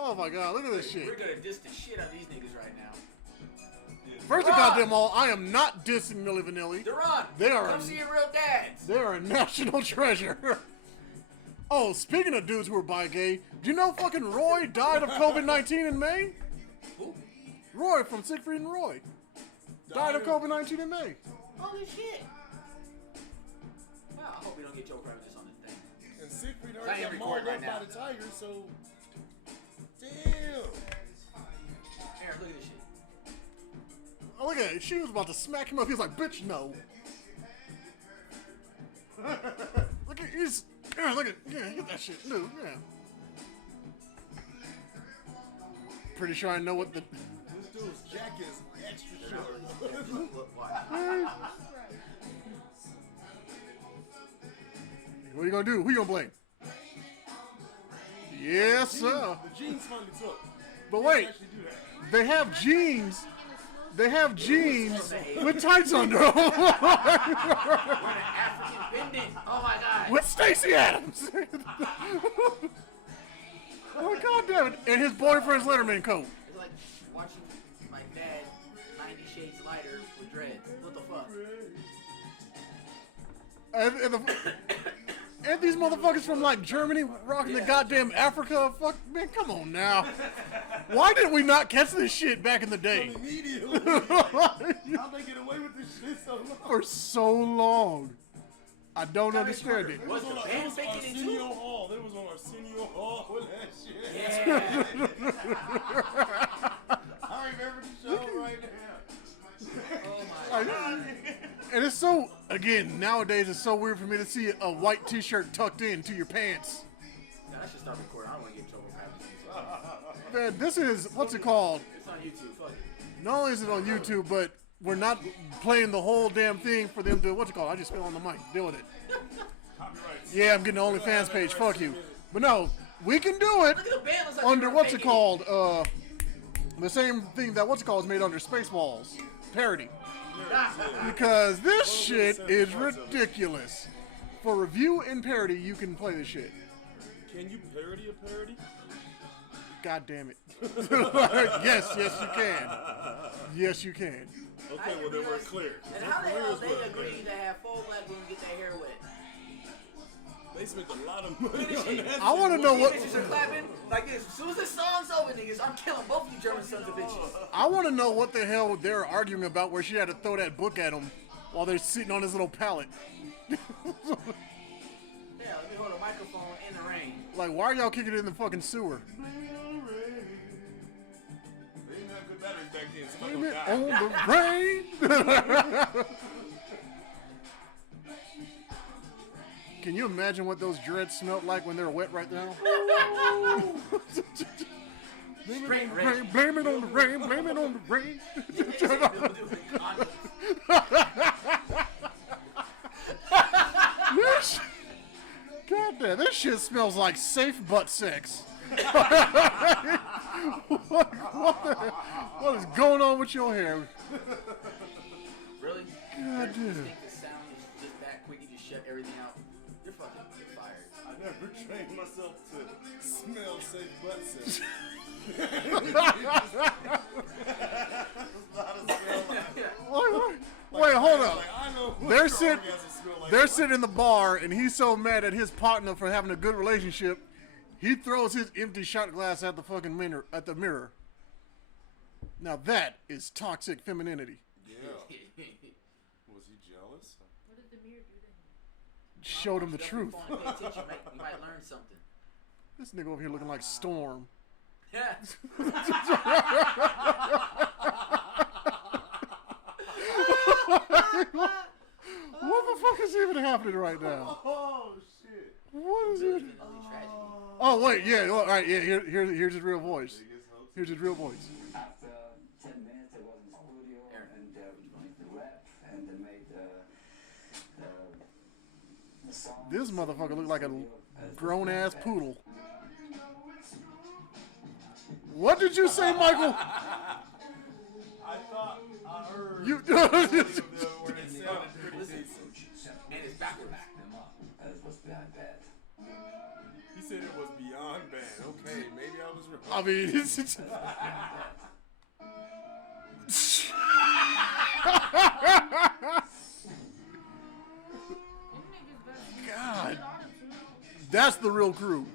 Oh my god, look at this shit. We're gonna diss the shit out of these niggas right now. First of goddamn all, I am not dissing Milli Vanilli. Duran, They are come see your real dads. They are a national treasure. Oh, speaking of dudes who are bi-gay, do you know fucking Roy died of COVID-19 in May? Who? Roy from Siegfried and Roy. Died of COVID-19 in May. Holy shit. Wow, I hope we don't get Joe Kravis on this thing. And Siegfried I already am got mauled recording right up now. by the tiger, so... Damn. Aaron, look at this shit. Oh, look at it. She was about to smack him up. He was like, bitch, no. Look at he's yeah, look at get that shit. No, yeah. Pretty sure I know what the This dude's jacket is extra short. Look, why? What are you gonna do? Who you gonna blame? Yes, sir. The jeans finally took. But wait, Actually do that. they have jeans. They have jeans with tights under them. We're an African pendant. Oh my god. With Stacey Adams. Oh god damn it! And his boyfriend's Letterman coat. It's like watching my dad 90 Shades Lighter with dreads. What the fuck? And these motherfuckers from like Germany rocking the goddamn Africa. Fuck, man, come on now. Why did we not catch this shit back in the day? Immediately. How'd they get away with this shit so long? For so long. I don't understand it. Was the band faking it Arsenio too? Hall. They was on Arsenio Hall with that shit. Yeah. I remember the show right now. Oh my god. And it's so, again, nowadays it's so weird for me to see a white t-shirt tucked into your pants. Now, I should start recording. I don't want to get in trouble for having this. Man, this is, what's it called? It's on YouTube. Fuck it. Not only is it on YouTube, but we're not playing the whole damn thing for them to, what's it called? I just spit on the mic. Deal with it. Yeah, I'm getting the OnlyFans page. Fuck you. But no, we can do it Look at the band. Looks like under, they were what's it faking called? The same thing that, what's it called, is made under Spaceballs. Parody. Because this shit is ridiculous. For review and parody, you can play this shit. Can you parody a parody? God damn it. Yes, you can. Yes, you can. Okay, well then we're clear. And how the hell they agree to have 4 black women get their hair wet? They spent a lot of money on that. I want to know what. Bitches are clapping like this. As soon as this song's over, niggas, I'm killing both of you German sons of bitches. I want to know what the hell they're arguing about where she had to throw that book at him while they're sitting on his little pallet. Yeah, let me hold a microphone in the rain. Like, why are y'all kicking it in the fucking sewer? They didn't have good batteries back then. So Blame it die. on the rain. Can you imagine what those dreads smelled like when they were wet right now? Blame it on the rain. Blame it on the rain. God damn, this shit smells like safe butt sex. What is going on with your hair? Really? God You damn. think the sound is just that quick? You just shut everything out? You're fucking fired. I never trained myself to smell safe butt sex. Wait, hold up. Like, I know what They're your sitting, orgasms smell like. they're sitting in the bar, and he's so mad at his partner for having a good relationship, he throws his empty shot glass at the fucking mirror. Now that is toxic femininity. Yeah. showed him the truth. Pay attention, you might learn something. This nigga over here looking like Storm. Yeah. What the fuck is even happening right now? Oh shit! What is it? Tragedy. Oh wait, yeah, all right, yeah. Here's his real voice. Here's his real voice. After 10 minutes, I was in the studio and made the rap and then made the song. This motherfucker looked like a grown ass poodle. What did you say, Michael? I thought I heard You. where it sounded pretty decent. And it's backwards. It was bad. He said it was beyond bad. Okay, maybe I was wrong. I mean, it's God, that's the real crew.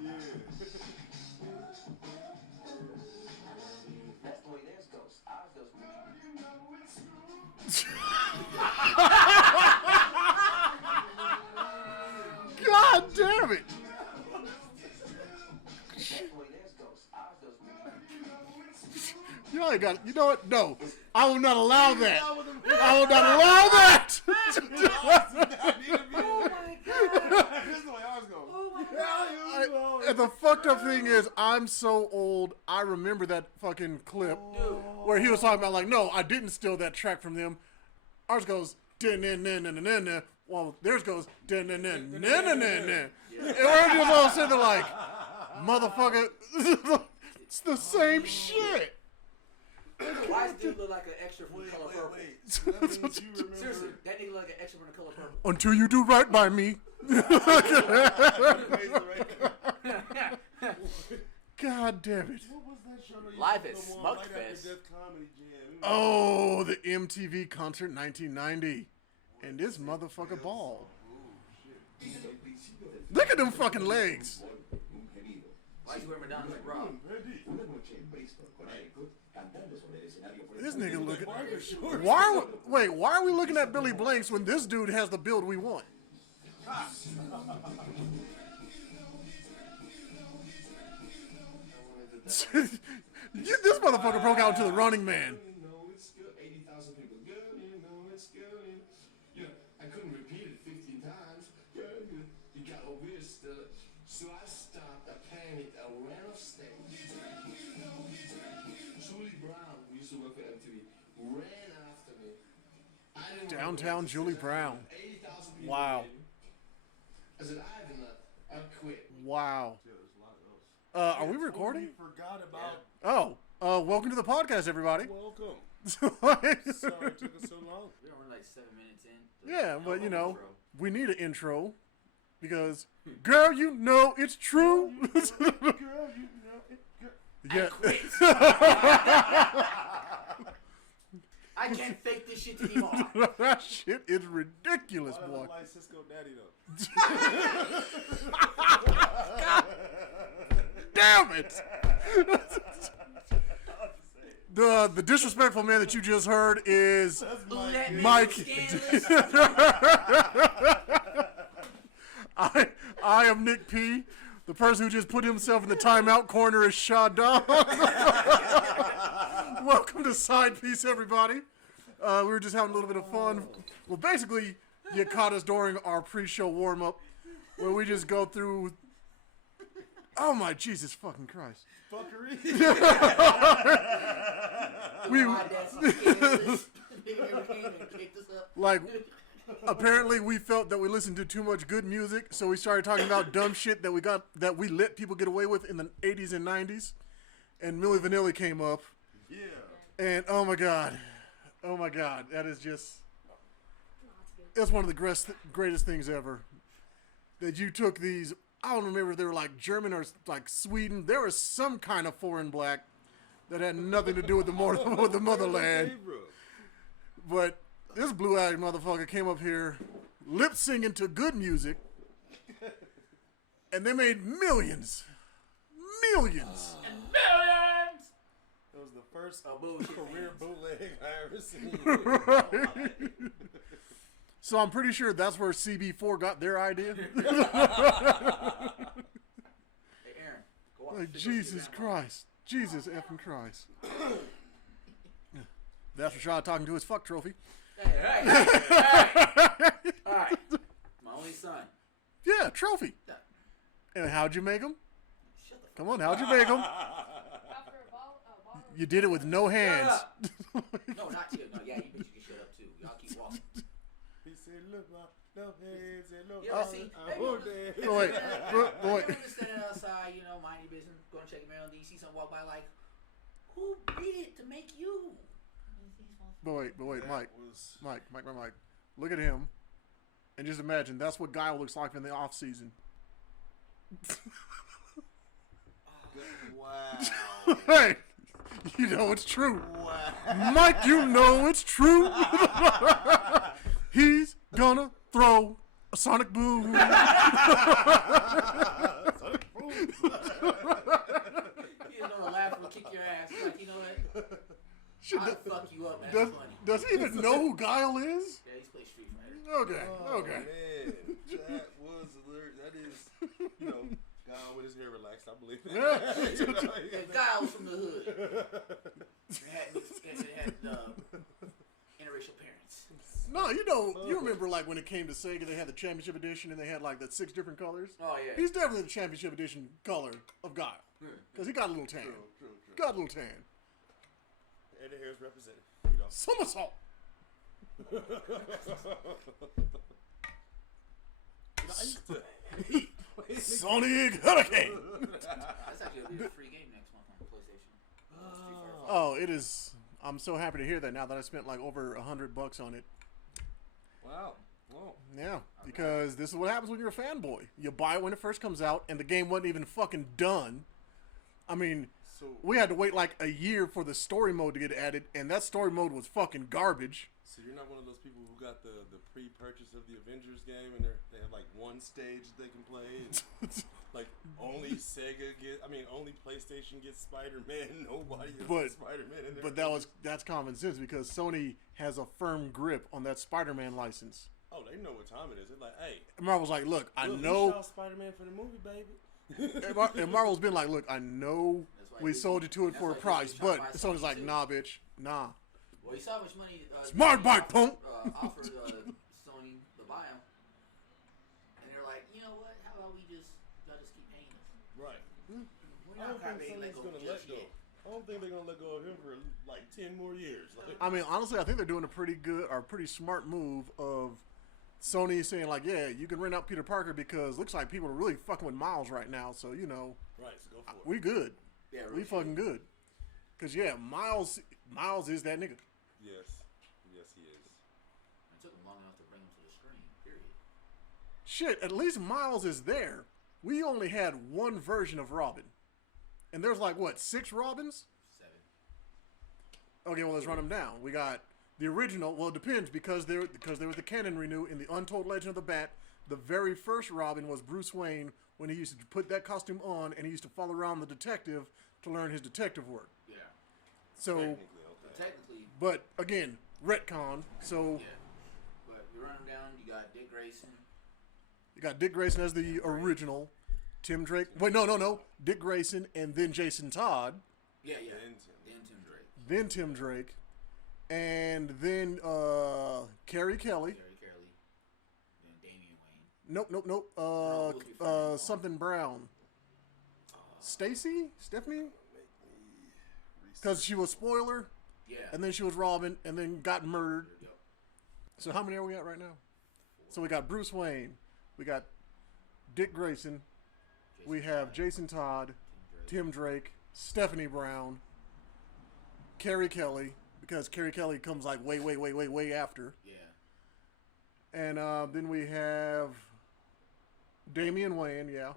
That's the way theirs goes. Ours goes. God damn it! That's the way theirs goes. Ours goes. You ain't got. You know what? No, I will not allow that. I will not allow that. Oh my god. This is the way ours goes. Oh my god. And the fucked up thing is, I'm so old. I remember that fucking clip where he was talking about like, no, I didn't steal that track from them. Ours goes din. Well, theirs goes din. And we're just all sitting there like, motherfucker, it's the same shit. Why does dude look like an extra from the color purple? Wait. That means you remember. Seriously, that nigga look like an extra from the color purple. Until you do right by me. God damn it. What was that show that used Live to at come on Smug right after Fest. Death Comedy Jam? Oh, the MTV concert 1990. And this motherfucker bald. Look at them fucking legs. Why you wear Madonna's like Rob? This nigga looking. Why are we looking at Billy Blanks when this dude has the build we want? This motherfucker broke out into the Running Man. I couldn't repeat it 15 times. You got over here still. So I stopped, I panicked, I ran off stage. Julie Brown, who used to work for MTV, ran after me. I didn't Downtown Julie Brown. 80,000 people. Wow. waiting. I said, I have enough. I quit. Wow. Yeah, there's a lot of those. Are we recording? Totally forgot about. Oh, welcome to the podcast, everybody. Welcome. Yeah, Sorry it took us so long. We're only like 7 minutes in. but you know, we need an intro because, girl, you know it's true. Girl, you know it. Yeah. I can't fake this shit anymore. That shit is ridiculous, I boy. look like Cisco Daddy though. Damn it! The disrespectful man that you just heard is That's Let me Mike. scandalous. I am Nick P. The person who just put himself in the timeout corner is Shaw Dog. Welcome to SidePiece, everybody. We were just having a little bit of fun. Well, basically, you caught us during our pre-show warm-up, where we just go through. Oh my Jesus fucking Christ! fuckery. My dad's scandalous. Nigga never came and kicked us up. Like, apparently we felt that we listened to too much good music, so we started talking about dumb shit that we let people get away with in the 80s and 90s. And Milli Vanilli came up, Yeah. and oh my god, that is just, it's one of the greatest things ever. That you took these, I don't remember if they were like German or like Sweden. There was some kind of foreign black that had nothing to do with the motherland. Hey, bro. But this blue-eyed motherfucker came up here lip singing to good music, and they made millions. Millions! That was the first bullshit career fans. bootleg I ever seen. So So I'm pretty sure that's where CB4 got their idea. Hey, Aaron, go off. Like, Jesus Christ. Jesus effing Christ. That's Rashad talking to his fuck trophy. Hey. All right. My only son. Yeah, trophy. Yeah. And how'd you make him? Shut the fuck Come on, how'd you make him? After a ball, You did it with no hands. No, not you. No, yeah, you bitch, you can shut up too. Y'all keep walking. He said, look, no hands and no Yeah, see, Oh, wait, wait. You're just standing outside, mind your business, going to check your mail, and then you see someone walk by like, who beat it to make you? But wait, That Mike. was- Mike. Look at him. And just imagine that's what Guile looks like in the off season. Wow. Hey, you know it's true. Wow. Mike, you know it's true. He's gonna throw a sonic boom. You just know the laugh will kick your ass. You're like, you know what? Shit, I'll fuck you up, man. does, That's funny. does he even know who Guile is? Yeah, he's played Street Fighter. Okay. Man, that was hilarious. That is, God with his hair relaxed. I believe that. The guy was from the hood. It had interracial parents. No, you remember like when it came to Sega, they had the Championship Edition and they had like the 6 different colors. Oh, yeah. He's definitely the Championship Edition color of Guile. Because he got a little tan. True. Got a little tan. And the hair's represented. Somersault. I used to hate playing Sonic Hurricane. That's actually going to be a free game next month on PlayStation. Street Fighter 5. Oh, it is. I'm so happy to hear that now that I spent like over $100 on it. Wow. Whoa. Yeah, because this is what happens when you're a fanboy. You buy it when it first comes out, and the game wasn't even fucking done. I mean, So, we had to wait like a year for the story mode to get added, and that story mode was fucking garbage. so you're not one of those people who got the pre-purchase of the Avengers game and they have like one stage they can play and like only only PlayStation gets Spider-Man, nobody has Spider-Man in there. But that's common sense because Sony has a firm grip on that Spider-Man license. Oh, they know what time it is. They're like, hey, Marvel's like, look, I look, know. we shot Spider-Man for the movie, baby. And Marvel's been like, look, I know we sold it to it for a price, but Sony's like, nah, bitch, nah. Well, you saw how much money Smart bike, punk. offered Sony the buyout, and they're like, you know what? How about y'all just keep paying us? Right. We're I not don't think ready to let Sony's go gonna just let go. yet. I don't think they're gonna let go of him for like 10 more years. Like, I mean, honestly, I think they're doing a pretty good or pretty smart move of Sony saying like, yeah, you can rent out Peter Parker because looks like people are really fucking with Miles right now. So right, so go for it. we good. Yeah, We really. fucking good. Cause yeah, Miles is that nigga. Yes, he is. It took them long enough to bring him to the screen. Period. Shit, at least Miles is there. We only had one version of Robin, and there's like what 6 Robins? 7. Okay, well let's run them down. We got the original. Well, it depends because there was the canon renew in the Untold Legend of the Bat. The very first Robin was Bruce Wayne when he used to put that costume on and he used to follow around the detective to learn his detective work. Yeah. So, Technically, okay. Technically, but again, retcon. So yeah. But you run them down. You got Dick Grayson. you got Dick Grayson as the original. Tim Drake. Wait, no. Dick Grayson and then Jason Todd. Yeah. Then Then Tim Drake. Then Tim Drake. And then Carrie Kelly. Jerry Carey. Then Damian Wayne. Nope. Something Brown. Stephanie? Because she was Spoiler, Yeah. and then she was Robin, and then got murdered. Yep. So how many are we at right now? So we got Bruce Wayne, we got Dick Grayson, we have Jason Todd, Tim Drake, Stephanie Brown, Carrie Kelly, because Carrie Kelly comes like way after. Yeah. And then we have Damian Wayne, yeah.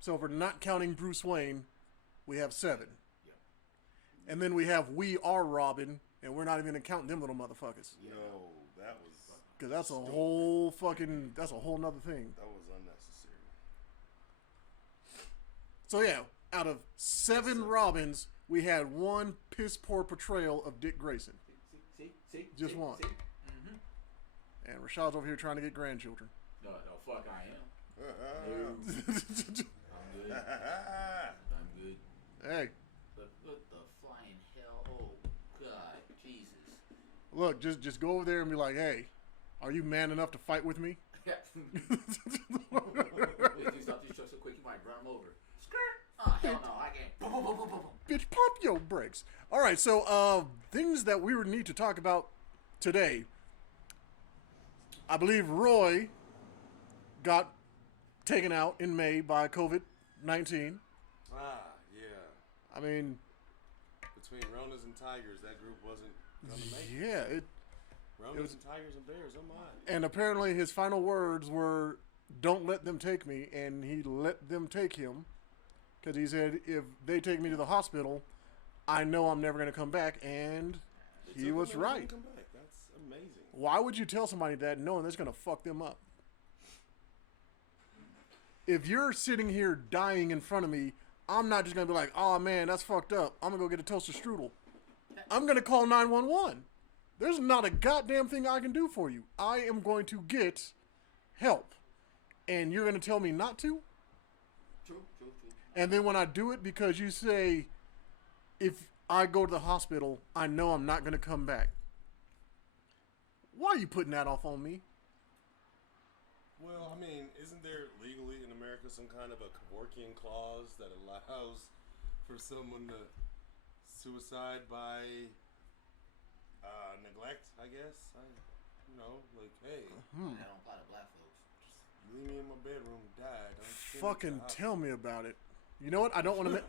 So if we're not counting Bruce Wayne, we have 7. Yep. And then we have We Are Robin, and we're not even counting them little motherfuckers. No, that was Because that's a whole nother thing. that was unnecessary. So yeah, out of 7 Robins, we had one piss poor portrayal of Dick Grayson. See? Just one. See? Mm-hmm. And Rashad's over here trying to get grandchildren. No, fuck, I am. No. I'm good. I'm good. Hey, But what the flying hell? Oh, God, Jesus. look, just go over there and be like, hey, are you man enough to fight with me? Yeah. If you stop these trucks so quick, you might run them over. Skirt. Oh, hell no, I can't. Boom, boom, boom, boom, boom, boom. Bitch, pump your brakes. All right, so things that we would need to talk about today. I believe Roy got taken out in May by COVID-19. Yeah. I mean, Between Ronas and Tigers, that group wasn't gonna make it. yeah, Ronas and Tigers and Bears, oh my. and apparently his final words were, "Don't let them take me," and he let them take him because he said, "If they take me to the hospital, I know I'm never going to come back," and he Took was them and let them right. come back. That's amazing. Why would you tell somebody that knowing that's going to fuck them up? If you're sitting here dying in front of me, I'm not just going to be like, oh man, that's fucked up. I'm going to go get a toaster strudel. I'm going to call 911. There's not a goddamn thing I can do for you. I am going to get help. And you're going to tell me not to? True. And then when I do it, because you say, if I go to the hospital, I know I'm not going to come back. Why are you putting that off on me? Well, I mean, isn't there legally in America some kind of a Kevorkian clause that allows for someone to suicide by neglect, I guess? Like, hey, I don't apply to black folks. just leave me in my bedroom, die. Don't send me to Fucking the tell me about it. You know what? I don't want to.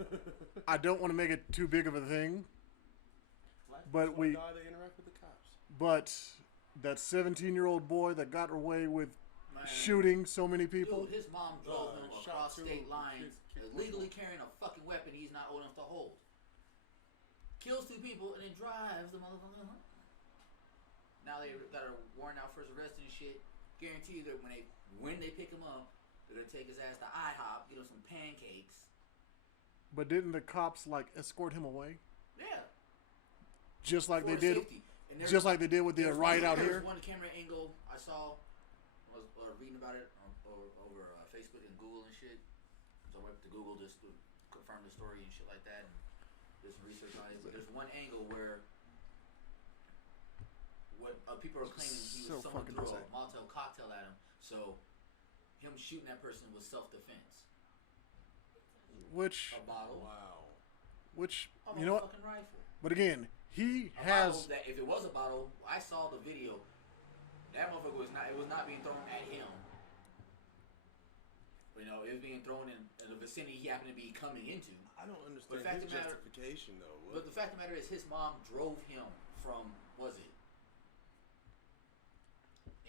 I don't want to make it too big of a thing. Black But folks wanna we- die, they interact with the cops. But that 17-year-old boy that got away with Man. shooting so many people. Dude, his mom drove him shot across two, state lines, kicked illegally one. carrying a fucking weapon he's not old enough to hold. Kills 2 people and then drives the motherfucker home. Now they got a warrant out for his arrest and shit. Guarantee you that when they pick him up, they're gonna take his ass to IHOP, get him some pancakes. But didn't the cops like escort him away? Yeah. Just like For they did. safety. And there's- Just like they did with the there's riot out there's here. one camera angle I saw. I was reading about it over Facebook and Google and shit. So I went to Google just to confirm the story and shit like that, and did some research on it. But there's one angle where what people are claiming he So was someone fucking threw a insane. Molotov cocktail at him. So him shooting that person was self-defense. Which, A bottle, Wow. a you know what? motherfucking rifle. But again, he A has. bottle that if it was a bottle, I saw the video. That motherfucker was not being thrown at him. You know, it was being thrown in the vicinity he happened to be coming into. I don't understand fact his of the matter- justification, though. But the fact of the matter is, his mom drove him from, was it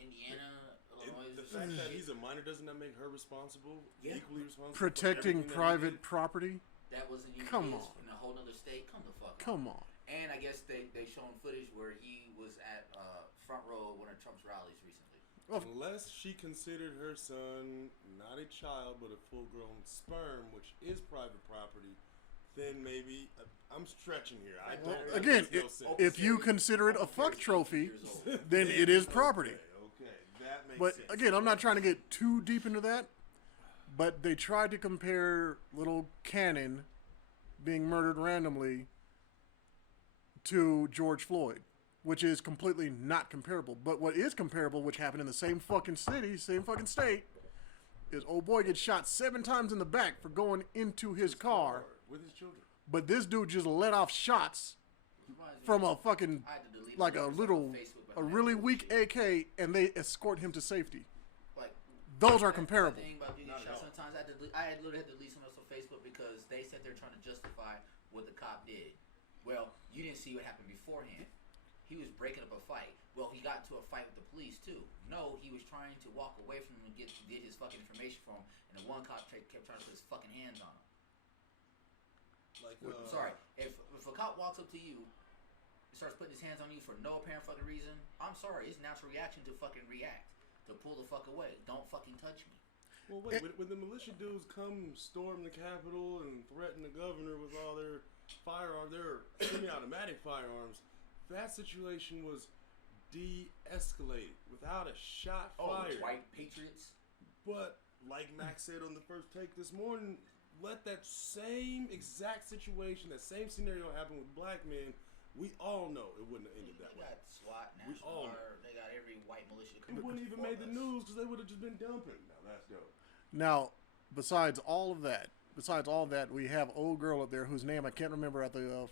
Indiana, Illinois? The or some fact that shit? he's a minor doesn't that make her responsible? Yeah. Equally responsible? Protecting for everything that he private did? property. That wasn't even Come his on. in a whole other state. Come the fuck on. Come on. And I guess they shown footage where he was at front row of one of Trump's rallies recently. Unless she considered her son not a child but a full-grown sperm, which is private property, then maybe I'm stretching here. I don't. that Again, makes no sense. if you consider it a fuck trophy, then it is property. Okay, that makes But sense. again, I'm not trying to get too deep into that. But they tried to compare little Cannon being murdered randomly to George Floyd, which is completely not comparable. But what is comparable, which happened in the same fucking city, same fucking state, is old boy gets shot 7 times in the back for going into his car. with his children. But this dude just let off shots from a fucking, I had to delete like my a numbers little, off Facebook, but a I really never weak bullshit. AK, and they escort him to safety. Like, Those are that's comparable. The thing about getting Not at shot. all. Sometimes I literally had to delete some of those on Facebook because they said they're trying to justify what the cop did. Well, you didn't see what happened beforehand. He was breaking up a fight. Well, he got into a fight with the police too. No, he was trying to walk away from him and get his fucking information from him, and the one cop kept trying to put his fucking hands on him. Like, I'm sorry. If a cop walks up to you and starts putting his hands on you for no apparent fucking reason, I'm sorry. It's natural reaction to fucking react. To pull the fuck away. Don't fucking touch me. Well, wait. When the militia dudes come storm the Capitol and threaten the governor with all their firearms, their semi-automatic firearms, that situation was de-escalate without a shot fired. White patriots. But like Max said on the first take this morning, let that same exact situation, that same scenario happen with black men. We all know it wouldn't have ended that way. They got SWAT, National Guard, they got every white militia. It wouldn't even made the news because they would have just been dumping. Now that's dope. Now, besides all of that, we have old girl up there whose name I can't remember at the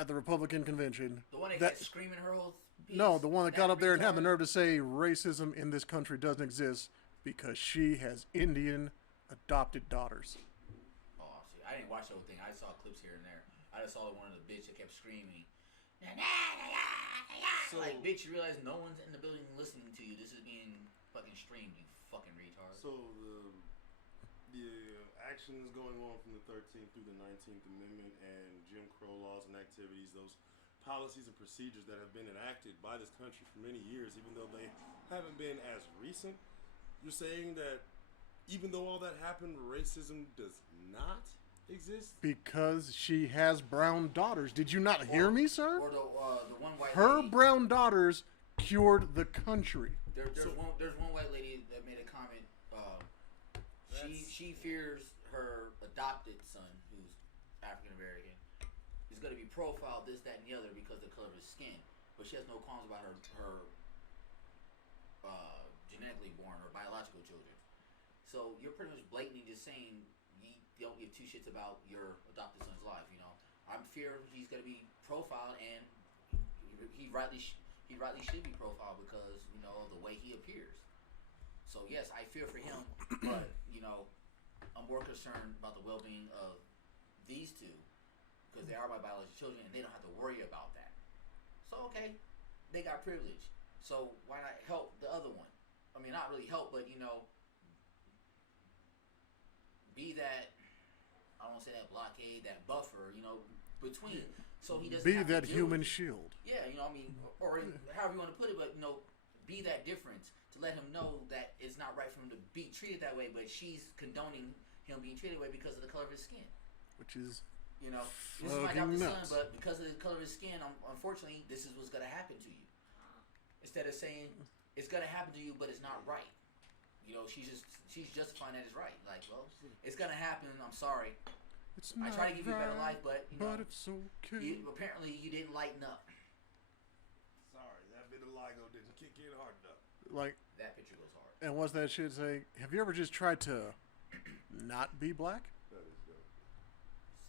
at the Republican convention. The one that kept screaming her whole piece? No, the one that got up there and had the nerve to say racism in this country doesn't exist because she has Indian adopted daughters. Oh, see, I didn't watch the whole thing. I saw clips here and there. I just saw the one of the bitch that kept screaming. So, like, bitch, you realize no one's in the building listening to you. This is being fucking streamed, you fucking retard. So the actions going on from the 13th through the 19th Amendment and Jim Crow laws and activities, those policies and procedures that have been enacted by this country for many years, even though they haven't been as recent, you're saying that even though all that happened, racism does not exist? Because she has brown daughters. Did you not hear me, sir? Or the one white Her lady. brown daughters cured the country. There's one white lady that made a comment. She fears her adopted son, who's African American, is going to be profiled this, that, and the other because of the color of his skin. But she has no qualms about her genetically born or biological children. So you're pretty much blatantly just saying you don't give two shits about your adopted son's life. You know, I'm fear he's going to be profiled, and he rightly should be profiled because you know the way he appears. So yes, I fear for him, but you know, I'm more concerned about the well-being of these two because they are my biological children, and they don't have to worry about that. So okay, they got privilege. So why not help the other one? I mean, not really help, but you know, be that, I don't want to say that blockade, that buffer, you know, between, so he doesn't Be have that to deal human with, shield. yeah, you know, I mean, or however you want to put it, but you know, be that difference to let him know that it's not right for him to be treated that way, but she's condoning him being treated that way because of the color of his skin. Which is, you know, this is my adopted son, nuts. but because of the color of his skin, unfortunately, this is what's gonna happen to you. Instead of saying it's gonna happen to you, but it's not right. You know, she's justifying that it's right. Like, well, it's gonna happen. I'm sorry. it's I not try to give you a better right, life, but you know, it's okay. apparently you didn't lighten up. Sorry, that vitiligo didn't kick in hard enough. Like, That picture goes hard. and what's that shit say? Have you ever just tried to not be black? That is dope.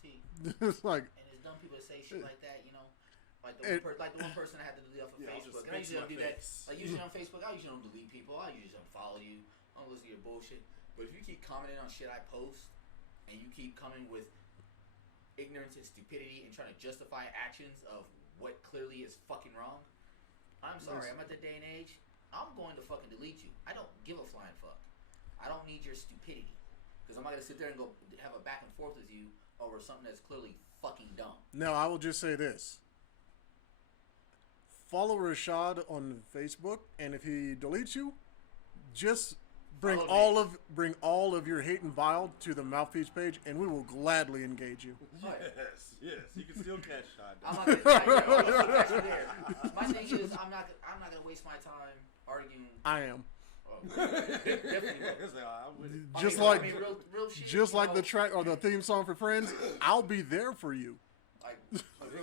See, It's like, and it's dumb people that say shit like that. You know, like the one person I had to delete off of Yeah, I'll just Facebook. And I usually don't do that. face. Like usually on Facebook, I usually don't delete people. I usually don't follow you. I don't listen to your bullshit. But if you keep commenting on shit I post, and you keep coming with ignorance and stupidity and trying to justify actions of what clearly is fucking wrong, I'm sorry. I'm at the day and age. I'm going to fucking delete you. I don't give a flying fuck. I don't need your stupidity. Because I'm not going to sit there and go have a back and forth with you over something that's clearly fucking dumb. now I will just say this. Follow Rashad on Facebook, and if he deletes you, just bring Follow me. bring all of your hate and vile to the Mouthpiece page, and we will gladly engage you. Yes, you can still catch shot. I'm not gonna, my thing is, I'm not gonna waste my time arguing. I am. Definitely. Just I like mean, real shit, just you like know, the track or the theme song for Friends, I'll be there for you. like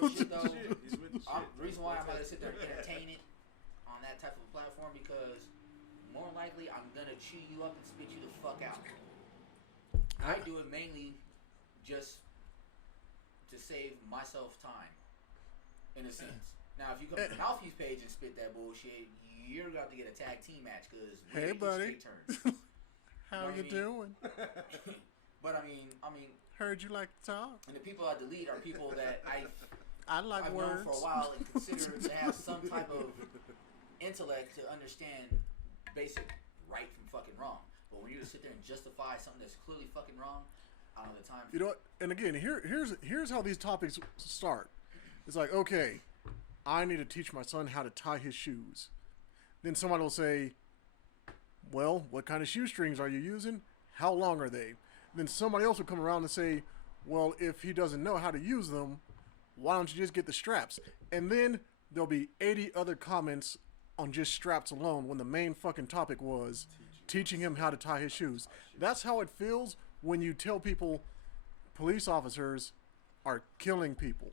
real shit though. He's with the shit. The reason why I'm not gonna sit there and entertain it on that type of a platform because more likely I'm gonna chew you up and spit you the fuck out. I do it mainly just to save myself time, in a sense. Now, if you come to the Mouthpiece page and spit that bullshit, you're going to get a tag team match because we Hey, get buddy. straight turns. How Know what you I mean? doing? But I mean, Heard you like to talk. and the people I delete are people that I like I've words. known for a while and consider to have some type of intellect to understand basic right from fucking wrong. But when you just sit there and justify something that's clearly fucking wrong, I don't have the time for You know what? And again, here's how these topics start. It's like, okay, I need to teach my son how to tie his shoes. Then somebody will say, well, what kind of shoestrings are you using? How long are they? Then somebody else will come around and say, well, if he doesn't know how to use them, why don't you just get the straps? And then there'll be 80 other comments on just straps alone when the main fucking topic was teaching him how to tie his shoes. That's how it feels when you tell people police officers are killing people.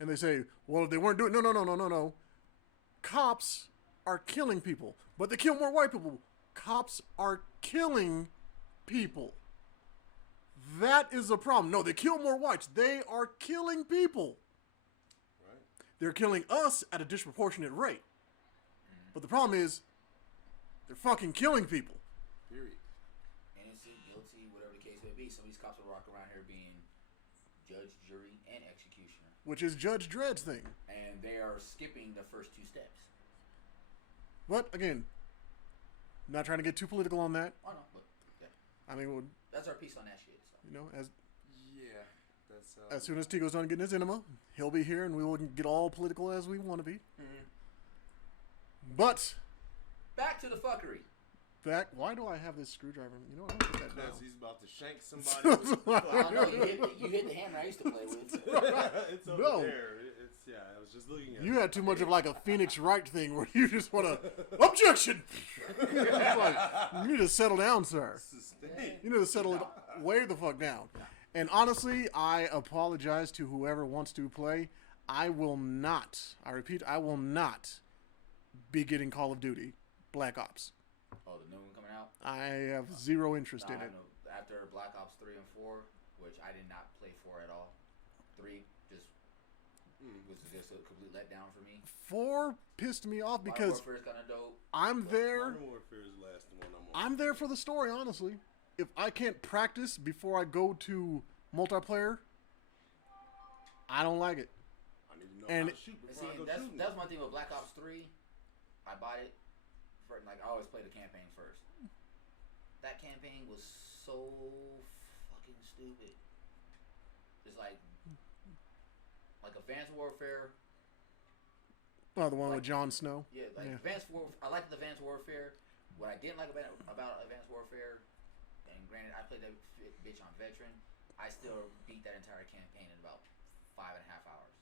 And they say, well, if they weren't doing... No. Cops are killing people. But they kill more white people. Cops are killing people. That is a problem. No, they kill more whites. They are killing people. Right. They're killing us at a disproportionate rate. But the problem is, they're fucking killing people. Period. Innocent, guilty, whatever the case may be. Some of these cops will walk around here being judge, jury, and executioner. Which is Judge Dredd's thing. And they are skipping the first two steps. But, again, not trying to get too political on that. Oh, no, but, yeah. I mean, well, that's our piece on that shit. So. you know, as That's as soon as Tigo's done getting his enema, he'll be here and we will get all political as we want to be. Mm-hmm. But, back to the fuckery. why do I have this screwdriver? You know what? I'm gonna put that down. Because he's about to shank somebody. I don't know. You hit the hammer I used to play with. It's over No. there. I was just looking at You it. had too much of like a Phoenix Wright thing where you just want to, objection! It's like, you need to settle down, sir. Sustain. You need to settle it way the fuck down. And honestly, I apologize to whoever wants to play. I will not, I repeat, I will not be getting Call of Duty Black Ops. Oh, the new one coming out? I have zero interest in I it. know. After Black Ops 3 and 4, which I did not play 4 at all. 3 was just a complete letdown for me. 4 pissed me off because Modern Warfare's kind of dope. I'm there. Modern Warfare is the last one I'm on. I'm there for the story, honestly. If I can't practice before I go to multiplayer, I don't like it. I need to know And- how to shoot before I go shooting. That's my thing with Black Ops 3. I bought it. I always play the campaign first. That campaign was so fucking stupid. It's like Advanced Warfare. Oh, the one with Jon Snow. Yeah, Advanced Warfare. I liked Advanced Warfare. What I didn't like about Advanced Warfare, and granted, I played that bitch on Veteran. I still beat that entire campaign in about 5.5 hours.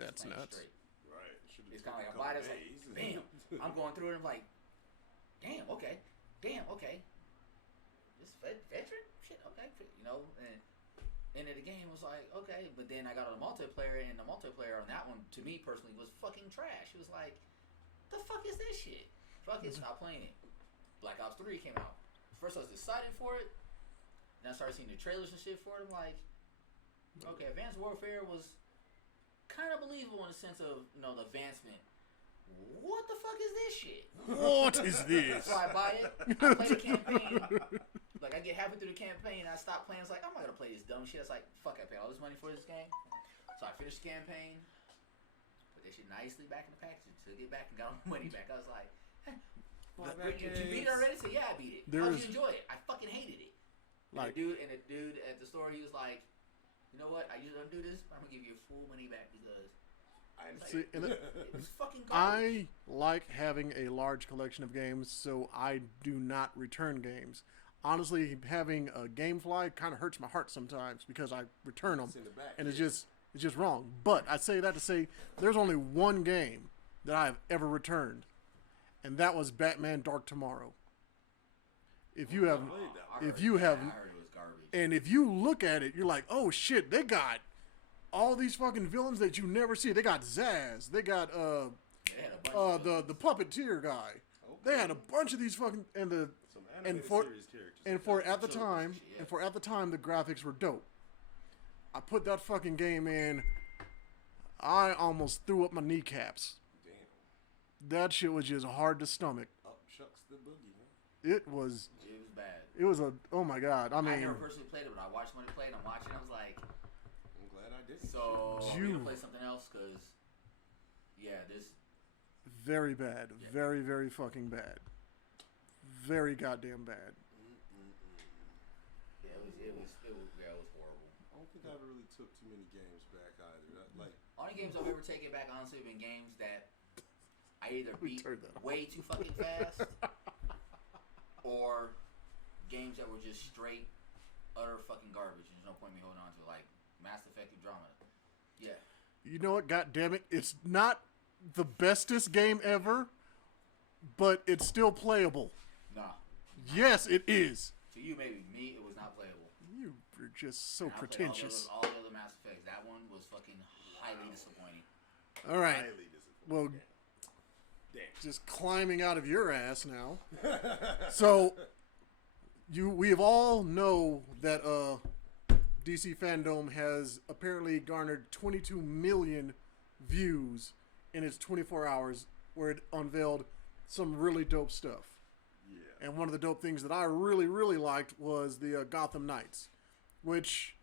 That's Playing nuts. Straight. Right. Should've It's kind of like taken I buy a this, couple like, days. bam. I'm going through it. And I'm like, damn, okay. This veteran shit, okay. You know, and end of the game was like, okay. But then I got on the multiplayer, and the multiplayer on that one, to me personally, was fucking trash. It was like, the fuck is this shit? Fuck it, stop playing it. Black Ops 3 came out. First I was excited for it. Then I started seeing the trailers and shit for it. I'm like, okay, Advanced Warfare was kind of believable in the sense of, you know, the advancement. What the fuck is this shit? What is this? So I buy it. I play the campaign. Like, I get halfway through the campaign, and I stop playing. It's like, I'm not gonna play this dumb shit. It's like, fuck, I paid all this money for this game. So I finished the campaign, put that shit nicely back in the package, took it back, and got all my money back. I was like, did you beat it already? So yeah, I beat it. How did you enjoy it? I fucking hated it. And the dude at the store, he was like, you know what? I usually don't do this, but I'm gonna give you your full money back because it was fucking garbage. I like having a large collection of games, so I do not return games. Honestly, having a game fly kind of hurts my heart sometimes because I return them, and it's just wrong. But I say that to say there's only one game that I've ever returned, and that was Batman: Dark Tomorrow. If you have, I heard it was garbage. and if you look at it, you're like, oh shit, they got all these fucking villains that you never see. They got Zaz. They got the puppeteer guy. Okay. They had a bunch of these fucking for at the time the graphics were dope. I put that fucking game in. I almost threw up my kneecaps. Damn. That shit was just hard to stomach. Oh, shucks the boogie, huh? It was bad. It was oh my god. I mean, I never personally played it, but I watched somebody play it. And I'm watching. I was like, I'm glad I did. so I'm gonna play something else because, yeah, this very bad, very very fucking bad, very goddamn bad. Yeah, it was horrible. I don't think I ever really took too many games back either. Only games I've ever taken back, honestly, have been games that I either beat way too fucking fast, or games that were just straight, utter fucking garbage. There's no point in me holding on to it, like Mass Effect Andromeda. Yeah. You know what? God damn it! It's not the bestest game ever, but it's still playable. Nah. Yes, it is. To you, maybe. Me, it was not playable. You are just so And I played pretentious. all the other Mass Effects. That one was fucking highly disappointing. All right. Highly disappointing. Well, Damn. just climbing out of your ass now. So, we have all know that DC Fandom has apparently garnered 22 million views in its 24 hours, where it unveiled some really dope stuff. Yeah. And one of the dope things that I really, really liked was the Gotham Knights, which,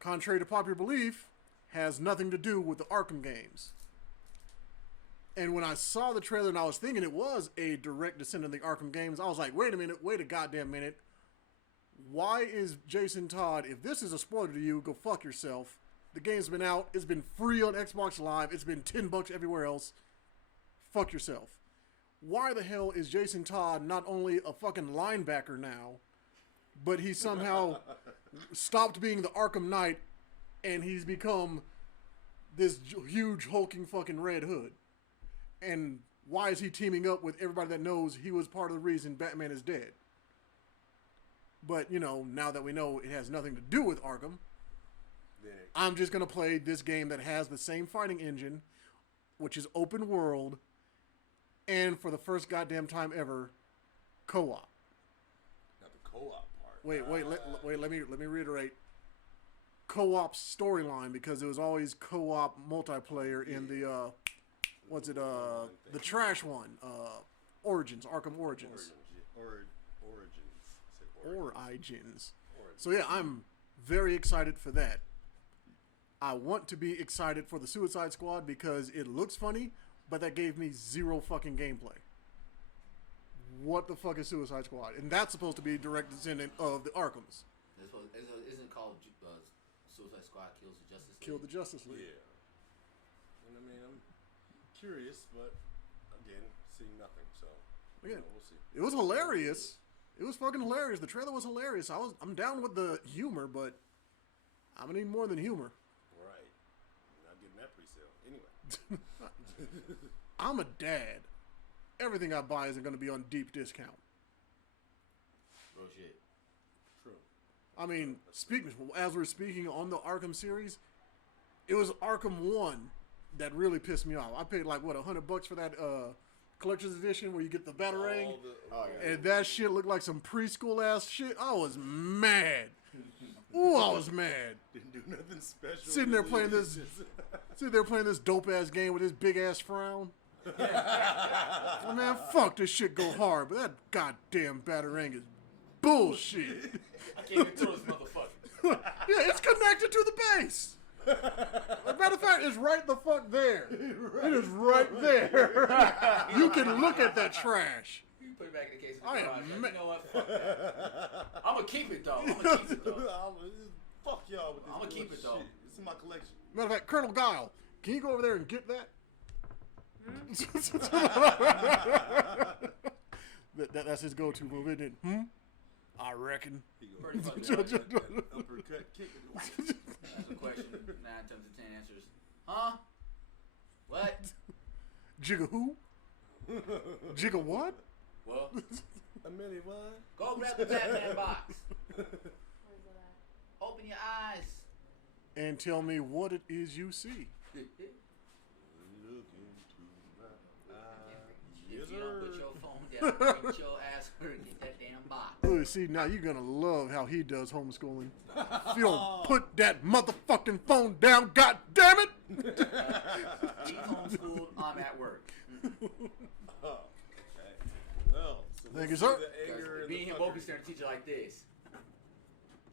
contrary to popular belief, has nothing to do with the Arkham games. And when I saw the trailer and I was thinking it was a direct descendant of the Arkham games, I was like, wait a goddamn minute. Why is Jason Todd, if this is a spoiler to you, go fuck yourself. The game's been out. It's been free on Xbox Live. It's been $10 everywhere else. Fuck yourself. Why the hell is Jason Todd not only a fucking linebacker now, but he somehow stopped being the Arkham Knight and he's become this huge hulking fucking Red Hood? And why is he teaming up with everybody that knows he was part of the reason Batman is dead? But, you know, now that we know it has nothing to do with Arkham, I'm just going to play this game that has the same fighting engine, which is open world, and for the first goddamn time ever, co-op. Not the co-op part. Wait, let me reiterate. Co-op storyline, because it was always co-op multiplayer in the, the trash one, Origins, Arkham Origins. Origins. So yeah, I'm very excited for that. I want to be excited for the Suicide Squad because it looks funny, but that gave me zero fucking gameplay. What the fuck is Suicide Squad? And that's supposed to be a direct descendant of the Arkhams. Isn't it called Suicide Squad Kills the Justice League? Kill the Justice League. Yeah. And I mean, I'm curious, but again, see nothing. So Again, we'll see. it was hilarious. It was fucking hilarious. The trailer was hilarious. I'm down with the humor, but I'm gonna need more than humor. Right. Not getting that pre-sale. Anyway. I'm a dad. Everything I buy isn't gonna be on deep discount. Real shit. True. I mean, as we're speaking on the Arkham series, it was Arkham 1 that really pissed me off. I paid like what $100 for that collector's edition where you get the Batarang, and that shit looked like some preschool ass shit. I was mad. Ooh, I was mad. Didn't do nothing special. Sitting there playing this dope ass game with this big ass frown. Oh, man, fuck, this shit go hard, but that goddamn Batarang is bullshit. I can't even throw this motherfucker. Yeah, it's connected to the base. As a matter of fact, it's right the fuck there. It is right there. You can look at that trash. You put it back in the case of the I am garage. ma- You know what? Fuck that. I'm gonna keep it though. Fuck y'all with this. I'ma keep it, though. Shit. It's in my collection. Matter of fact, Colonel Guile, can you go over there and get that? That's his go-to move, isn't it? I reckon. He goes, Pretty much. uppercut, kick it. That's a question. 9 times out of 10 answers. Huh? What? Jigga who? Jigga what? Well, A minute, what? go grab the Batman box. Where's it at? Open your eyes. And tell me what it is you see. Look into my eyes. If you don't put your phone down, get your ass hurt and get that damn box. Oh, see, now you're gonna love how he does homeschooling. If you don't put that motherfucking phone down, god damn it! He's homeschooled, I'm at work. Oh, okay. Well, so Thank let's you, sir. see the anger and Me and the him both be fuckery. staring at a teacher like this.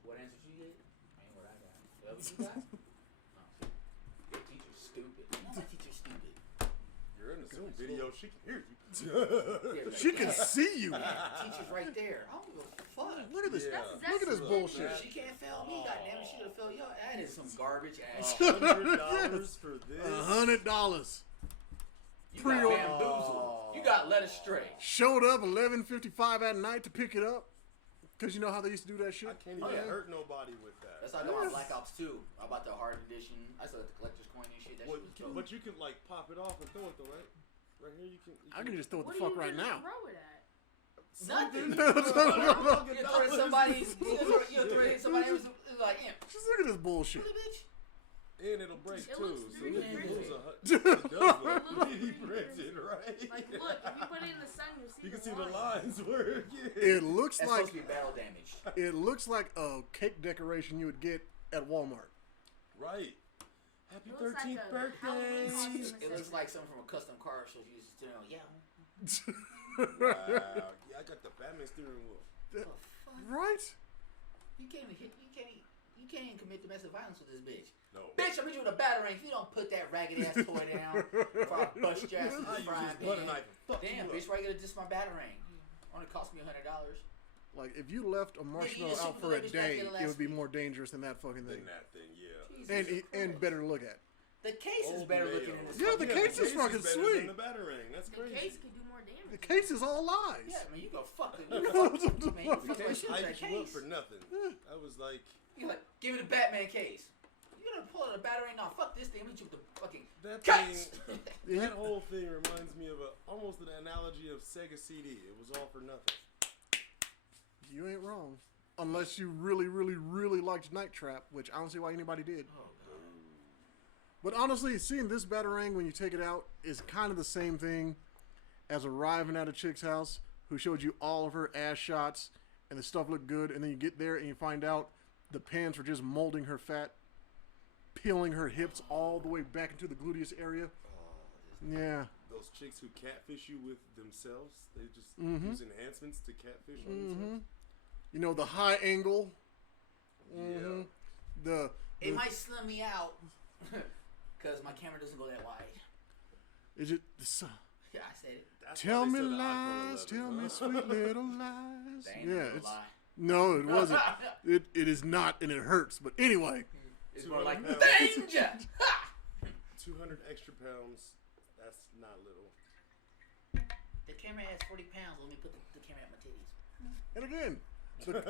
What answer did you get? Ain't what I got. That what you got? No. Your teacher's stupid. My teacher's stupid. You're in the Zoom video. She can hear you. Yeah, like, She can see you. yeah, teacher's right there. I don't give a fuck. Look at this. Yeah. Look at this bullshit. She can't fail me, goddamn it. She could have failed y'all. That is some garbage ass. $100 for this. $100. You got Pre-order. bamboozled. You got led astray. Showed up 11:55 at night to pick it up. Because you know how they used to do that shit? I can't even hurt nobody with that. That's how I got my Black Ops 2. I bought the hard edition. I saw the collector's coin and shit. That shit was dope. But you can like pop it off and throw it though, right? Right here you can. I can just throw it What the are fuck you right gonna now. throw it at? Nothing. Just You throw it at somebody. You throw it at somebody. It was like, yeah. look at this bullshit. Really, bitch? And it'll break It too. looks So 3D it printed. moves it does look 3D printed, right? Like, look, if you put it in the sun, you'll see You can the see the lines. lines work. Yeah. It looks That's like supposed to be battle damage. it looks like a cake decoration you would get at Walmart. Right. Happy It looks like 13th a Halloween birthday. costume. It looks like something from a custom car show. You used to know, yeah. Wow. Yeah, I got the Batman steering wheel. Right? You can't even hit. You can't even commit domestic violence with this bitch. No. Bitch, I'm hit you with a batarang. If you don't put that ragged ass toy down, before I bust your ass with I the use frying this butter pan. knife and fuck Damn, you bitch, up. why you gonna diss my batarang? Only cost me $100. Like if you left a marshmallow just out shoot for the a bitch like day, you did it last would be week. more dangerous than that fucking thing. Than that thing, yeah. Jesus And better to look at. The case is Old better mayo. looking than this. Yeah, fucking- the case is fucking better sweet. Than the Batarang. That's The crazy. case could do more damage. The case is all lies. Yeah, man, you go fuck it. You fuck, man, you fuck The my case shit with that hyped you up case. for nothing. I was like, You like, give me the Batman case. You gonna pull out a batarang? No, fuck this thing. I'm gonna hit you with the fucking that case. thing. That whole thing reminds me of almost an analogy of Sega CD. It was all for nothing. You ain't wrong. Unless you really, really, really liked Night Trap, which I don't see why anybody did. Oh, God. But honestly, seeing this Batarang when you take it out is kind of the same thing as arriving at a chick's house who showed you all of her ass shots and the stuff looked good, and then you get there and you find out the pants were just molding her fat, peeling her hips all the way back into the gluteus area. Yeah. Those chicks who catfish you with themselves, they just use enhancements to catfish on themselves. You know, the high angle. Yeah. It might slim me out because my camera doesn't go that wide. Is it? Yeah, I said it. That's Tell why they me sell the iPhone lies, 11, tell huh? me sweet little lies. That ain't Yeah, no it's lie. no, it wasn't. It is not, and it hurts. But anyway, It's more like 200 danger. Ha! 200 extra pounds. That's not little. The camera has 40 pounds. Let me put the camera at my titties. and again, That's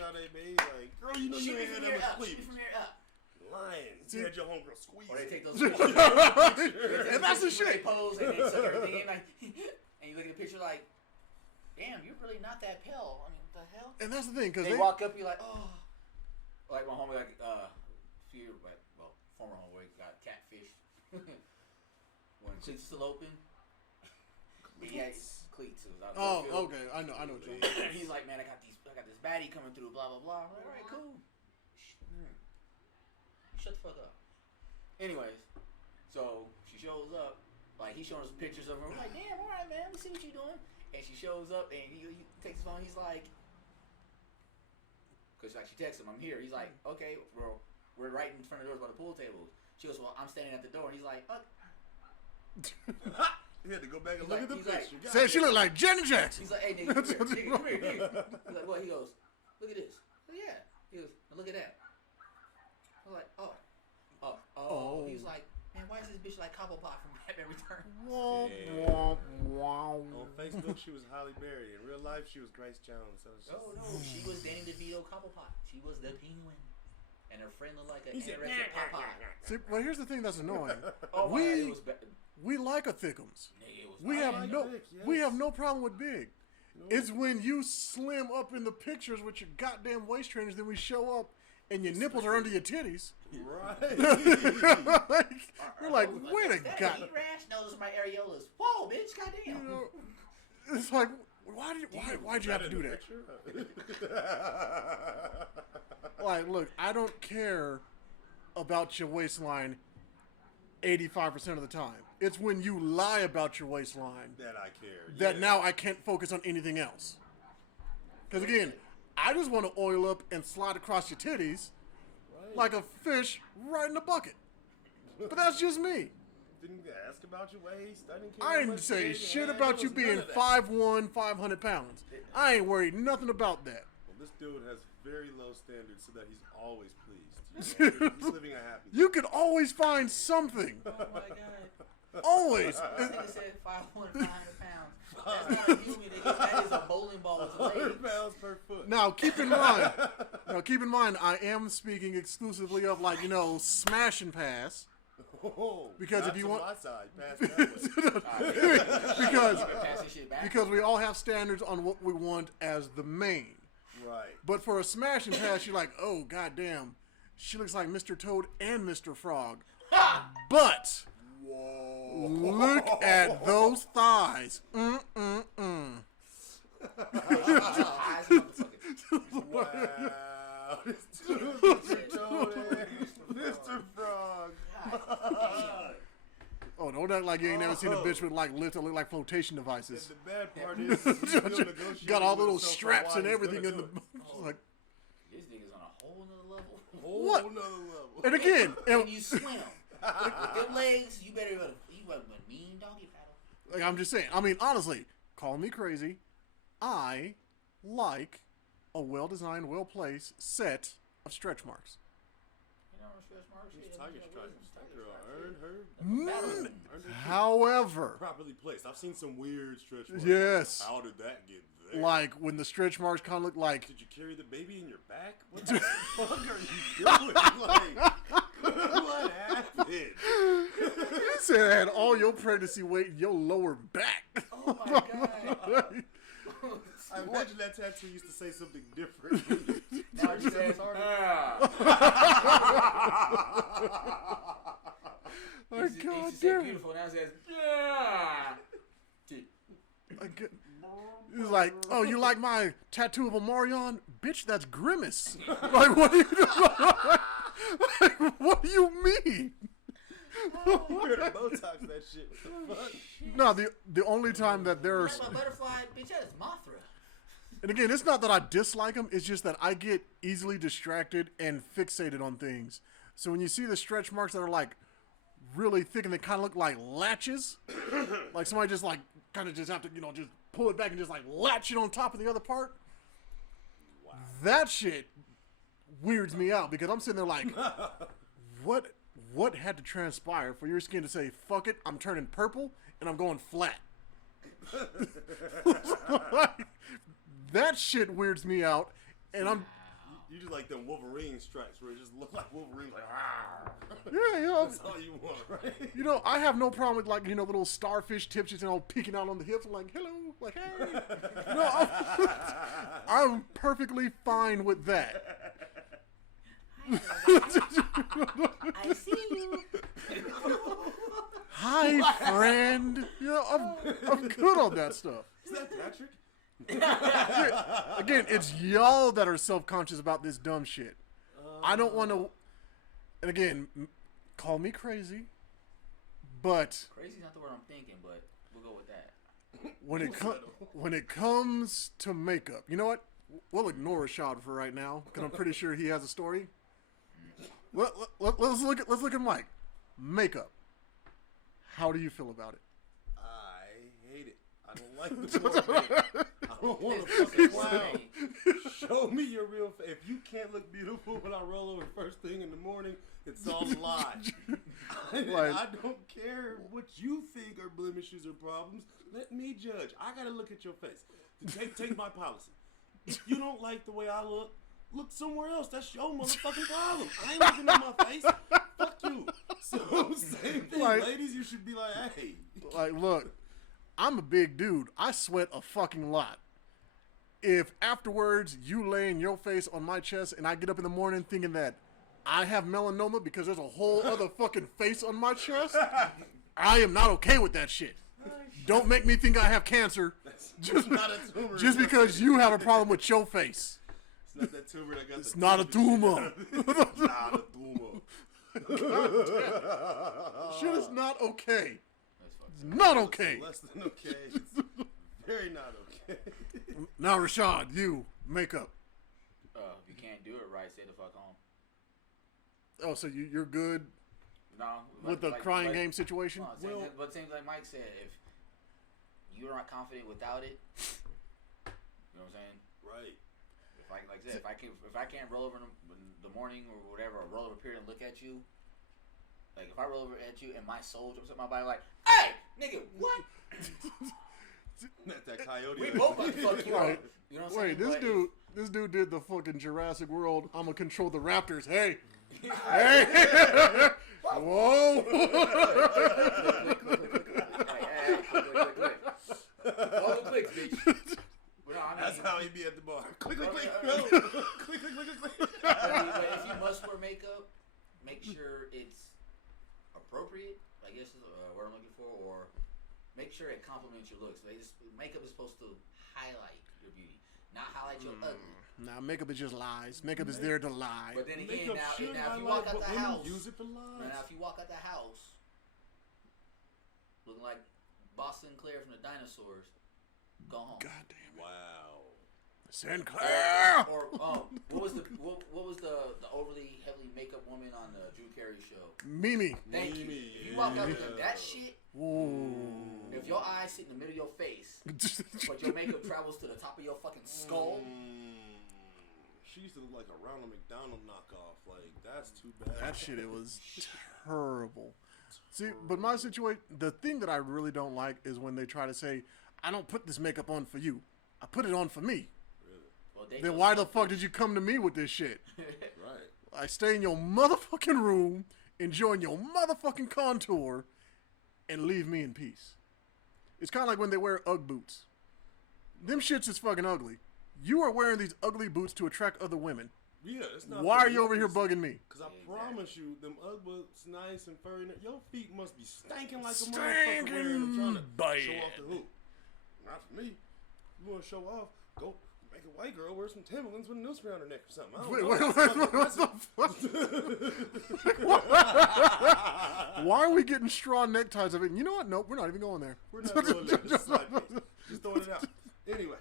how they made. Like, girl, you know Shoot you me ain't from had here that up. much Shoot me sleep. from here up. Lying. You had your homegirl squeeze. Or they it. take those pictures. and that's the They shit. pose and they suck everything in like, and you look at the picture like, damn, you're really not that pale. I mean, what the hell? And that's the thing, because They walk up, you're like, oh. Like my homie, like, few, like, well, former homeboy got catfished. When cleats still open. He had cleats. It was out of Oh, the field. okay, I know what you're talking. He's like, man, I got this baddie coming through, blah blah blah. I'm like, all right, cool. Shut the fuck up. Anyways, so she shows up. Like, he's showing us pictures of her. We're like, damn, all right, man, let me see what you're doing. And she shows up, and he takes his phone. He's like, because like she texts him, I'm here. He's like, okay, well, we're right in front of the doors by the pool tables. She goes, well, I'm standing at the door. And he's like, You had to go back and He's look like- at the he's like- picture. God Said she damn. looked like Janet Jackson. he's like, hey, nigga, come here, nigga. He's like, what? He goes, look at this. Oh, yeah. He goes, now look at that. I was like, oh. He was like, man, why is this bitch like Cobblepot from Batman Returns? Womp, Yeah. womp, wow. On Facebook, she was Halle Berry. In real life, she was Grace Jones. So it's just, Oh, no. She was Danny DeVito Cobblepot. She was the penguin. And her friend looked like an He said, anorexic Popeye. See, well, here's the thing that's annoying. Oh, my God, it was We like a thickums. nigga, it was We bad. have like no big, yes. we have no problem with big. No. It's when you slim up in the pictures with your goddamn waist trainers, then we show up and your nipples are under your titties. Right. Like, we're like, wait a Is that god. heat rash? No, those are my areolas. Whoa, bitch, You goddamn. know, it's like, why'd you have to do that? Like, look, I don't care about your waistline 85% of the time. It's when you lie about your waistline That I care. that yeah. now I can't focus on anything else. Because again, I just want to oil up and slide across your titties Right. like a fish right in the bucket. But that's just me. Didn't ask about your waist. I didn't care. I how didn't much say big shit had. about There you was none being of that. 5'1", 500 pounds. I ain't worried nothing about that. Well, this dude has very low standards, so that he's always pleased. You know? He's living a happy. You could always find something. Oh my god. Always. This nigga said 500 pounds. That's not a human, nigga. That is a bowling ball with legs. 100 pounds per foot. Now keep in mind, I am speaking exclusively of like, smash and pass. Oh, Because not if you to want- my side, pass that way. Pass this shit back. Because we all have standards on what we want as the main. Right. But for a smash and pass, you're like, oh goddamn, she looks like Mr. Toad and Mr. Frog. But Whoa. look at those thighs. Eyes, motherfucker. Wow. This dude, Mr. Toad and Mr. Frog. Oh, don't act like you ain't never seen a bitch with like lips that look like flotation devices. And the bad part is, he's still negotiating Got all the with little himself straps on and why he's everything gonna in the. do it. It's like, This nigga's on a whole nother level. Whole What? nother level. and again, And you swim. With them legs, you better you a mean doggy paddle. like I'm just saying. I mean, honestly, call me crazy. I like a well-designed, well-placed set of stretch marks. You know, stretch marks. This shit, Tiger you know, Stripe. wisdom, That Tiger girl Stripe, earned her. shit. Earned her However, properly placed. I've seen some weird stretch marks. yes, How did that get there? like when the stretch marks kind of look like. Did you carry the baby in your back? What the fuck are you doing? Like, what happened? You said it had all your pregnancy weight in your lower back. Oh my god. I imagine that tattoo used to say something different. Now it says, My It God used to say damn. beautiful, now it says, yeah. He's like, oh, you like my tattoo of a Marion? Bitch, that's Grimace. Like, what do you like, what do you mean? You better Botox that shit. What the fuck? No, the only time that You there's, like my butterfly? Bitch, that is Mothra. and again, it's not that I dislike them. It's just that I get easily distracted and fixated on things. So when you see the stretch marks that are like really thick and they kind of look like latches, like somebody just like kind of just have to, just pull it back and just like latch it on top of the other part. Wow. That shit weirds me out because I'm sitting there like, what had to transpire for your skin to say, fuck it, I'm turning purple and I'm going flat? Like, that shit weirds me out, and I'm You just like them Wolverine stripes where it just look like Wolverine, like, yeah. that's all you want, right? I have no problem with like little starfish tips just peeking out on the hips. I'm like, hello, like hey. No, I'm perfectly fine with that. I see you. Hi, friend. I'm good on that stuff. Is that Patrick? Again, it's y'all that are self-conscious about this dumb shit. I don't want to. And again, call me crazy, but Crazy's not the word I'm thinking, but we'll go with that. when it comes to makeup, you know what? We'll ignore Rashad for right now because I'm pretty sure he has a story. Let's look at Mike. Makeup. How do you feel about it? I hate it. I don't like the makeup. I don't want to fucking clown. Show me your real face. If you can't look beautiful when I roll over first thing in the morning, it's all a lie. I don't care what you think are blemishes or problems. Let me judge. I gotta look at your face. Take my policy. If you don't like the way I look somewhere else. That's your motherfucking problem. I ain't looking at my face. Fuck you. So same thing, ladies. You should be like, hey. Like, look, I'm a big dude. I sweat a fucking lot. If afterwards you lay in your face on my chest and I get up in the morning thinking that I have melanoma because there's a whole other fucking face on my chest, I am not okay with that shit. Don't make me think I have cancer Just not a tumor. just because you have a problem with your face. It's not that tumor that got It's the not a tumor. Not a tumor. Shit is not okay. That's fucked It's not okay. Less than okay. It's very not okay. Now, Rashad, you, makeup. If you can't do it right, stay the fuck home. Oh, so you're good No. with the crying game situation? No, but same like Mike said, if you're not confident without it, you know what I'm saying? Right. Like I said, if I can't roll over in the morning or whatever, or roll over a period and look at you, Like if I roll over at you and my soul jumps up my body, like, hey, nigga, what? That coyote. We both about to fuck you up. You know what I'm Wait, saying? this dude did the fucking Jurassic World. I'm gonna control the raptors. Hey, hey, whoa! All the clicks, bitch. That's how he be at the bar. Click. But if you must wear makeup, make sure it's appropriate. I guess is what I'm looking for, or make sure it complements your looks. Makeup is supposed to highlight your beauty, not highlight your ugly. Nah, makeup is just lies. Makeup is there to lie. But then again, Makeup now should if you highlight, walk out but the women house, use it for lies. now if you walk out the house looking like Boss Sinclair from the dinosaurs, go home. God damn it. Wow. Sinclair. Or what was the overly heavily makeup woman on the Drew Carey show? Mimi. Thank you. Mimi, If you walk out with yeah. that shit, Ooh. if your eyes sit in the middle of your face, but your makeup travels to the top of your fucking skull, She used to look like a Ronald McDonald knockoff. Like, that's too bad. That shit, it was terrible. See, but my situation, the thing that I really don't like is when they try to say, I don't put this makeup on for you. I put it on for me. well, Then why the fuck did you come to me with this shit? Right. I stay in your motherfucking room, enjoying your motherfucking contour, and leave me in peace. It's kind of like when they wear Ugg boots. Them shits is fucking ugly. You are wearing these ugly boots to attract other women. Yeah, it's not. Why are you over here bugging me? Because I promise you, them Ugg boots nice and furry. Your feet must be stinking like a Stinking motherfucker wearing them trying to bad. show off the hoop. Not for me. You want to show off? Go make a white girl wear some Timberlands with a noose around her neck or something. I don't know. What Why are we getting straw neckties of it? You know what? Nope, we're not even going there. We're not going there. Just throwing it out. Anyway.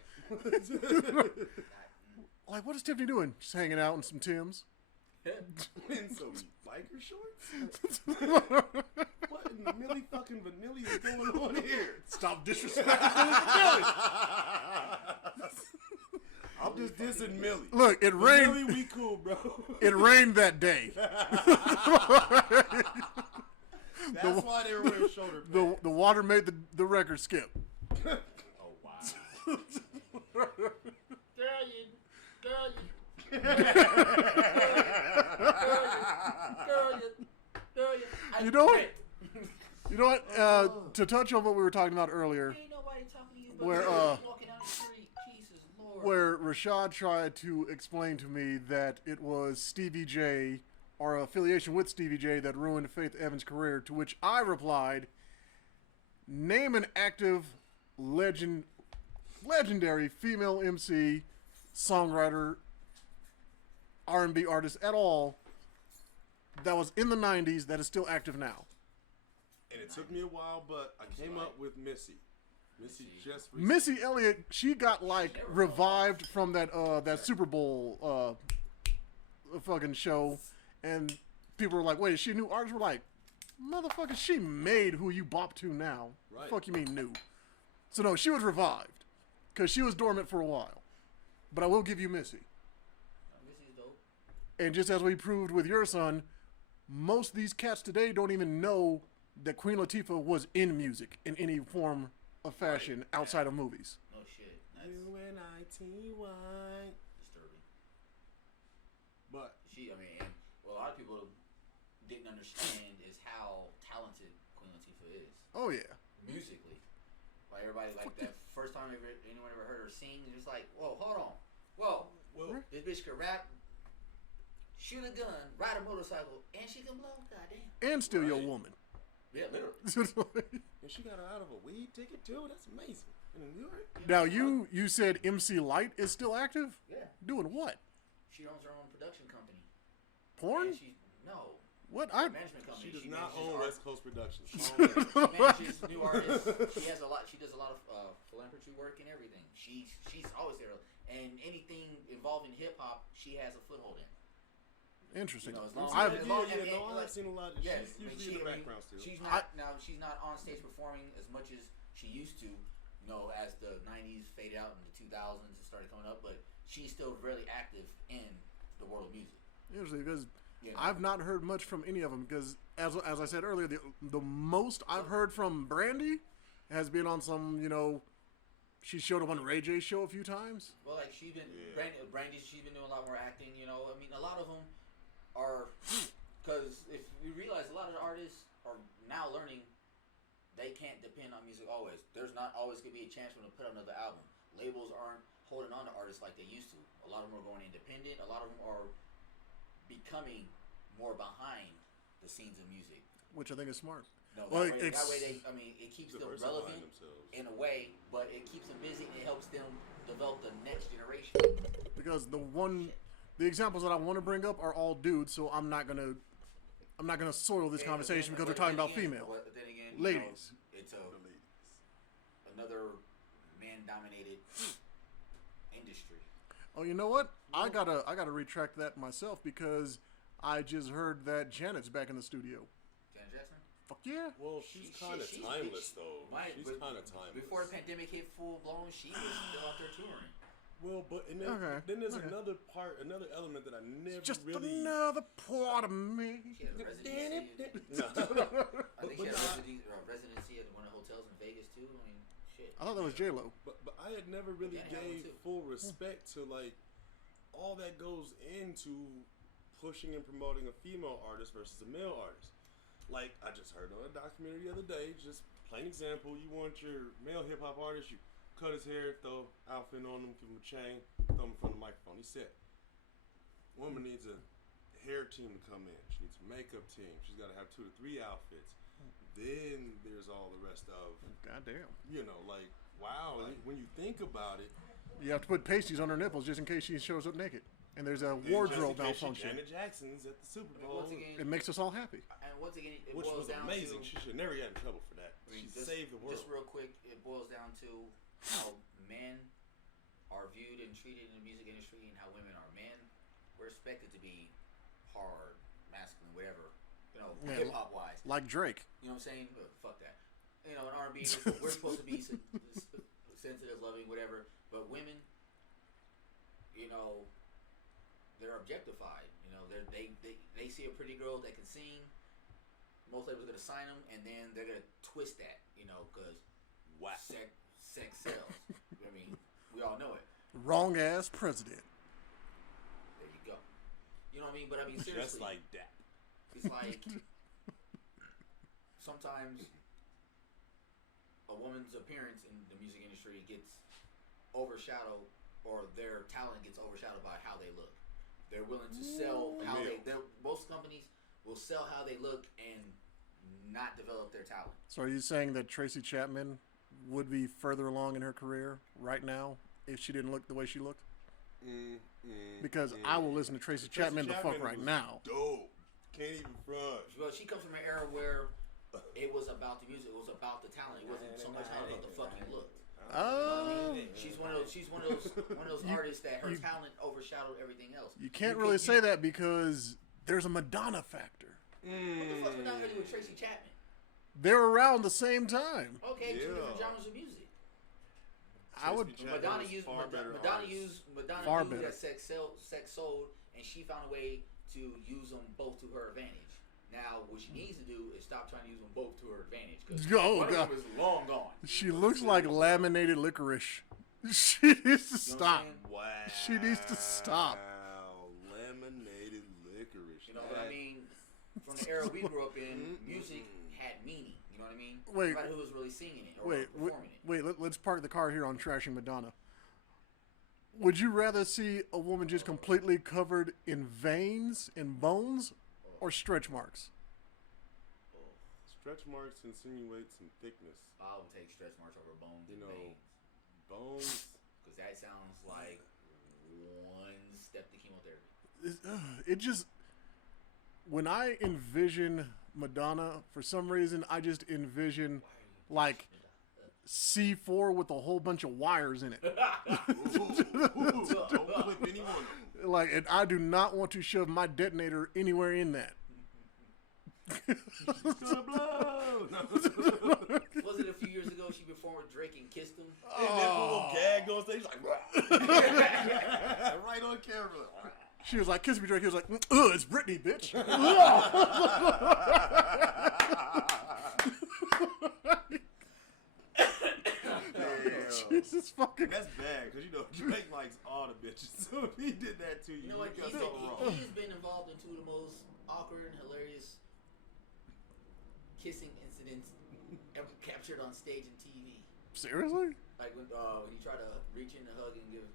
Like, what is Tiffany doing? Just hanging out in some Timbs? In some biker shorts? What in the Millie fucking vanilla is going on here? Stop disrespecting Millie. I'm just dissing Millie. Look, it rained. Millie, we cool, bro. It rained that day. That's why they were wearing shoulder pads. The water made the record skip. Oh, wow. You know what? You know what? To touch on what we were talking about earlier, ain't nobody talking to you but where walking down the street. Jesus Lord. where Rashad tried to explain to me that it was Stevie J or affiliation with Stevie J that ruined Faith Evans' career, to which I replied, name an active legendary female MC, songwriter, R&B artist at all that was in the 90s that is still active now. And it took me a while, but I came up with Missy. Missy just recently. Missy Elliott, she got like revived from that Super Bowl fucking show, and people were like, "Wait, is she a new artist?" We're like, "Motherfucker, she made who you bop to now." Right. Fuck you mean new? So no, she was revived because she was dormant for a while. But I will give you Missy. Missy's dope. And just as we proved with your son, most of these cats today don't even know that Queen Latifah was in music in any form of fashion outside of movies. No shit. That's UNITY. disturbing. But A lot of people didn't understand is how talented Queen Latifah is Oh yeah. musically. Like everybody, like that first time anyone ever heard her sing, it was like, whoa, hold on, whoa, this bitch could rap, shoot a gun, ride a motorcycle, and she can blow. Goddamn. And still your woman. Yeah, literally. and she got her out of a weed ticket too. That's amazing. In New York. Now you said MC Light is still active? Yeah. Doing what? She owns her own production company. Porn? And no. What? Management company. She does not own West Coast Productions. She manages new artists. She has a lot. She does a lot of philanthropy work and everything. She's always there, and anything involving hip hop, she has a foothold in. Interesting. You know, as long I've as I've seen a lot. Yes, She's usually in the background still. She's not She's not on stage performing as much as she used to. You know, as the '90s faded out and the 2000s started coming up, but she's still really active in the world of music. Usually, because You know? I've not heard much from any of them because, as I said earlier, the most I've heard from Brandy has been on some, she showed up on Ray J's show a few times. Well, like she's been Brandy. She's been doing a lot more acting. I mean, a lot of them are because if we realize a lot of the artists are now learning they can't depend on music always. There's not always gonna be a chance for them to put out another album. Labels aren't holding on to artists like they used to. A lot of them are going independent. A lot of them are becoming more behind the scenes of music, which I think is smart. No, Well, that way it keeps them relevant themselves. in a way, but it keeps them busy and it helps them develop the next generation. Because the examples that I want to bring up are all dudes, so I'm not gonna soil this conversation because we're talking about female. But then again, ladies. It's another man-dominated industry. Oh, you know what? I gotta retract that myself because I just heard that Janet's back in the studio. Janet Jackson? Fuck yeah. Well, she's kind of timeless, though. She's kind of timeless. Before the pandemic hit full blown, she was still out there touring. Well, but and then there's another element that I never Just really. another part of me. She had a residency. No. I think she had a residency at one of the hotels in Vegas too. I mean, shit. I thought that was J-Lo. But I had never really gave full respect to like all that goes into pushing and promoting a female artist versus a male artist. Like I just heard on a documentary the other day, just plain example, you want your male hip hop artist, you cut his hair, throw outfit on him, give him a chain, throw him in front of the microphone. He said, woman needs a hair team to come in. She needs a makeup team. She's got to have 2 to 3 outfits. Then there's all the rest of, goddamn. Like, wow. When you think about it. You have to put pasties on her nipples just in case she shows up naked. And there's a wardrobe malfunction. Janet Jackson's at the Super Bowl. It makes us all happy. And once again, it which boils was down amazing. to... She should never get in trouble for that. She saved the world. Just real quick, it boils down to how men are viewed and treated in the music industry and how women are. Men, we're expected to be hard, masculine, whatever, hip hop wise. Like Drake. You know what I'm saying? Fuck that. In R&B, we're supposed to be sensitive, loving, whatever. But women, they're objectified. They see a pretty girl that can sing. Most labels are gonna sign them, and then they're gonna twist that, because sex sells. I mean, we all know it. Wrong ass president. There you go. You know what I mean? But I mean, seriously. Just like that. It's like sometimes a woman's appearance in the music industry gets overshadowed, or their talent gets overshadowed by how they look. They're willing to sell how most companies will sell how they look and not develop their talent. So are you saying that Tracy Chapman would be further along in her career right now if she didn't look the way she looked? Because I will listen to Tracy Chapman the fuck right now. Dope. Can't even front. Well, she comes from an era where it was about the music, it was about the talent. It wasn't so much how about the fucking look. Oh, she's one of those artists that her talent overshadowed everything else. You can't really say that because there's a Madonna factor. What the fuck's Madonna gonna do with Tracy Chapman? They're around the same time. Okay, 2 different genres of music. I would. Madonna used that sex sold, and she found a way to use them both to her advantage. Now, what she needs to do is stop trying to use them both to her advantage, because one of them is long gone. She looks like laminated licorice. She needs to stop. Wow. She needs to stop. Laminated licorice. You know what I mean? From the era we grew up in, music had meaning. You know what I mean? Wait. Nobody who was really singing it or performing it. Wait. Let's park the car here on trashing Madonna. Would you rather see a woman just completely covered in veins and bones, or stretch marks? Stretch marks insinuate some thickness. I would take stretch marks over bones and veins. Bones. Because that sounds like one step to chemotherapy. It just... When I envision Madonna, for some reason, I just envision, like, C4 with a whole bunch of wires in it. Don't clip any one of them. Like, and I do not want to shove my detonator anywhere in that. Was it a few years ago she performed with Drake and kissed him? And that little gag on stage, like, right on camera. She was like, kiss me, Drake. He was like, it's Britney, bitch. Jesus fucking. That's bad, because, Drake likes all the bitches. So if he did that to you, You know what? got something wrong. He's been involved in two of the most awkward and hilarious kissing incidents ever captured on stage and TV. Seriously? Like when he tried to reach in to hug and give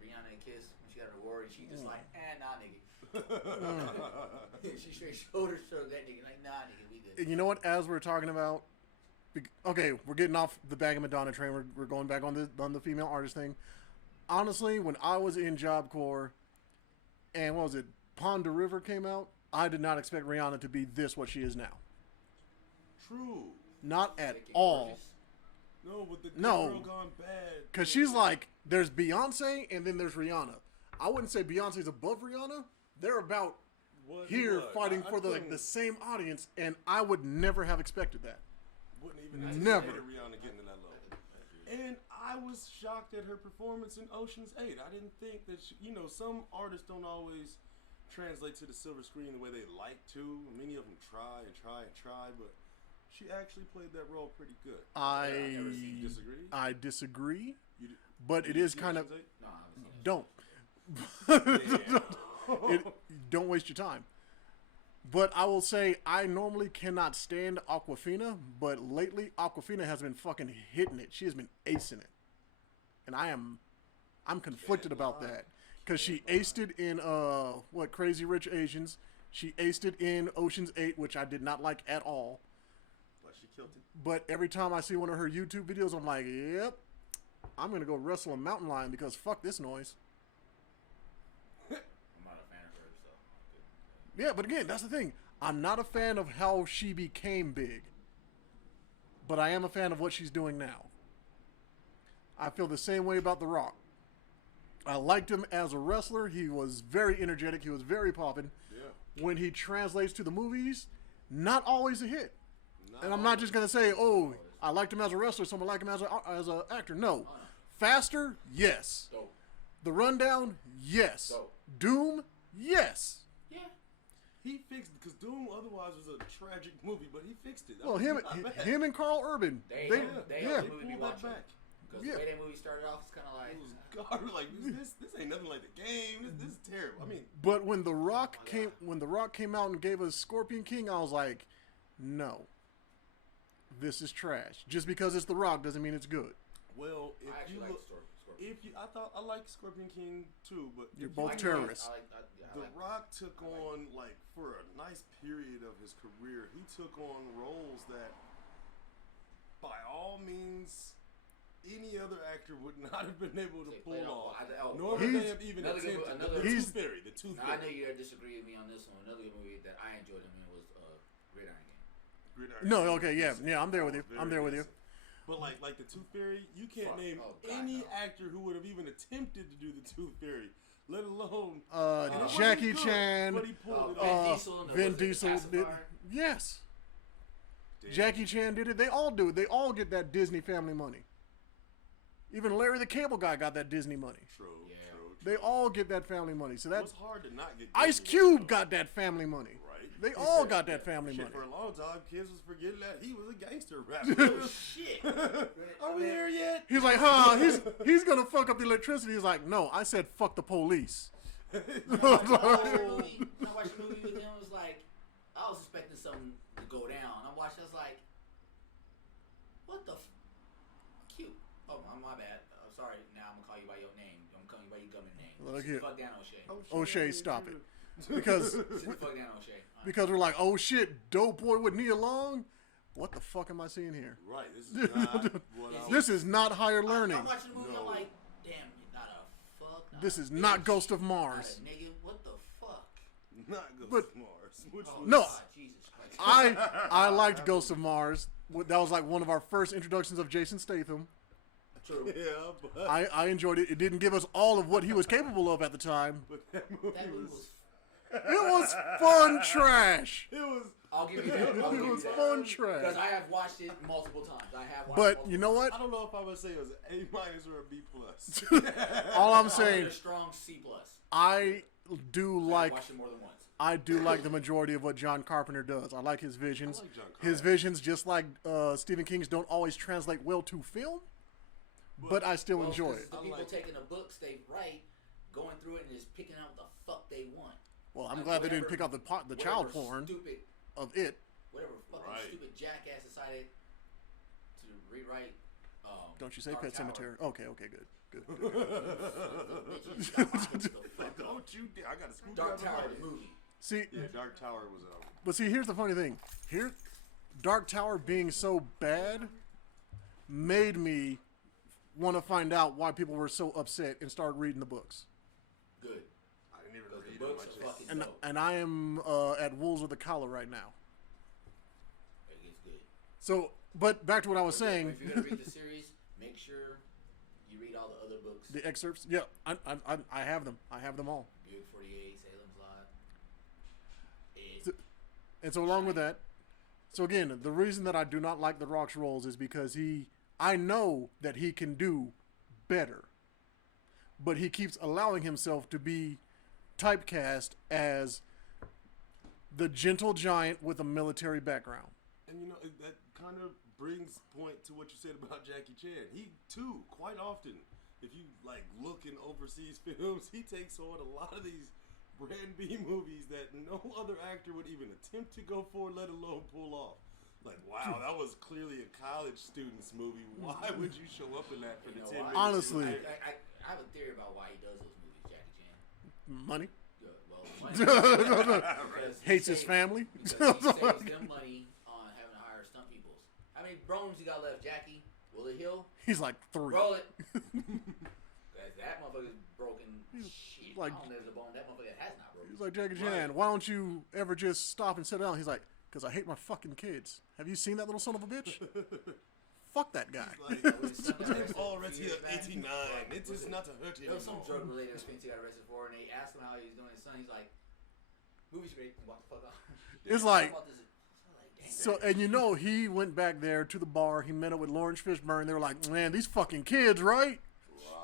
Rihanna a kiss when she got an award, and she just like, nah, nigga. She straight shoulder shrugged that nigga like, nah, nigga, we good. You know what? As we're talking about, okay, we're getting off the bag of Madonna train. We're going back on the female artist thing. Honestly, when I was in Job Corps, and what was it, Pond the River came out, I did not expect Rihanna to be what she is now. True. Not at all. No, but the girl gone bad. Because she's like, there's Beyonce and then there's Rihanna. I wouldn't say Beyonce's above Rihanna. They're about here fighting for the same audience, and I would never have expected that. Wouldn't even never. Rihanna getting to that level. And I was shocked at her performance in Ocean's 8. I didn't think that some artists don't always translate to the silver screen the way they like to. Many of them try, but she actually played that role pretty good. You disagree? I disagree, but it is kind of No, I haven't seen don't. Don't waste your time. But I will say I normally cannot stand Awkwafina, but lately Awkwafina has been fucking hitting it. She has been acing it, and I'm conflicted about that because she aced it in Crazy Rich Asians. She aced it in Ocean's 8, which I did not like at all. But she killed it. But every time I see one of her YouTube videos, I'm like, yep, I'm gonna go wrestle a mountain lion because fuck this noise. I'm not a fan of her, so. Yeah, but again, that's the thing. I'm not a fan of how she became big. But I am a fan of what she's doing now. I feel the same way about The Rock. I liked him as a wrestler. He was very energetic. He was very popping. Yeah. When he translates to the movies, not always a hit. And I'm not just going to say, oh, I liked him as a wrestler, so I'm going to like him as an actor. No. Faster? Yes. Dope. The Rundown? Yes. Dope. Doom? Yes. Yeah. He fixed it, because Doom otherwise was a tragic movie, but he fixed it. Well, him and Carl Urban. They Yeah. the movie be pulled that watching. back. Because the way that movie started off, it's kind of like. It was garbage. Like this ain't nothing like the game. This is terrible. I mean, But when The Rock came out and gave us Scorpion King, I was like, no. This is trash. Just because it's The Rock doesn't mean it's good. well, I actually like Scorpion. I like Scorpion King too, but You're if both you- terrorists. The Rock took on, like, for a nice period of his career, he took on roles that, by all means, any other actor would not have been able to Say, pull play it off. off. Nor would they have even another good- attempted. another- The He's- Tooth Fairy. The Tooth Now, I know Fairy. you're disagree with me on this one. Another good movie that I enjoyed him in was Gridiron Gang. Gridiron No, Gang. okay, yeah, I'm there with you. Very I'm there with you. decent. But like the Tooth Fairy, you can't Fuck. name Oh, God, any no. actor who would have even attempted to do the Tooth Fairy, let alone and it wasn't Jackie good, Chan, But he pulled it Vin off. Diesel and Vin Diesel did. Pacifier. Yes. Damn. Jackie Chan did it. They all do it. They all get that Disney family money. Even Larry the Cable Guy got that Disney money. True. They all get that family money. So It that's was hard to not get Ice Disney, Cube though. got that family money. Right. They all got that family Shit, money. for a long time, kids was forgetting that he was a gangster rapper. Oh, shit. Are we there yet? He's like, he's gonna fuck up the electricity. He's like, no, I said fuck the police. When I watched the movie with him, it was like, I was expecting something to go down. I watched, I was like, what the cute. Oh, my bad. Sorry, now I'm gonna call you by your name. I'm calling you by your government name. Look Sit here. the fuck down, O'Shea. O'Shea, stop it. Because Sit the fuck down, O'Shea. because we're like, oh shit, dope boy with Nia Long. What the fuck am I seeing here? Right. This is not what I was. This is not higher learning. I'm watching the movie, I'm No. like, damn, you're not a fuck. Not This a is not bitch, Ghost of not Mars. a nigga, what the fuck? Not Ghost But- of Mars. Which Oh, was, No. God, Jesus Christ. I liked Ghost of Mars. That was like one of our first introductions of Jason Statham. True. Yeah, but I enjoyed it. It didn't give us all of what he was capable of at the time. that movie That movie was. was. It was fun trash. It was. I'll give you that. I'll give It you was that. fun Because trash. I have watched it multiple times. I have watched But you know what? I don't know if I would say it was an A- or a B+. All I'm It's saying, a strong C+. I do I like watched it more than once. I do like the majority of what John Carpenter does. I like his visions. I like John His Carpenter. visions, just like Stephen King's, don't always translate well to film, but I still enjoy it's it. the I people like- taking the books they write, going through it, and just picking out what the fuck they want. Well, I'm Like, glad they didn't whatever- pick out the whatever child porn Stupid, of it. whatever fucking Right. stupid jackass decided to rewrite. Don't you say Dark Pet Tower. Cemetery? Okay, good. Don't you dare. I got a Dark screwdriver. Tower, the movie. See, Yeah, Dark Tower was but see, here's the funny thing. Here, Dark Tower being so bad made me want to find out why people were so upset and start reading the books. Good. I didn't even Because read the them. books I are just, fucking And dope. and I am at Wolves with the Collar right now. It gets good. So, but back to what I was saying. If you're gonna read the series, make sure you read all the other books. The excerpts, yeah, I have them. I have them all. Buick 48, Salem's Lot. So- And so along with that, so again, the reason that I do not like The Rock's roles is because I know that he can do better, but he keeps allowing himself to be typecast as the gentle giant with a military background. and you know, that kind of brings point to what you said about Jackie Chan. He, too, quite often, if you, like, look in overseas films, he takes on a lot of these brand B movies that no other actor would even attempt to go for, let alone pull off. Like, wow, that was clearly a college student's movie. Why would you show up in that for You the know 10 why? minutes? Honestly. I have a theory about why he does those movies, Jackie Chan. Money. Good. Well, money. Because he Hates his saves- family. Because he saves them money on having to hire stunt peoples. How many bones you got left, Jackie? Will it heal? He's like 3. Roll it. that motherfucker's broken. Shit. like- I don't know if there's a bone that motherfucker has not broken. He's like, Jackie Chan, why don't you ever just stop and sit down? He's like, because I hate my fucking kids. Have you seen that little son of a bitch? Fuck that guy. Like, When his son got I'm arrested a already few years back, 89. It is not a hurt There was some anymore. drug-related offense he got arrested for, and they asked him how he was doing his son. He's like, "Movie's great." And walked the fuck off. It's like- So, and you know, he went back there to the bar. He met up with Lawrence Fishburne. They were like, man, these fucking kids, right?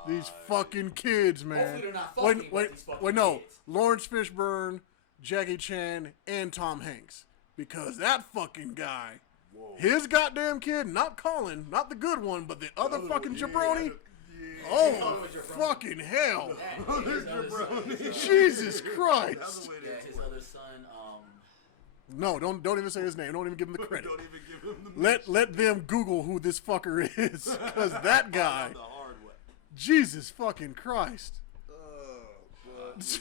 These fucking kids, man. Hopefully they're not fucking, but these fucking no. kids. Lawrence Fishburne, Jackie Chan, and Tom Hanks. Because that fucking guy, his goddamn kid, not Colin, not the good one, but the other fucking jabroni. Oh, fucking hell. Jesus Christ. Yeah, his other son, No, don't even say his name. Don't even give him the credit. Don't even give him the Let them Google who this fucker is, because that guy, the hard way. Jesus fucking Christ. But,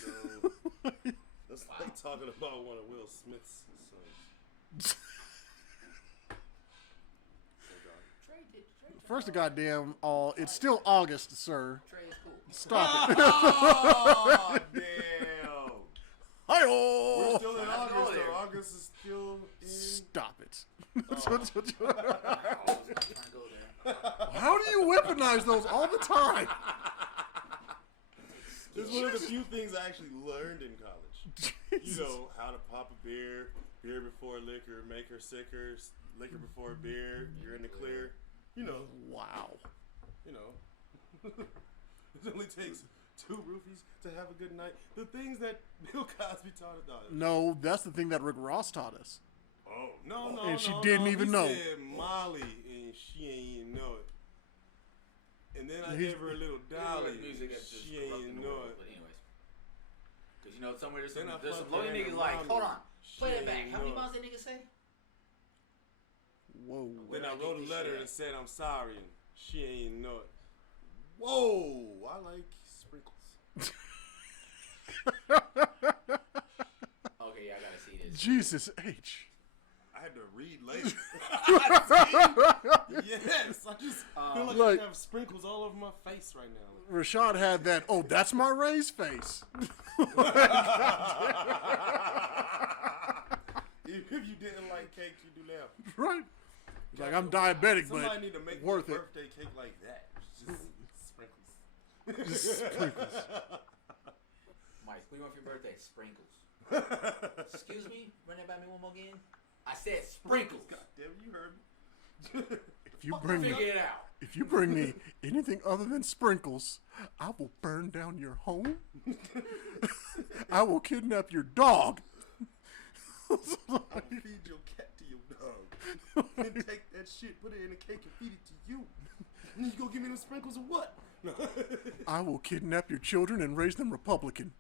you know, that's like talking about one of Will Smith's sons. First of goddamn all, it's still August, sir. Trey is cool. Stop it. Oh, damn. We're Hi-oh. still in Let's go August, there. though. August is still in. Stop it. I was not trying to go there. How do you weaponize those all the time? It's one of the few things I actually learned in college. You know, how to pop a beer, beer before liquor, make her sicker, liquor before beer, you're in the clear. You know, Wow. you know. It only takes 2 roofies to have a good night. The things that Bill Cosby taught us. No, that's the thing that Rick Ross taught us. Oh, no. And she didn't even He know. said Molly, and she ain't even know it. And then I He's- gave her a little dolly. Music that's just She ain't corrupting even the know world. it. But anyways, because you know somewhere there's Then I some fucked lonely her and niggas her like, mommy. hold on, play She that back. ain't How many know miles that nigga say? Whoa. Then I Where'd I wrote get a this letter shit that at? said I'm sorry, and she ain't even know it. Whoa, I like sprinkles. Okay, yeah, I gotta see this. Jesus H. I had to read later. Yes, I just feel like, Like- I have sprinkles all over my face right now. Rashad had that, oh, that's my raised face. If you didn't like cake, you do now. Right? He's like, I'm diabetic, Somebody but need to make worth me a it. birthday cake like that. Just sprinkles. Just sprinkles. Mike, what do you want for your birthday? Sprinkles. Excuse me? Run that by me one more again? I said sprinkles. God damn, you heard me. If you bring Figure it out. If you bring me anything other than sprinkles, I will burn down your home. I will kidnap your dog. I'll feed your cat to your dog. And take that shit, put it in a cake, and feed it to you. And you gonna give me them sprinkles or what? No. I will kidnap your children and raise them Republican.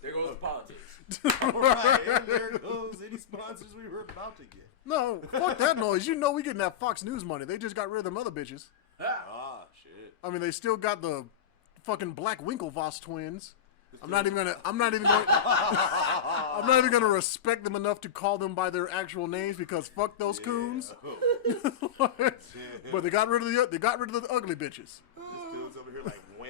There goes the politics. All right, and there goes any sponsors we were about to get. No, fuck that noise. You know we getting that Fox News money. They just got rid of them other bitches. Ah, shit. I mean, they still got the fucking Black Winklevoss twins. I'm not even gonna respect them enough to call them by their actual names because fuck those coons. But they got rid of the ugly bitches. This dude's over here like, wah.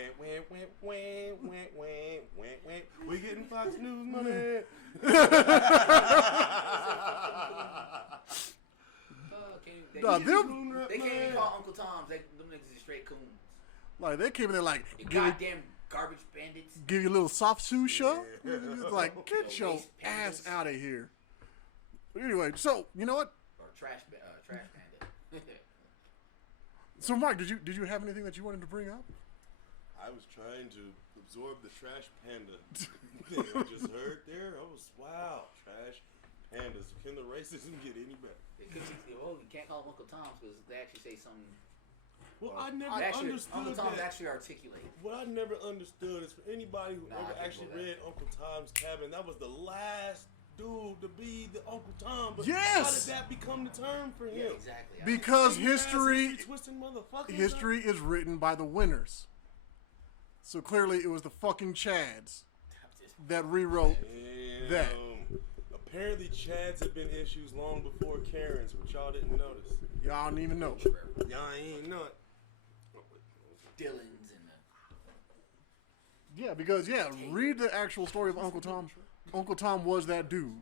We getting Fox News money. They Nah, can't them, even call Uncle Tom's. Them niggas is straight coons. like they came in there like You goddamn garbage bandits. give you a little soft shoe show. Yeah. It's like get your Waste ass pandas. out of here. But anyway, so you know what? Or trash panda. So Mike, did you have anything that you wanted to bring up? I was trying to absorb the trash panda thing I just heard there. I was, wow, trash pandas. Can the racism get any better? You can't call them Uncle Tom's because they actually say something. Well, I never Uncle understood Tom's that. actually articulate. What I never understood is for anybody who Nah, I ever can actually believe read Uncle Tom's Cabin, that was the last dude to be the Uncle Tom. But Yes! how did that become the term for him? Yeah, exactly. Because You guys history twisting motherfuckers. history is written by the winners. So clearly it was the fucking Chads that rewrote Damn. that. Apparently, Chads have been issues long before Karens, but y'all didn't notice. Y'all don't even know. Y'all ain't know it. Dylan's and Yeah, because read the actual story of Uncle Tom. Uncle Tom was that dude.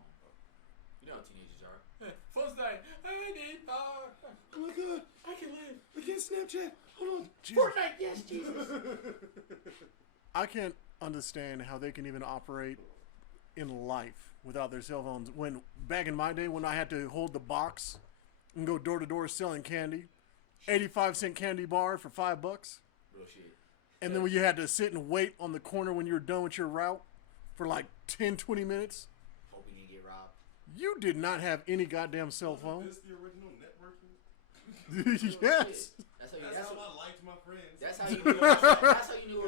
you know how teenagers are. First night, I need power. Oh my god, I can live. We can Snapchat. Hold on. Jesus. Fortnite, yes, Jesus. I can't understand how they can even operate in life without their cell phones. When back in my day, when I had to hold the box and go door to door selling candy, 85-cent candy bar for $5, Real shit. and then when you had to sit and wait on the corner when you were done with your route for like 10, 20 minutes, Hoping you get robbed. you did not have any goddamn cell phone. Is this the original networking? Yes. That's how I liked my friends. That's how you knew. That's how you knew.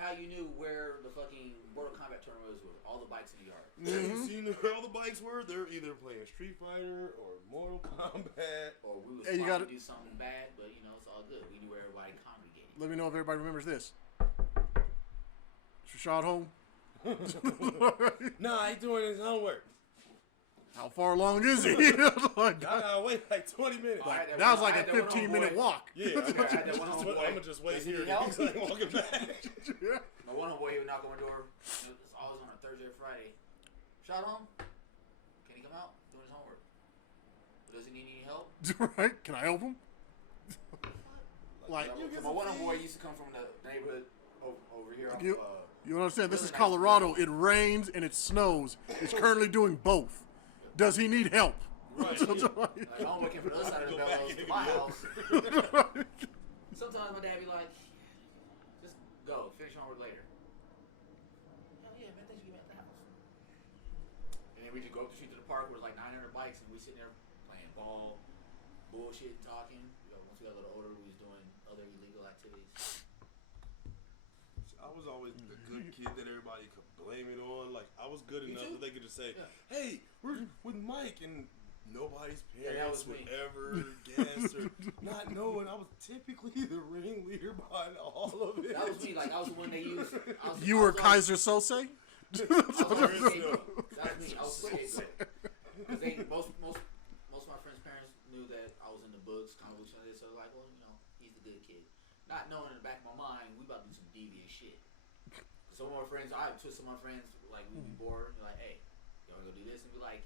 How you knew where the fucking Mortal Kombat tournament was. All the bikes in the yard. You seen where all the bikes were? They're either playing Street Fighter or Mortal Kombat. Or we was Hey, you trying gotta- to do something bad, but you know it's all good. We knew where everybody congregated. Let me know if everybody remembers this. Shot home. Nah, he's doing his homework. How far along is he? Like, I gotta wait like 20 minutes. I had that was one- like I a had that one 15-minute homeboy- walk. Yeah, I had that one homeboy. I'm gonna just wait Does he here need help? because I ain't walking back. Yeah. My one homeboy, he would knock on my door. It's always on a Thursday or Friday. Shot home? Can he come out? Doing his homework. Does he need any help? Right? Can I help him? Like, So my one homeboy used to come from the neighborhood over here. you don't understand? This is Colorado. It rains and it snows. It's currently doing both. Does he need help? Right. Like, my homeboy came from the other side of the Go back bellows and to my get house. Sometimes my dad be like, just go, finish your homework later. Hell yeah, man, thanks for getting me at the house. And then we just go up the street to the park where there's like 900 bikes and we sitting there playing ball, bullshit, talking. You know, once we got a little older, we was doing other illegal activities. I was always the good kid that everybody could blame it on. Like, I was good Me enough too. that they could just say, Yeah. hey, we're with Mike, and nobody's Yeah, that parents was would me. ever guess or not knowing. I was typically the ringleader behind all of it. That was me. Like, I was the one they used. You were Kaiser Sose? I was the scapegoat. That was me. I was the scapegoat. Because most of my friends' parents knew that I was in the books, comic books, and this. So like, well, you know, he's the good kid. Not knowing in the back of my mind, we about to do some deviant shit. Some of my friends, I twist some of my friends, like we'd be bored, and be like, hey, you wanna go do this? And be like,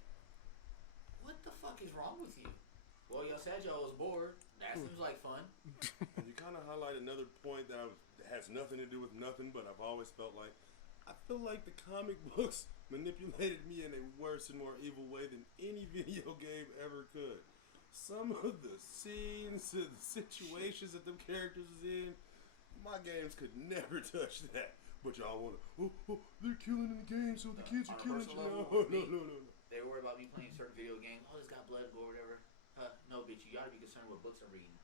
what the fuck is wrong with you? Well, y'all said y'all was bored. That seems like fun. You kind of highlight another point that has nothing to do with nothing, but I've always felt like I feel like the comic books manipulated me in a worse and more evil way than any video game ever could. Some of the scenes, the situations that them characters was in, my games could never touch that. But y'all wanna, they're killing in the game, so the kids are killing you. No. They worry about me playing certain video games. Oh, it's got blood, gore, whatever. No, bitch, you gotta be concerned what books I'm reading.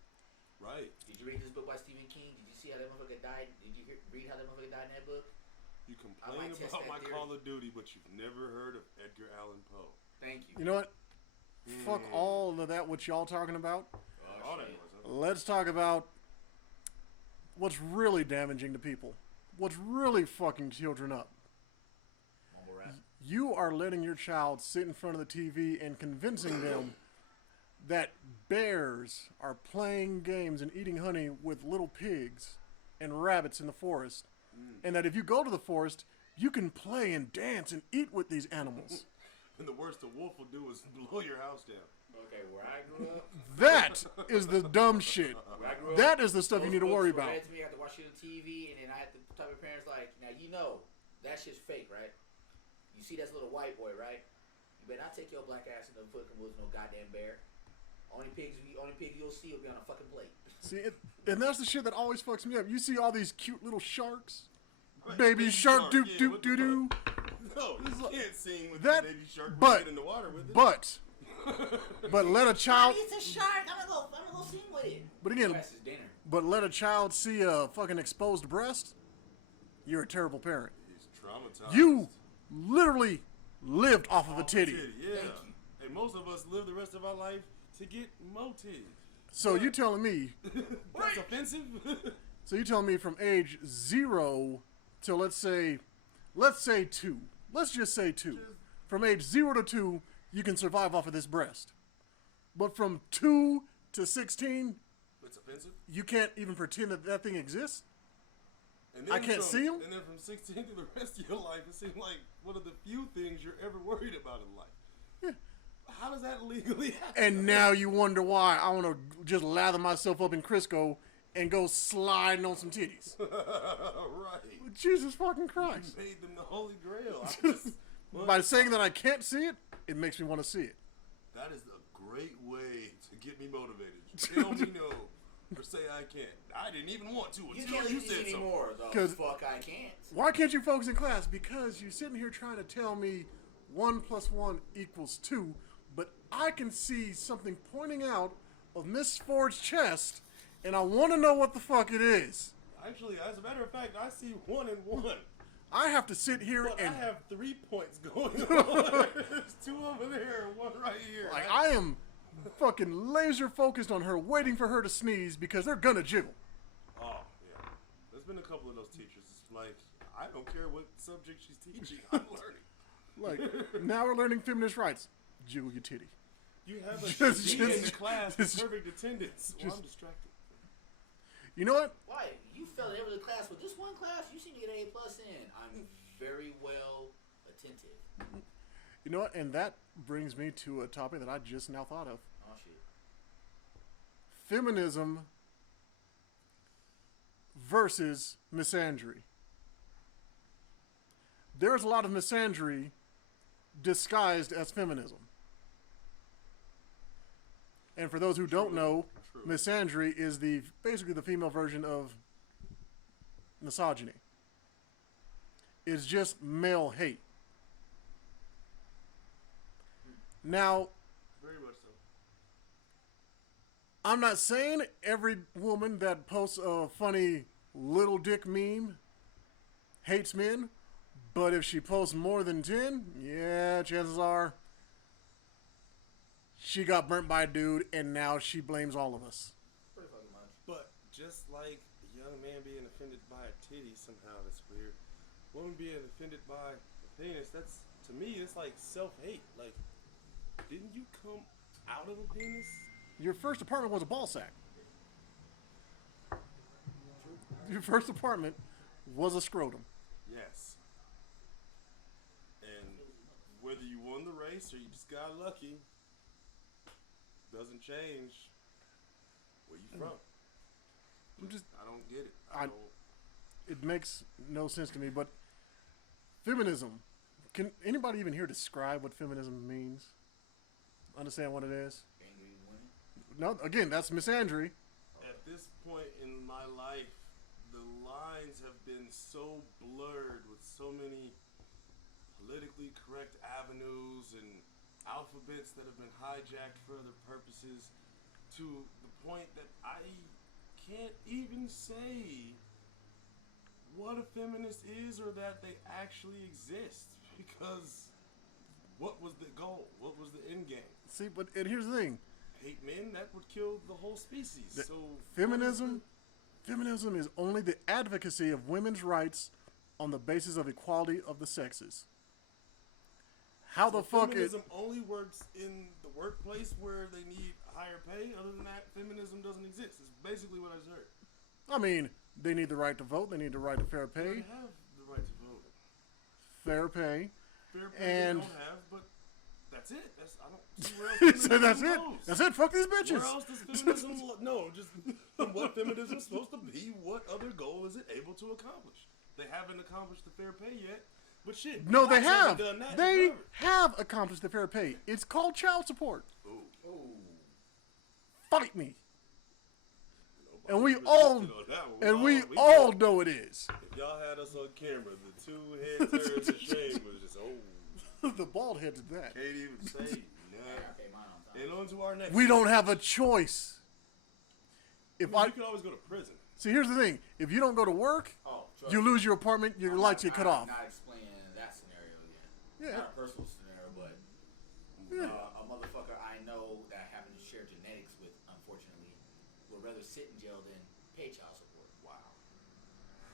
Right. Did you read this book by Stephen King? Did you see how that motherfucker died? Did you read how that motherfucker died in that book? You complain about my Call of Duty, but you've never heard of Edgar Allan Poe. Thank you. You know what? Fuck all of that, what y'all talking about. Oh, shit. Let's talk about what's really damaging to people. What's really fucking children up. Mumble rap. You are letting your child sit in front of the TV and convincing them that bears are playing games and eating honey with little pigs and rabbits in the forest. And that if you go to the forest, you can play and dance and eat with these animals. And the worst a wolf will do is blow your house down. Okay, where I grew up. That is the dumb shit. Where I grew up, That is the stuff you need to worry books were about. read to me, I had to watch it on TV, and then I had to tell my parents, like, now you know, that shit's fake, right? You see that little white boy, right? You better not take your black ass in the fucking woods, no goddamn bear. Only pig you'll see will be on a fucking plate. See, and that's the shit that always fucks me up. You see all these cute little sharks. Right, Baby shark, doo yeah, doo what doo the doo. fuck? No, you can't sing with That- the baby shark when but- you get in the water with it. But let a child. It's a shark. I'm gonna go sing with it. But again, That's his dinner. but let a child see a fucking exposed breast. You're a terrible parent. He's traumatized. You literally lived off of a titty. Yeah. Hey, most of us live the rest of our life to get more titties. So you telling me? That's offensive. So you telling me from age 0 to let's say 2. Let's just say 2. From age 0 to 2, you can survive off of this breast. But from 2 to 16, It's offensive. you can't even pretend that that thing exists. And then I can't see 'em? And then from 16 to the rest of your life, it seems like one of the few things you're ever worried about in life. Yeah. How does that legally happen? And now you wonder why I want to just lather myself up in Crisco and go sliding on some titties. Right. Jesus fucking Christ. You made them the Holy Grail. I just- By saying that I can't see it, it makes me want to see it. That is a great way to get me motivated. Tell me no, or say I can't. I didn't even want to You until can't you leave said this something. anymore. The 'Cause- fuck I can't. Why can't you focus in class? Because you're sitting here trying to tell me 1 + 1 = 2, but I can see something pointing out of Miss Ford's chest, and I want to know what the fuck it is. Actually, as a matter of fact, I see 1 and 1. I have to sit here But and I have 3 points going on. There's 2 over there, 1 right here. like I am fucking laser focused on her, waiting for her to sneeze because they're gonna jiggle. Oh, yeah. There's been a couple of those teachers. It's like, I don't care what subject she's teaching. I'm learning. Like now we're learning feminist rights. Jiggle your titty. You have a Just- G in the just- class with just- perfect attendance. Well, just- I'm distracted. You know what? Why? You failed every class with this one class. You seem to get an A+ in. I'm very well attentive. You know what? And that brings me to a topic that I just now thought of. Oh shit. Feminism versus misandry. There's a lot of misandry disguised as feminism. And for those who don't know, True. misandry is basically the female version of misogyny. It's just male hate. Now, Very much so. I'm not saying every woman that posts a funny little dick meme hates men, but if she posts more than 10, yeah, chances are she got burnt by a dude and now she blames all of us. Pretty fucking much. But just like a young man being offended by a titty, somehow that's weird. Woman being offended by a penis, that's, to me, it's like self-hate. Like, didn't you come out of a penis? Your first apartment was a ball sack. Your first apartment was a scrotum. Yes. And whether you won the race or you just got lucky, doesn't change where you from. I'm just, I don't get it. I- it makes no sense to me, but Feminism. Can anybody even here describe what feminism means? Understand what it is? Angry women. No, again, that's misandry. At this point in my life, the lines have been so blurred with so many politically correct avenues and alphabets that have been hijacked for other purposes to the point that I can't even say what a feminist is or that they actually exist, because what was the goal? What was the end game? See, but and here's the thing. Hate men, that would kill the whole species. So Feminism is only the advocacy of women's rights on the basis of equality of the sexes. How the fuck feminism only works in the workplace where they need higher pay? Other than that, feminism doesn't exist. It's basically what I just heard. I mean, they need the right to vote. They need the right to fair They pay. have the right to vote. Fair pay. Fair pay And- they don't have, but that's it. I don't see where else He feminism said that's it. goes. That's it. Fuck these Where bitches. else does feminism no, just what feminism is supposed to be, what other goal is it able to accomplish? They haven't accomplished the fair pay yet, but shit. No, they blacks have. haven't done that They forever. have accomplished the fair pay. It's called child support. Ooh. Oh. Fight me. And Nobody we was all touching on that one. and we We all got- know it is. If y'all had us on camera, the two head turns of shame was just The bald head did that. can't even say I nothing. pay mine on time. And on to our next. We don't have a choice. If You I could always go to prison. see, here's the thing: if you don't go to work, Oh, trust you me. lose your apartment, your lights get cut off. I'm not explaining that scenario again. Yeah. Not a personal scenario, but a motherfucker I know that I happen to share genetics with, unfortunately, would rather sit in jail than pay child support. Wow.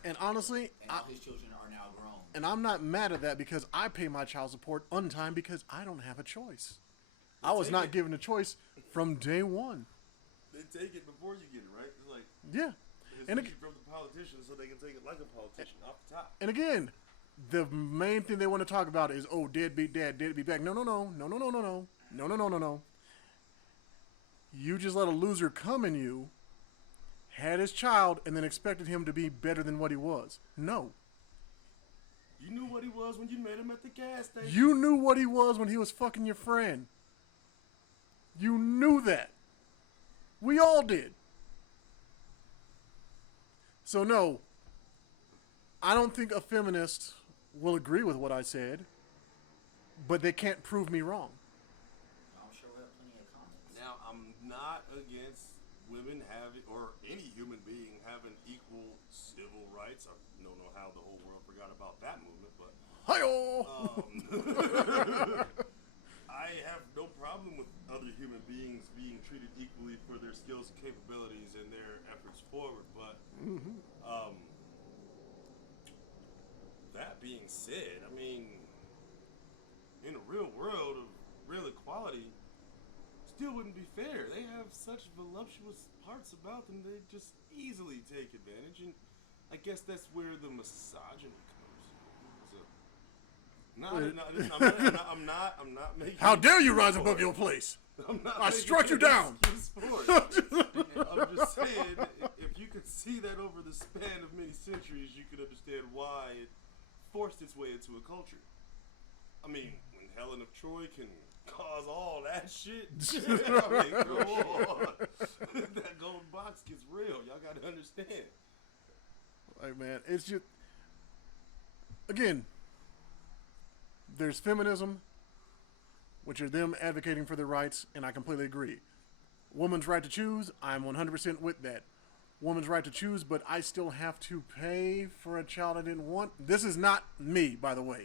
And honestly, And all his children are now grown. and I'm not mad at that because I pay my child support on time because I don't have a choice. I was take not it. given a choice from day one. They take it before you get it, right? It's like Yeah. it's And usually from the politicians so they can take it like a politician off the top. And again, the main thing they want to talk about is, oh, deadbeat dad, deadbeat back. No, no, no, no, no, no, no, no, no, no, no, no, no. You just let a loser come in you, had his child, and then expected him to be better than what he was. No. You knew what he was when you met him at the gas station. You knew what he was when he was fucking your friend. You knew that. We all did. So no, I don't think a feminist will agree with what I said, but they can't prove me wrong. I'm sure we'll have plenty of comments. Now, I'm not against women having, or any human being having equal civil rights. I don't know how the whole world forgot about that movement, but Hi-yo! I have no problem with other human beings being treated equally for their skills and capabilities and their efforts forward, but that being said, I mean, in a real world of real equality, still wouldn't be fair. They have such voluptuous parts about them, they just easily take advantage, and I guess that's where the misogyny comes. So, I'm not making. How dare you rise above your place? I'm not I making struck you an down. excuse for it. I'm just saying, if you could see that over the span of many centuries, you could understand why it forced its way into a culture. I mean, when Helen of Troy can cause all that shit, I mean, come on. That gold box gets real. Y'all got to understand. Like, man, it's just, again, there's feminism, which are them advocating for their rights, and I completely agree. Woman's right to choose, I'm 100% with that. Woman's right to choose, but I still have to pay for a child I didn't want. This is not me, by the way.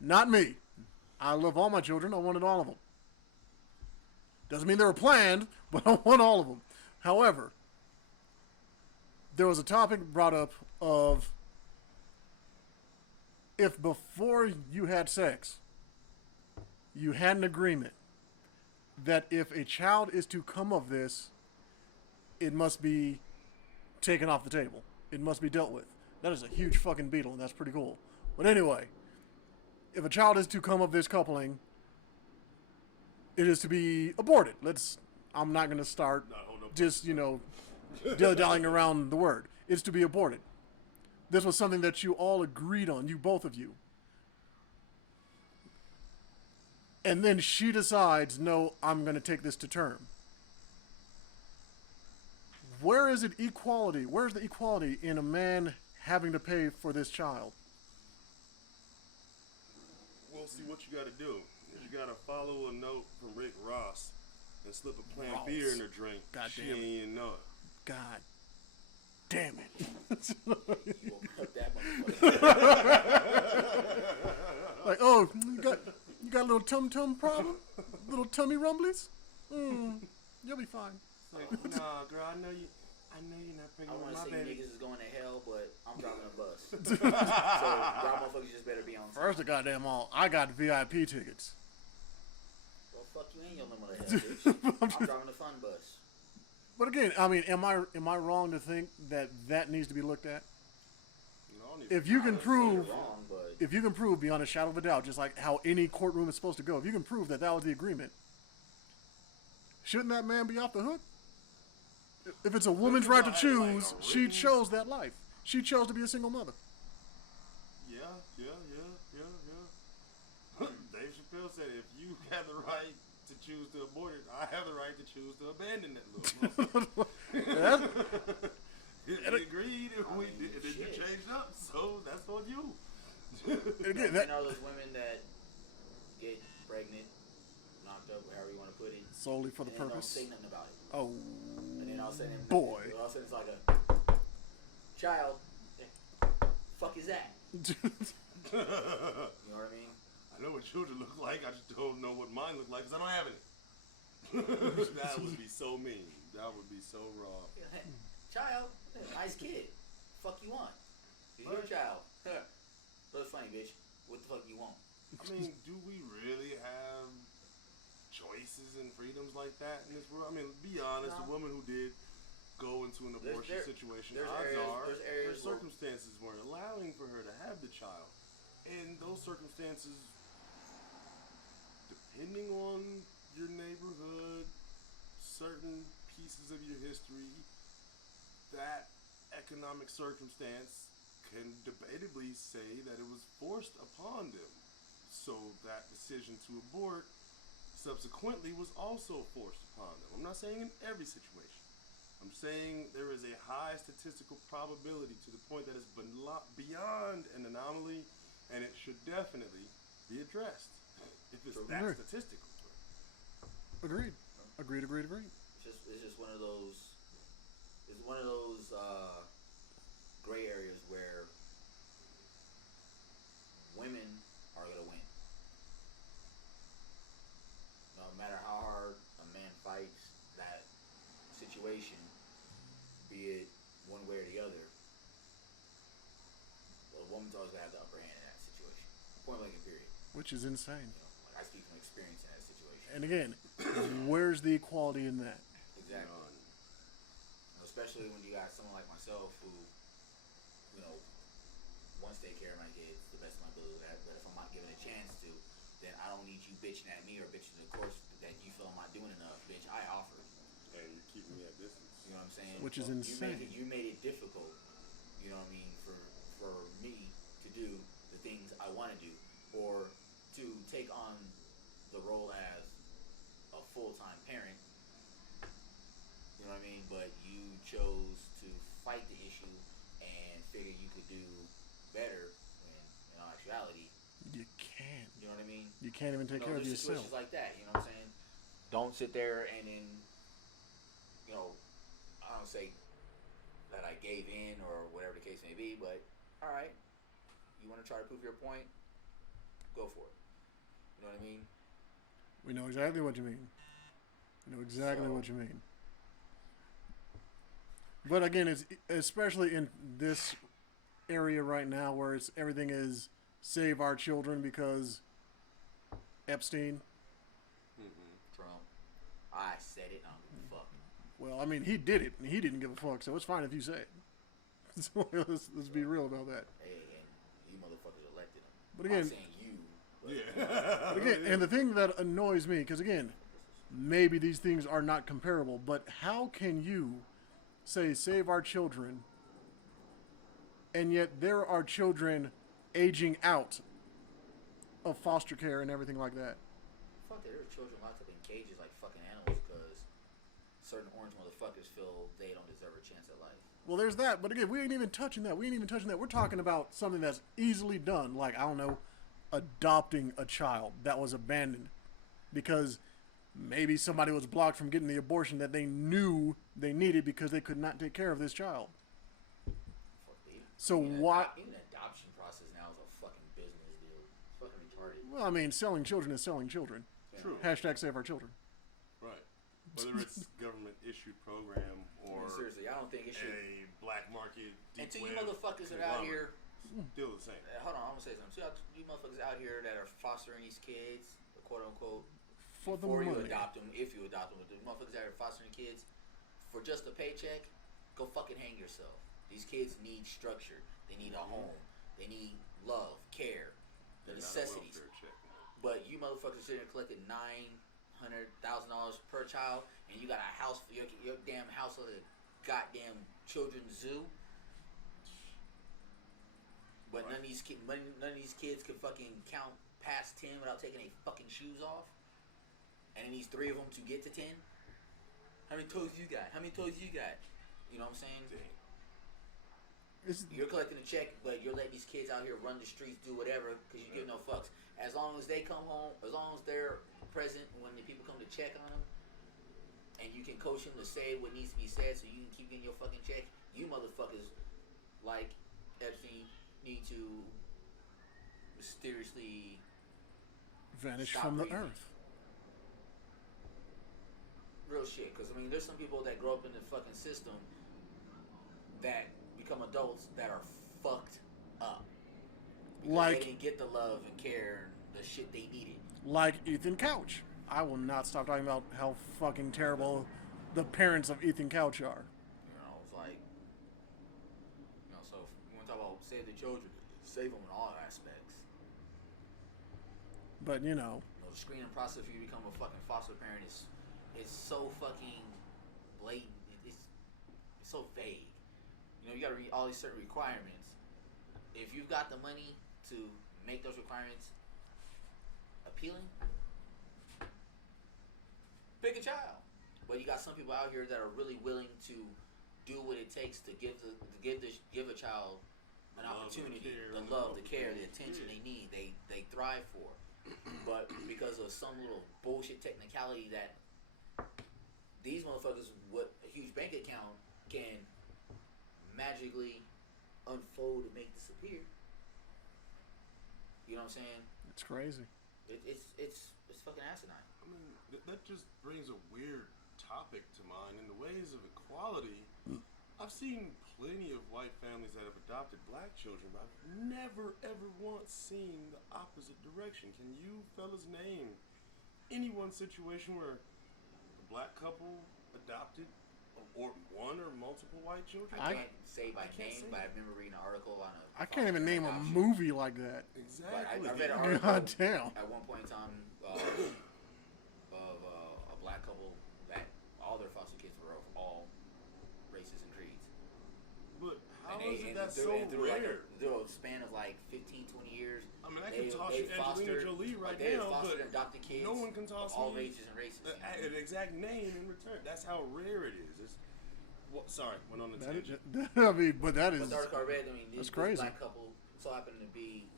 Not me. I love all my children. I wanted all of them. Doesn't mean they were planned, but I want all of them. However, there was a topic brought up of if before you had sex, you had an agreement that if a child is to come of this, it must be taken off the table. It must be dealt with. That is a huge fucking beetle, and that's pretty cool. But anyway, if a child is to come of this coupling, it is to be aborted. I'm not going to start just, dilly-dallying around the word. It's to be aborted. This was something that you all agreed on, you both of you. and then she decides, no, I'm going to take this to term. Where is it equality? Where's the equality in a man having to pay for this child? Well, see, what you got to do is you got to follow a note from Rick Ross and slip a plant beer in her drink. God she damn ain't it. even know it. God damn it. We'll cut that motherfucker. Like, oh, you got a little tum-tum problem? Little tummy rumblies? You'll be fine. It's like, nah, girl, I know you're not I pregnant want with to my say baby. niggas is going to hell, but I'm driving a bus. So y'all motherfuckers just better be on time. First of goddamn all, I got VIP tickets. Well, fuck you ain't your limit of hell, bitch. I'm driving a fun bus. But again, I mean, am I wrong to think that needs to be looked at? No, If you can prove, You're wrong, but if you can prove beyond a shadow of a doubt, just like how any courtroom is supposed to go, if you can prove that was the agreement, shouldn't that man be off the hook? If it's a woman's right to choose, she chose that life. She chose to be a single mother. Yeah. Dave Chappelle said, if you have the right to choose to abort it, I have the right to choose to abandon that little motherfucker. He agreed, and we did, and then you changed up, so that's on you. Again, you know those women that get pregnant, knocked up, however you want to put it, solely for the and then don't purpose. say nothing about it. Oh, And then all of a sudden, boy. it's like a child. Fuck is that? You know what I mean? I know what children look like, I just don't know what mine look like, because I don't have any. That would be so mean. That would be so wrong. Child, nice kid. Fuck you want? He's your child. But it's funny, bitch. What the fuck you want? I mean, do we really have choices and freedoms like that in this world? I mean, be honest, No. a woman who did go into an abortion situation, there's odds areas- are there's areas her where- circumstances weren't allowing for her to have the child. And those circumstances, depending on your neighborhood, certain pieces of your history, that economic circumstance can debatably say that it was forced upon them. So that decision to abort subsequently was also forced upon them. I'm not saying in every situation. I'm saying there is a high statistical probability to the point that it's beyond an anomaly, and it should definitely be addressed if it's that Agreed. statistical. Agreed. It's just one of those. It's one of those gray areas where women are gonna win. No matter how hard a man fights that situation, be it one way or the other, a woman's always gonna have the upper hand in that situation. Point blank and period. Which is insane. You know, like I speak from experience in that situation. And again, where's the equality in that? Exactly. Especially when you got someone like myself who, you know, wants to take care of my kids to the best of my ability. But if I'm not given a chance to, then I don't need you bitching at me or bitching to the course that you feel I'm not doing enough. Bitch, I offered. And you keep me at distance. You know what I'm saying? Which is insane. You made it difficult, you know what I mean, for me to do the things I want to do, or to take on the role as a full-time parent. You know what I mean? But you chose to fight the issue and figure you could do better when, in all actuality, You can't. you know what I mean? You can't even take care of there's yourself. situations like that, you know what I'm saying? Don't sit there and then, you know, I don't say that I gave in or whatever the case may be, but all right, you want to try to prove your point, go for it. You know what I mean? We know exactly what you mean. We know exactly what you mean. But again, it's especially in this area right now where it's everything is save our children because Epstein. Trump, I said it, I don't give a fuck. Well, I mean, he did it, and he didn't give a fuck, so it's fine if you say it. So let's be real about that. Hey, and you motherfuckers elected him. But I'm again, not saying you. But Yeah. but again, and the thing that annoys me, because again, maybe these things are not comparable, but how can you say save our children, and yet there are children aging out of foster care and everything like that? Fuck that. There are children locked up in cages like fucking animals because certain orange motherfuckers feel they don't deserve a chance at life. Well, there's that, but again, we ain't even touching that. We're talking about something that's easily done, like, I don't know, adopting a child that was abandoned because maybe somebody was blocked from getting the abortion that they knew they needed because they could not take care of this child. So what? Even the adoption process now is a fucking business deal. It's fucking retarded. Well, I mean, selling children is selling children. True. Hashtag save our children. Right. Whether it's government-issued program or seriously, I don't think it should. a black market deep And to you web motherfuckers that are out here, still the same. hold on, I'm gonna say something. To you motherfuckers out here that are fostering these kids, quote unquote, For the before you money. adopt them, if you adopt them, the motherfuckers that are fostering kids for just a paycheck, go fucking hang yourself. These kids need structure. They need a home. They need love, care, the necessities. But you motherfuckers sitting there collecting $900,000 per child, and you got a house for your damn house of a goddamn children's zoo. But none of these kids can fucking count past 10 without taking their fucking shoes off. And it needs 3 of them to get to 10. How many toes you got? How many toes you got? You know what I'm saying? You're collecting a check, but you're letting these kids out here run the streets, do whatever, because you give no fucks. As long as they come home, as long as they're present when the people come to check on them, and you can coach them to say what needs to be said so you can keep getting your fucking check, you motherfuckers, like Epstein, need to mysteriously vanish stop from the breathing. earth. Real shit, because I mean, there's some people that grow up in the fucking system that become adults that are fucked up. Because Like they didn't get the love and care and the shit they needed. Like Ethan Couch. I will not stop talking about how fucking terrible the parents of Ethan Couch are. You know, it's like, so if you want to talk about save the children, save them in all aspects. But, The screening process for you to become a fucking foster parent is so fucking blatant. It's so vague. You got to read all these certain requirements. If you've got the money to make those requirements appealing, pick a child. But you got some people out here that are really willing to do what it takes to give a child an opportunity, the love, the care, the attention they need, they thrive for. But because of some little bullshit technicality that these motherfuckers with a huge bank account can magically unfold and make disappear. You know what I'm saying? it's crazy. It's fucking asinine. I mean, that just brings a weird topic to mind. In the ways of equality, I've seen plenty of white families that have adopted black children, but I've never ever once seen the opposite direction. Can you fellas name any one situation where a black couple adopted or one or multiple white children? I can't say by name, but I remember reading an article on a. I can't even name a adoption. movie like that. Exactly. But I read an article God damn. at one point in time of a black couple that all their foster kids were of all races and creeds. But how And is it that so through rare? through a span of like 15, 20 years. I mean, I can toss you Angelina Jolie right they now, fostered but and adopted kids no one can toss of all me races and races. an exact name in return. That's how rare it is. Sorry, went on a tangent. I mean, but that is. But the article I read, That's this crazy. black couple so happened to be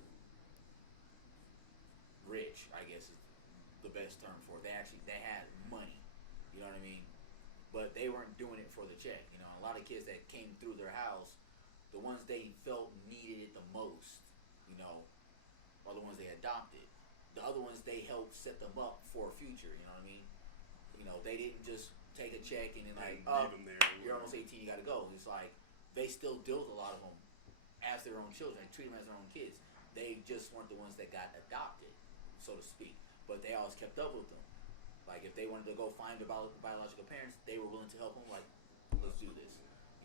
rich, I guess is the best term for it. They had money, you know what I mean? But they weren't doing it for the check. A lot of kids that came through their house, the ones they felt needed it the most, are the ones they adopted. The other ones they helped set them up for a future, you know what I mean? They didn't just take a check and then leave them there. you're almost 18, you gotta go. It's like they still deal with a lot of them as their own children. They treat them as their own kids. They just weren't the ones that got adopted, so to speak. But they always kept up with them. Like if they wanted to go find their biological parents, they were willing to help them. Like, let's do this.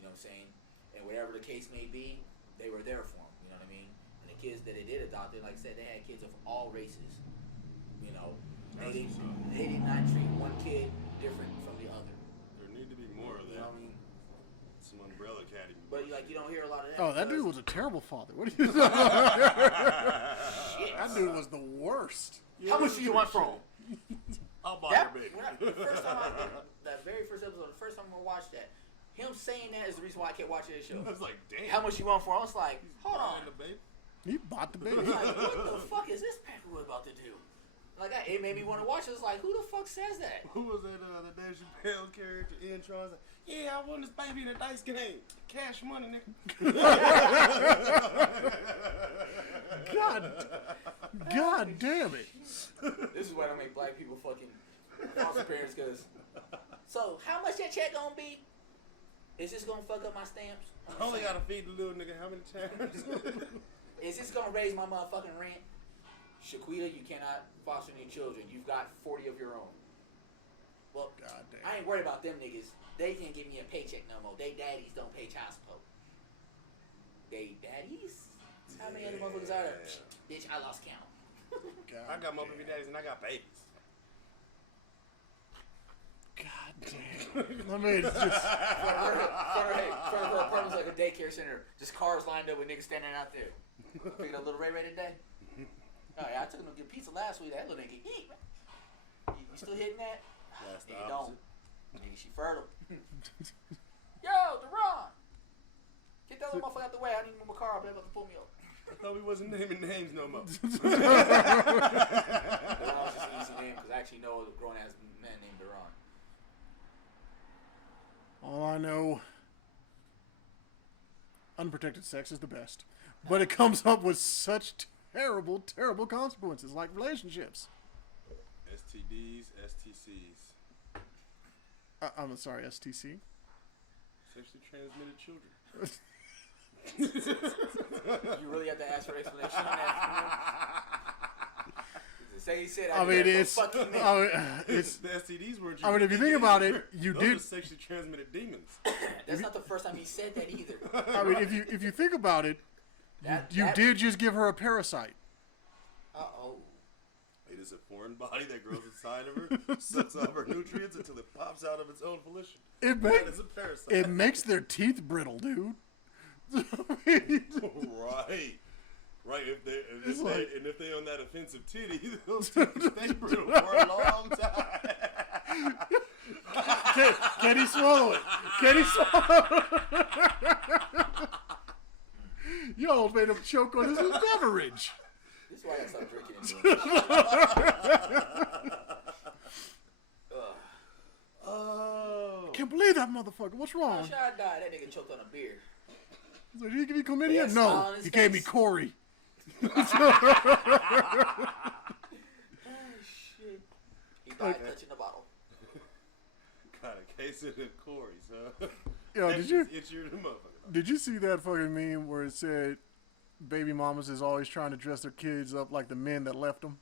You know what I'm saying? And whatever the case may be, they were there for them. You know what I mean? And the kids that they did adopt, like I said, they had kids of all races. They did not treat one kid different from the other. There need to be more of You that. know what I mean? Some Umbrella Academy. But you don't hear a lot of that. Oh, that because- dude was a terrible father. What are you Shit. That dude was the worst. How much do you want from him? I'll buy That, your baby. that very first episode, the first time I watched that, him saying that is the reason why I kept watching this show. I was like, damn. How much you want for it? I was like, hold on. The baby? He bought the baby. I was like, what the fuck is this Pepperwood about to do? Like, it made me want to watch it. It's like, who the fuck says that? Who was that? The Dave Chappelle character intro? I was like, yeah, I won this baby in a dice game. Cash money, nigga. God damn it. This is why I don't make black people fucking foster parents, because. So, how much that check gonna be? Is this gonna fuck up my stamps? I only gotta feed the little nigga how many times? Is this gonna raise my motherfucking rent? Shaquita, you cannot foster any children. You've got 40 of your own. Well, God damn. I ain't worried about them niggas. They can't give me a paycheck no more. They daddies don't pay child support. They daddies? How many other motherfuckers are there? Bitch, I lost count. God I got more damn. baby daddies and I got babies. God damn. I mean, it's just. Front of her apartment's like a daycare center. Just cars lined up with niggas standing out there. Picking up little Ray Ray today. Oh yeah, I took him to get pizza last week. That little nigga eat, man. You still hitting that? That's the Nigga opposite. don't. Nigga, she fertile. Yo, Deron! Get that little motherfucker out the way. I need to move my car up. They're about to pull me over. I thought we wasn't naming names no more. Deron was just an easy name because I actually know a grown ass man named Deron. All I know, unprotected sex is the best. But it comes up with such terrible, terrible consequences, like relationships. STDs, STCs. I'm sorry, STC. Sexually transmitted children. You really have to ask for an explanation on that? Say he said. I mean, it's. Fuck you, It's. The STDs weren't. I mean, if you think about it, you Those did. are sexually transmitted demons. That's not the first time he said that either. I mean, if you think about it, you did just give her a parasite. Uh-oh. It is a foreign body that grows inside of her, sucks up her nutrients until it pops out of its own volition. That is a parasite. It makes their teeth brittle, dude. Right. If they on that offensive titty, those teeth stay brittle for a long time. Can he swallow it? Can he swallow it? You almost made him choke on his beverage. This is why I stopped drinking anymore. Oh. Can't believe that motherfucker. What's wrong? How should I die? That nigga choked on a beer. So did he give you chlamydia? Yeah, smile No, on his he gave me face. Corey. Oh, shit. He died touching the bottle. Got a case of the Corey's, huh? Yo, Did you see that fucking meme where it said baby mamas is always trying to dress their kids up like the men that left them?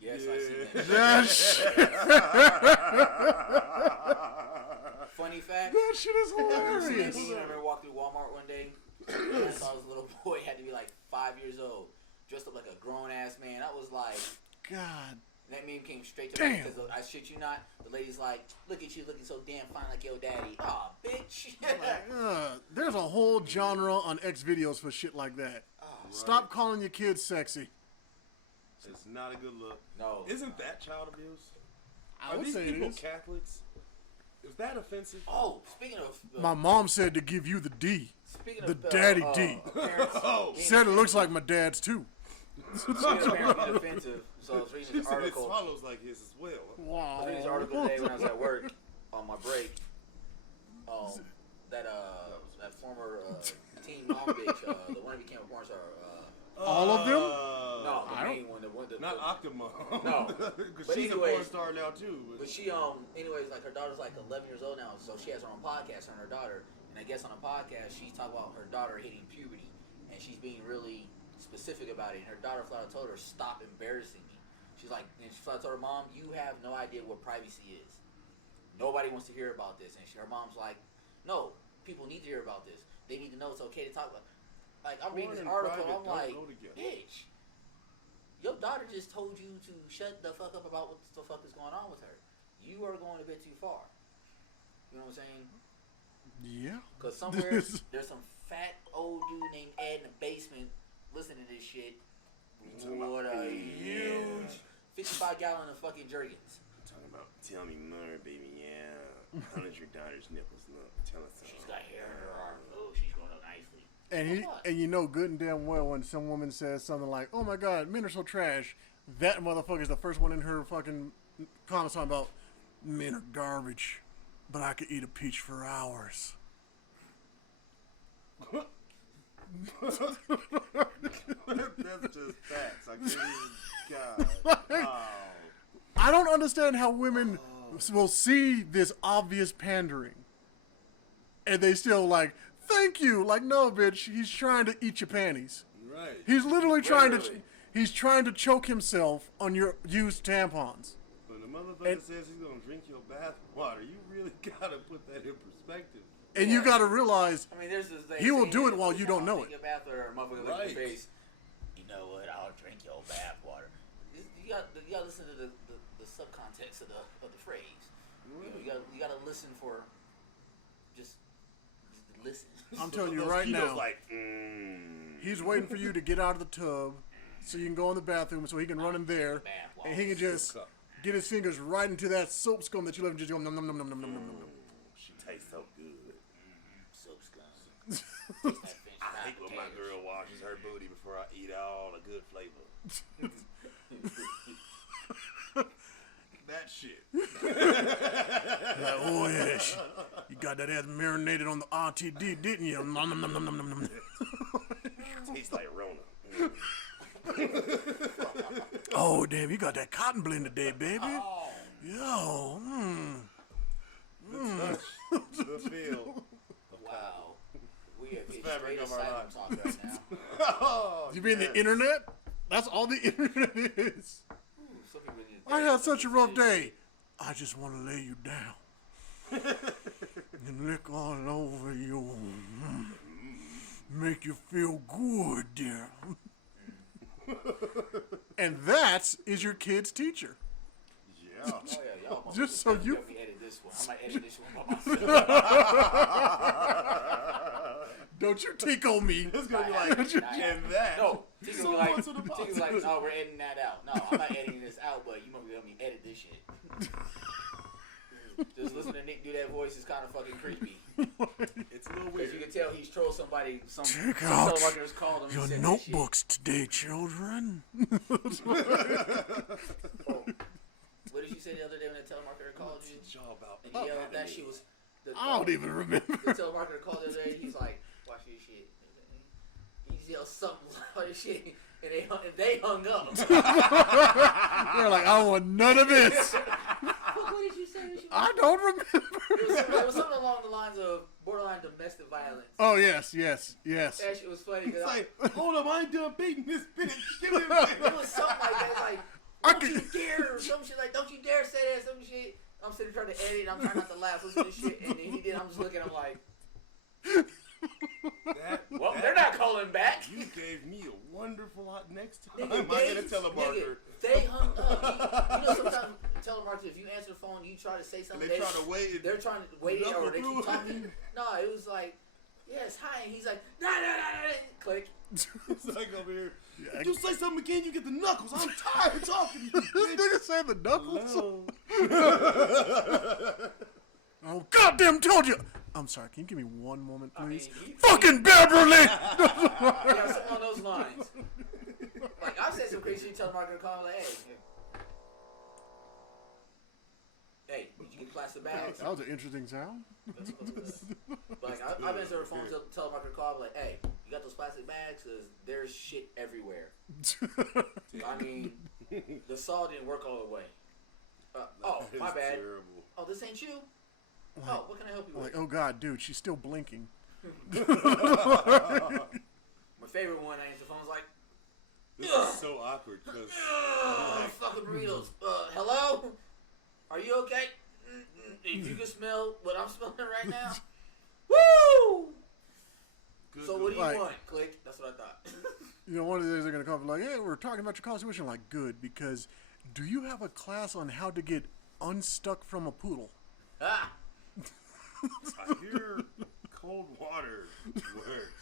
Yes, I see that. That shit, Funny fact. that shit is I hilarious. remember walking through Walmart one day. And I saw this little boy had to be like 5 years old, dressed up like a grown ass man. I was like, God. that meme came straight to me Damn. because I shit you not. The lady's like, look at you looking so damn fine like your daddy. Aw, bitch. There's a whole genre on X videos for shit like that. Stop calling your kids sexy. It's not a good look. No. Isn't that child abuse? I Are would these say it people is. Catholics? Is that offensive? Oh, speaking of My mom said to give you the D. speaking the of daddy D. parents being- Said it looks like my dad's too. speaking of parents being offensive, so I was reading She this said it article. swallows like his as well. I Wow. was reading this article today when I was at work on my break. That former teen mom bitch, the one who became a porn star. All of them? No, the I don't- main one, the Not Octomom. No. Because But she's a anyways- porn star now too. But she, anyways, like her daughter's like 11 years old now, so she has her own podcast on her daughter. And I guess on a podcast, she's talking about her daughter hitting puberty, and she's being really specific about it. And her daughter flat out told her, "Stop embarrassing me." She's like, and she flat out told her mom, "You have no idea what privacy is. Nobody wants to hear about this." And her mom's like, "No, people need to hear about this. They need to know it's okay to talk about." Like I'm reading this Porn and article, private I'm don't like, go together. bitch. Your daughter just told you to shut the fuck up about what the fuck is going on with her. You are going a bit too far. You know what I'm saying? Yeah. Because somewhere there's some fat old dude named Ed in the basement listening to this shit. What a huge 55-gallon of fucking jergens. Talking about, tell me more, baby, yeah. How does your daughter's nipples look? Tell us something. She's got hair in her arm. Oh, she's growing up nicely. And you know good and damn well when some woman says something like, "Oh my God, men are so trash," that motherfucker's the first one in her fucking comments talking about men are garbage, but I could eat a peach for hours. That's just facts. I can't even. God. Oh. I don't understand how women will see this obvious pandering, and they still like, "Thank you." Like, no, bitch. He's trying to eat your panties. Right. He's literally trying to. Literally. He's trying to choke himself on your used tampons. When the motherfucker says he's gonna drink your bath water, you really gotta put that in perspective. And you got to realize, I mean, there's this. he will do it while you don't know it. Your bath or a motherfucker look in your Right. face. You know what? I'll drink your bath water. You got to listen to the subcontext of the phrase. You got to listen for just listen. I'm telling you Those right Kitos now, like, he's waiting for you to get out of the tub so you can go in the bathroom so he can run in there and he can just get his fingers right into that soap scum that you love and just go nom nom nom nom nom nom nom nom. she tastes so good. Soap scum. I hate when my girl washes her booty before I eat all the good flavor. That shit. Like, oh yeah, you got that ass marinated on the RTD, didn't you? Nom nom nom nom nom nom nom. Tastes like Rona. Oh damn, you got that cotton blend today, baby. Oh. Yo, The feel. Wow. We are getting fabric straight of our asylum lives. talk right now. Oh, You mean yes. the internet? That's all the internet is. Some people need to I had such a rough day. I just want to lay you down and lick all over you. Make you feel good, dear. And that is your kid's teacher. Yeah. Oh yeah, y'all. Just so you- Let me edit this one. I might edit this one by myself. Don't you tickle me. It's gonna be like, and that. No, Tika's So like, much of the Tika's like, oh, we're editing that out. No, I'm not editing this out, but you might be letting me edit this shit. Just listen to Nick do that voice is kind of fucking creepy. It's a little As weird. you can tell, he's trolled somebody. Some Take out telemarketers called him and your said notebooks today, children. That shit. Oh. What did you say the other day when the telemarketer called you? It's all about. And you yelled at that shit was. I don't even remember. The telemarketer called the other day. He's like, "Watch this shit." He yelled something loud as shit, and they hung up. They're like, I want none of this. What did you say? I don't remember. It was something along the lines of borderline domestic violence. Oh, yes. That shit was funny. It's Cause like, hold up, I ain't done beating this bitch. Give me a it minute. was something like that. It's like, I don't could- you dare, or some shit like, don't you dare say that, some shit. I'm sitting trying to edit, and I'm trying not to laugh, listen to this shit, and then he did. I'm just looking, I'm like, well, they're not calling back. You gave me a wonderful lot. Next time Nigga, I get a telemarketer. They hung up. You know, sometimes telemarketers, if you answer the phone, you try to say something. They try to wait. They're trying to wait it, or they Knuckle keep through. talking. No, it was like, yes, hi, and he's like, nah, click. It's like over here. Yeah, If you say something again, you get the knuckles. I'm tired of talking to you. This nigga said the knuckles. Hello. Oh, goddamn, told you. I'm sorry, can you give me one moment, I mean, please? he- Fucking Beverly! Yeah, something on those lines. Like, I've said some crazy shit, telemarketer call, like, hey, did you get plastic bags? That was an interesting sound. Like, I've been to the phone telemarketer call, like, hey, you got those plastic bags? Because there's shit everywhere. I mean, the saw didn't work all the way. Oh, my It's bad. terrible. Oh, this ain't you? Oh, what can I help you with? Like, oh god, dude, she's still blinking. My favorite one, I answer the phone, was like, This is so awkward because fucking burritos. Hello? Are you okay? If you can smell what I'm smelling right now. Woo! So what do you Like- want? Click. That's what I thought. You know, one of the days they're gonna come like, hey, we're talking about your college tuition. Like, good, because do you have a class on how to get unstuck from a poodle? Ah! I hear cold water works.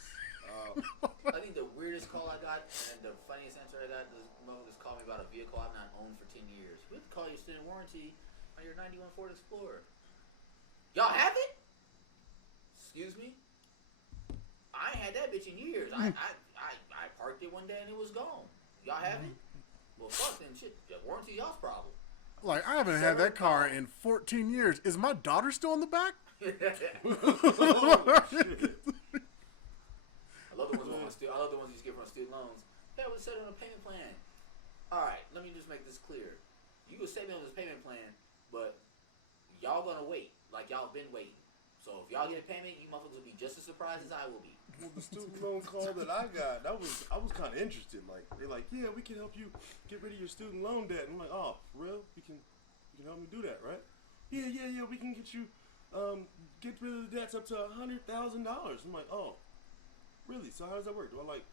I think the weirdest call I got and the funniest answer I got, this motherfuckers called me about a vehicle I've not owned for 10 years. We have to call your extended warranty on your 91 Ford Explorer. Y'all have it? Excuse me? I ain't had that bitch in years. I parked it one day and it was gone. Y'all have it? Well, fuck then shit. The warranty y'all's problem. Like, I haven't had that car in 14 years. Is my daughter still in the back? I love the ones you just get from student loans. Yeah, we set it on a payment plan. All right, let me just make this clear. You can set me on this payment plan, but y'all gonna wait like y'all been waiting. So if y'all get a payment, you motherfuckers will be just as surprised as I will be. Well, the student loan call that I got, I was kind of interested. Like, they're like, yeah, we can help you get rid of your student loan debt. And I'm like, oh, for real? You can help me do that, right? Yeah, we can get you get rid of the debts up to $100,000. I'm like, oh, really? So how does that work? Do I like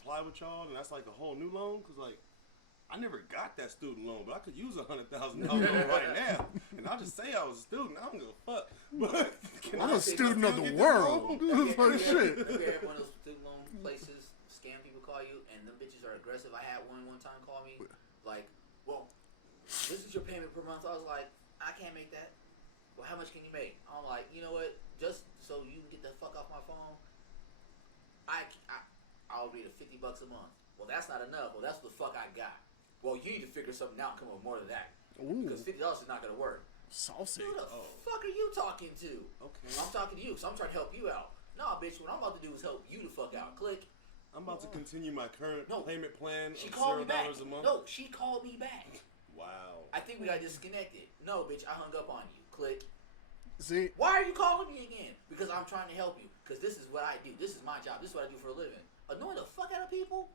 apply with y'all and that's like a whole new loan? Cause like I never got that student loan, but I could use $100,000 loan right now. And I'll just say I was a student. I don't give a fuck. But I'm a student of the world. It's like shit. Have you ever one of those student loan places, scam people call you, and them bitches are aggressive? I had one time call me, like, well, this is your payment per month. I was like, I can't make that. Well, how much can you make? I'm like, you know what? Just so you can get the fuck off my phone, I'll read it $50 a month. Well, that's not enough. Well, that's what the fuck I got. Well, you need to figure something out and come up with more than that. Ooh. Because $50 is not going to work. Saucy. Who the fuck are you talking to? Okay. I'm talking to you because I'm trying to help you out. Nah, bitch, what I'm about to do is help you the fuck out. Click. I'm about to continue my current payment plan She of called me $0 back. a month. No, she called me back. Wow. I think we got disconnected. No, bitch, I hung up on you. Click. See? Why are you calling me again? Because I'm trying to help you. Because this is what I do. This is my job. This is what I do for a living. Annoying the fuck out of people?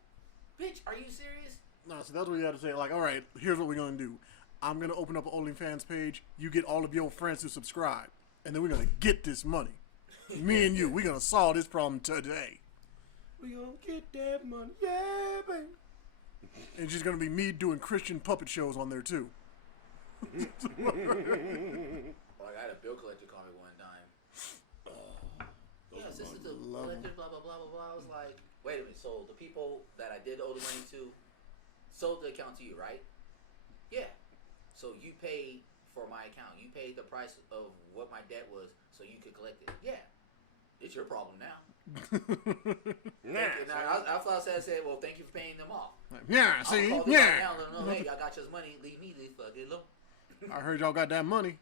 Bitch, are you serious? No, so that's what you had to say. Like, all right, here's what we're going to do. I'm going to open up an OnlyFans page. You get all of your friends to subscribe. And then we're going to get this money. Me and you, we're going to solve this problem today. We gonna get that money. Yeah, baby. And it's just going to be me doing Christian puppet shows on there, too. Like, I had a bill collector call me one time. Yes, this is the collector, blah, blah, blah, blah, blah. I was like, wait a minute. So the people that I did owe the money to sold the account to you, right? Yeah. So you paid for my account. You paid the price of what my debt was so you could collect it. Yeah. It's your problem now. I said, well, thank you for paying them off. Yeah, see? I'll call them Yeah. right now and let them know, hey, y'all got your money. Leave me the fuck alone. I heard y'all got that money.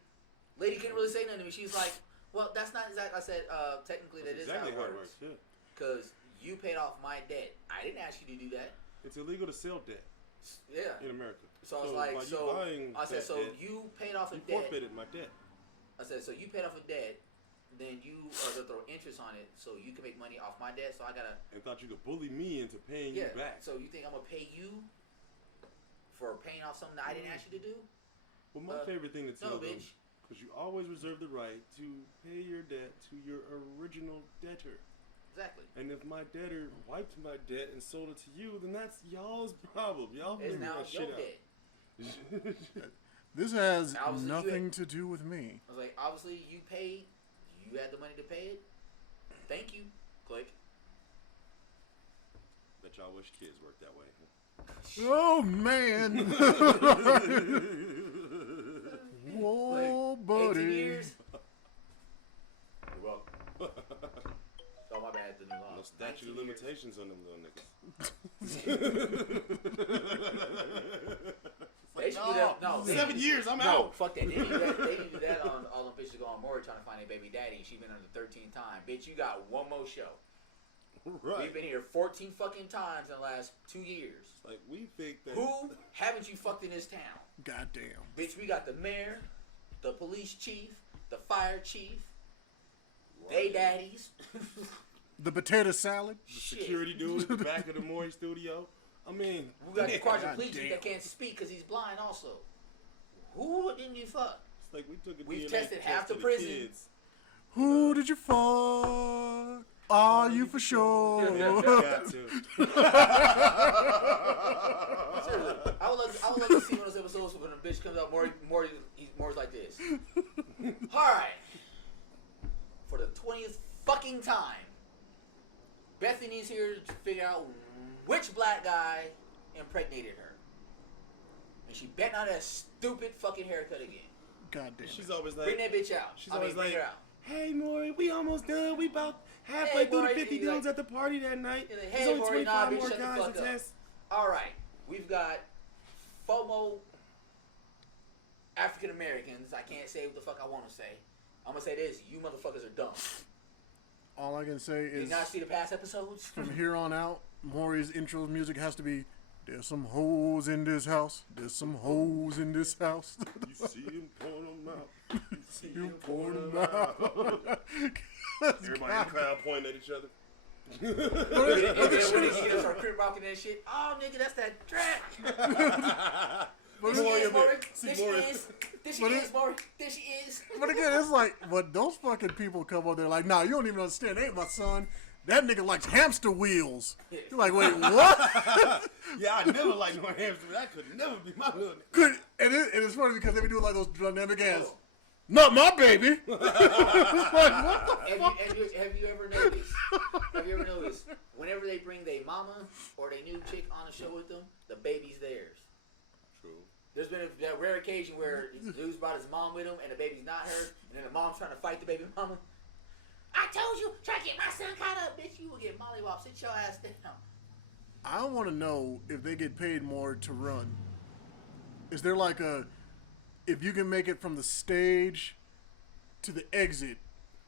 Lady couldn't really say nothing to me. She was like, well, that's not exactly. I said, technically that is exactly how it works. Yeah. Because you paid off my debt. I didn't ask you to do that. It's illegal to sell debt Yeah. in America. So I was like, by so you buying I said, that so debt, you paid off a you debt. forfeited my debt. I said, so you paid off a debt, then you are gonna throw interest on it, so you can make money off my debt. So I gotta. And thought you could bully me into paying you back. So you think I'm gonna pay you for paying off something that I didn't ask you to do? Well, my favorite thing to tell them, bitch. because you always reserve the right to pay your debt to your original debtor. Exactly. And if my debtor wiped my debt and sold it to you, then that's y'all's problem. Y'all It's figure now that your shit debt. out. This has Obviously, nothing to do with me. I was like, obviously you paid. You had the money to pay it. Thank you. Click. Bet y'all wish kids worked that way. Oh, man. Whoa, Like, buddy. 18 years. You're welcome. Oh, my bad. The new law. No statute of 19 years. limitations on them little niggas. They should do that. No, 7 years, I'm no, out. fuck that. They need to do that on all them bitches go on Maury trying to find a baby daddy. And she been on the 13th time. Bitch, you got one more show. Right. We've been here 14 fucking times in the last 2 years. Like, we think that. Who haven't you fucked in this town? Goddamn. Bitch, we got the mayor, the police chief, the fire chief, they daddies. The potato salad. The security dude at the back of the Maury studio. I mean, We got the quadriplegic Goddamn. that can't speak because he's blind also. Who didn't you fuck? it's like we took a We've DNA tested test half the of prison. kids. Who did you fuck? Are you for sure? Got to. Seriously, I would love to see one of those episodes when a bitch comes out, Maury's like this. Alright. For the 20th fucking time, Bethany's here to figure out which black guy impregnated her. And she bet not that stupid fucking haircut again. God damn. She's always like, Bring that bitch out. She's always bring like, her out. hey, Maury, we almost done. We about halfway through Maury, the 50 you dudes like- at the party that night. You're like, There's hey, only Maury, 25 nah, bitch, more shut the guys fuck to up. test. All right, we've got FOMO African Americans. I can't say what the fuck I want to say. I'm gonna say this: you motherfuckers are dumb. All I can say Did you is not see the past episodes? from here on out, Maury's intro music has to be. There's some hoes in this house. There's some hoes in this house. You see him pouring them out. You see him pouring Pouring them them out. out. Everybody in the crowd pointing at each other. And then when they start crip rocking that shit, oh nigga, that's that track. There she is, Maury. There she is. There she is, Maury. There she is. But again, it's like, but those fucking people come over there like, nah, you don't even understand. They ain't my son. That nigga likes hamster wheels. You're like, wait, what? Yeah, I never liked no hamster. That could never be my little nigga. Good. And it's funny because they be doing like those dynamic ass. Not my baby. It's like, what the fuck? Have you ever noticed? Have you ever noticed? Whenever they bring their mama or their new chick on the show with them, the baby's theirs. True. There's been that rare occasion where the dude's brought his mom with him and the baby's not hers, and then the mom's trying to fight the baby mama. I told you, try to get my son caught up, bitch. You will get mollywopped. Sit your ass down. I want to know if they get paid more to run. Is there like a, if you can make it from the stage to the exit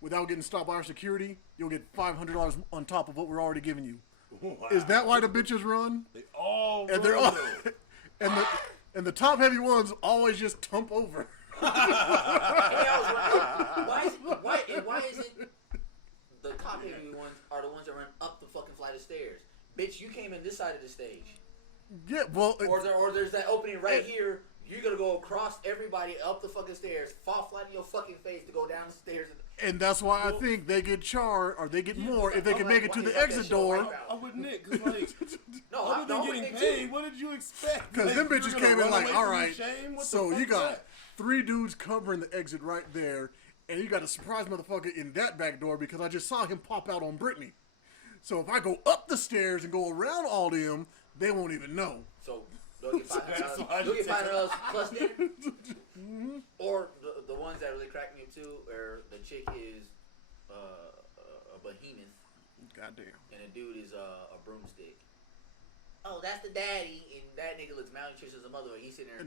without getting stopped by our security, you'll get $500 on top of what we're already giving you. Wow. Is that why the bitches run? They all And they're run, all, though. and the top heavy ones always just tump over. And why is it the top heavy ones are the ones that run up the fucking flight of stairs? Bitch, you came in this side of the stage. Yeah, well, Or there's that opening right here. You're gonna go across everybody up the fucking stairs, fall flat in your fucking face to go down the stairs. and that's why I think they get charged or they get more if they can make it to the exit door. I'm with Nick, because, like, No, other than I'm getting with Nick paid, too. what did you expect? Because Like, them you're bitches gonna came in run like, away all from right, your shame? What the so fuck you is got that? 3 dudes covering the exit right there, and you got a surprise motherfucker in that back door because I just saw him pop out on Brittany. So if I go up the stairs and go around all them, they won't even know. So they'll get That's why $500. They'll get you take $500 plus dinner. Or the ones that really crack me up too, where the chick is a behemoth Goddamn. and the dude is a broomstick. Oh, that's the daddy, and that nigga looks malnutritious as a mother. He's sitting there,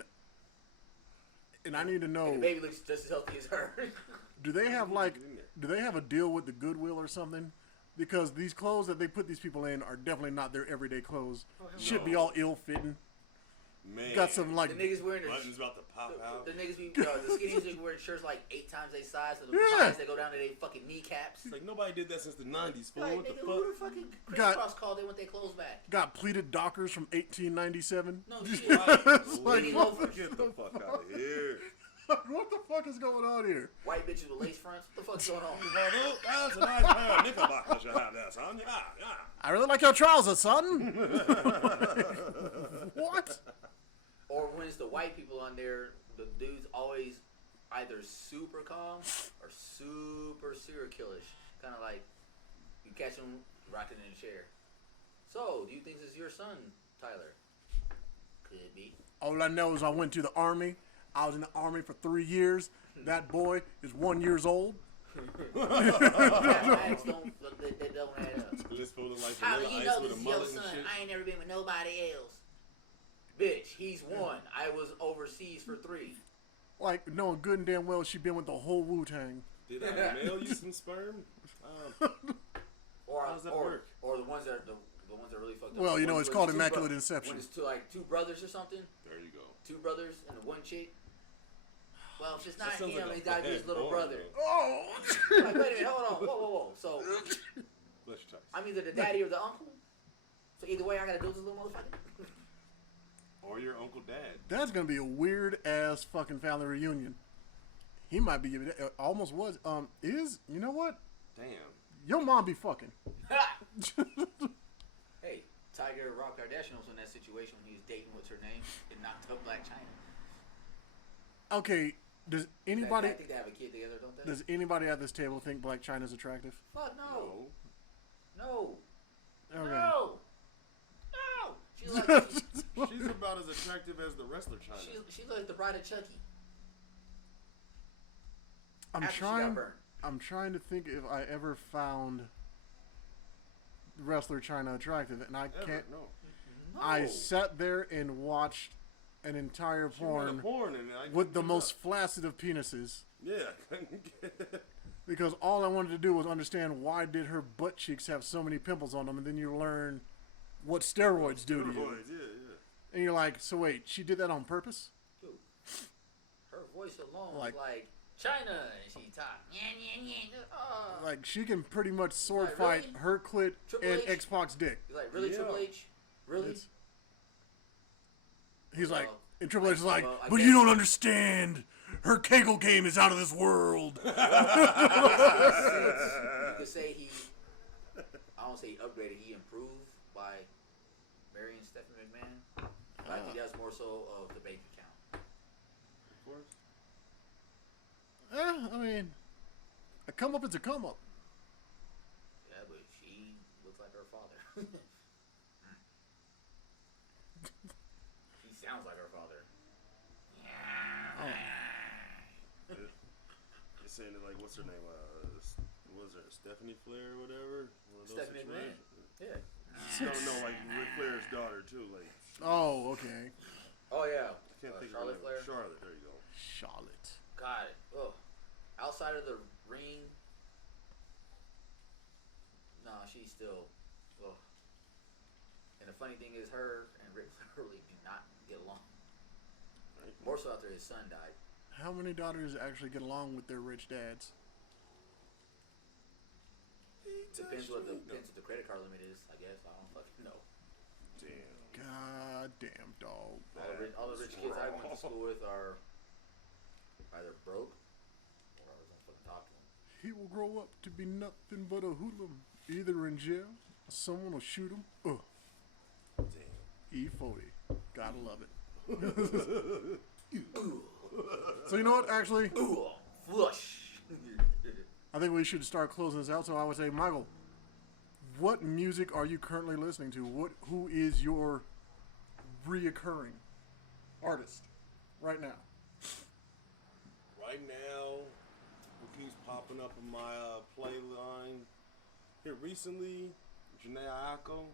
And I need to and know, the baby looks just as healthy as her. do they have a deal with the Goodwill or something? Because these clothes that they put these people in are definitely not their everyday clothes. Should be all ill-fitting. Man, Got some like The niggas wearing buttons about to pop out. the niggas be the skinny niggas wearing shirts like 8 times their size, so the Yeah. size they go down to their fucking kneecaps. It's like, nobody did that since the 90s, fool. Like, What the nigga, fuck? who the fucking Got- crisscross called they want their clothes back? got pleated Dockers from 1897. No shit. It's like, Skinny what, loafers. Get the fuck out of here. what the fuck is going on here? White bitches with lace fronts. What the fuck's going on? Well, that's a nice pair of knickerbockers you have there, son. Yeah, yeah. I really like your trousers, son. What? Or when it's the white people on there, the dude's always either super calm or super serial killish. Kind of like you catch him rocking in a chair. So, do you think this is your son, Tyler? Could be. All I know is I went to the Army. I was in the Army for 3 years. That boy is 1 year old. Facts don't add up. This fool look like How do Vanilla you know Ice with this a is your mullet and son? shit. I ain't never been with nobody else. Bitch, he's 1. I was overseas for 3. Like, knowing good and damn well she been with the whole Wu-Tang. Did I mail you some sperm? Or How does that or, work? or the ones that are the ones that are really fucked up. Well, you know, Ones it's where called two Immaculate bro- Inception. When it's like 2 brothers or something. There you go. 2 brothers and the 1 chick. Well, if it's not That sounds him, like a it's gotta be his bad little boy, brother. though. Oh! Like, wait a minute, hold on, whoa. So Bless your ties. I'm either the daddy or the uncle. So either way, I gotta deal with this little motherfucker. Or your Uncle Dad. That's gonna be a weird ass fucking family reunion. He might be giving it. Almost was. You know what? Damn. Your mom be fucking. Hey, Tiger Rock Kardashian was in that situation when he was dating what's her name and knocked up Black China. Okay. Does anybody? I think they have a kid together, don't they? Does anybody at this table think Black China's attractive? Fuck no. No. No. Okay. No. She's like, She's about as attractive as the wrestler China. she's like the bride of Chucky. I'm After she got burned. I'm trying to think if I ever found wrestler China attractive, and I can't. No. No. I sat there and watched an entire She went to porn and I with the couldn't most get flaccid of penises. it up. Yeah, I couldn't get it. Because all I wanted to do was understand why did her butt cheeks have so many pimples on them, and then you learn what steroids do to you. Steroids, yeah. And you're like, so wait, she did that on purpose? Dude, her voice alone Like- was like China, and she talked. Like, she can pretty much sword Like, fight really? her clit Triple and H? X-Pac's dick. He's like, really, Yeah. Triple H? Really? It's- He's like, Well, and Triple H is like, well, I but guess- you don't understand. Her Kegel game is out of this world. You could say he, I don't say he upgraded, he improved by marrying Stephanie McMahon. But I think that's more so of the bank account. Of course. I mean, a come up is a come up. Yeah, but she looks like her father. He sounds like her father. You're saying that, like, what's her name? What was her Stephanie Flair or whatever? One of those Stephanie McMahon. situations? Yeah. No, like Ric Flair's daughter too. Like, Oh, okay. Oh yeah. I can't think Charlotte of her name. Flair. Charlotte, there you go. Charlotte. God. Ugh. Outside of the ring. Nah, she's still. Ugh. And the funny thing is, her and Rick Flair really do not get along. Right? More so after his son died. How many daughters actually get along with their rich dads? Depends what the credit card limit is, I guess. I don't fucking know. Damn. God damn, dog. All the rich kids I went to school with are either broke or I was on fucking talk to them. He will grow up to be nothing but a hoodlum, either in jail or someone will shoot him. Damn. E40. Gotta love it. So you know what, actually, Ooh, flush. I think we should start closing this out. So I would say, Michael, what music are you currently listening to? Who is your reoccurring artist right now? Right now, what keeps popping up in my play line here recently, Janae Aiko,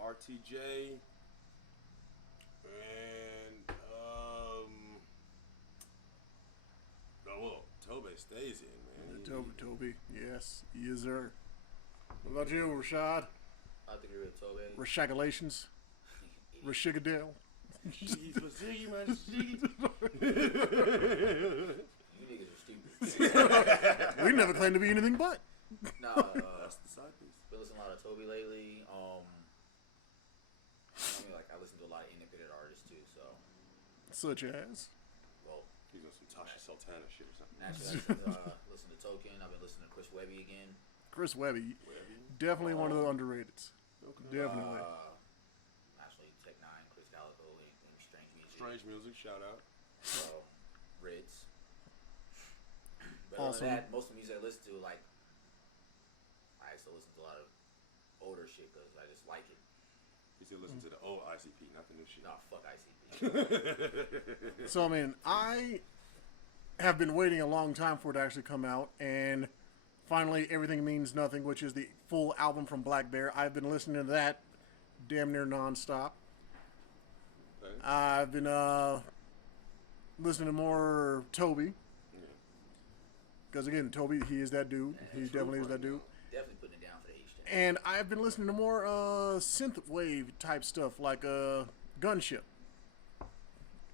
RTJ, and Tobe stays in, man. Toby. Yes, sir. What about you, Rashad? I have to agree with Tobe. Rashagalations? Rashigadale? She's for Ziggy, man. Ziggy. You niggas are stupid. We never claimed to be anything but. Nah, That's the side piece. been listening to a lot of Tobe lately. I mean, like, I listen to a lot of independent artists too, so. Such as? Well, He's on some Tasha Sultana shit or something. naturally, I listen to Token. I've been listening to Chris Webby again. Chris Webby. Definitely one of the underrateds. Okay. Definitely. Naturally, Tech Nine, Chris Calico, anything Strange Music. Strange music, shout out. So, Ritz. But Awesome. other than that, most of the music I listen to, like, I still listen to a lot of older shit because I just like it. You still listen to the old ICP, not the new shit. Nah, fuck ICP. So, I mean, I have been waiting a long time for it to actually come out, and finally, Everything Means Nothing, which is the full album from Black Bear. I've been listening to that damn near nonstop. Okay. I've been listening to more Toby. Because, again, Toby, he is that dude. He definitely is that dude. Definitely putting it down for the H-Town. And I've been listening to more synth wave type stuff, like Gunship.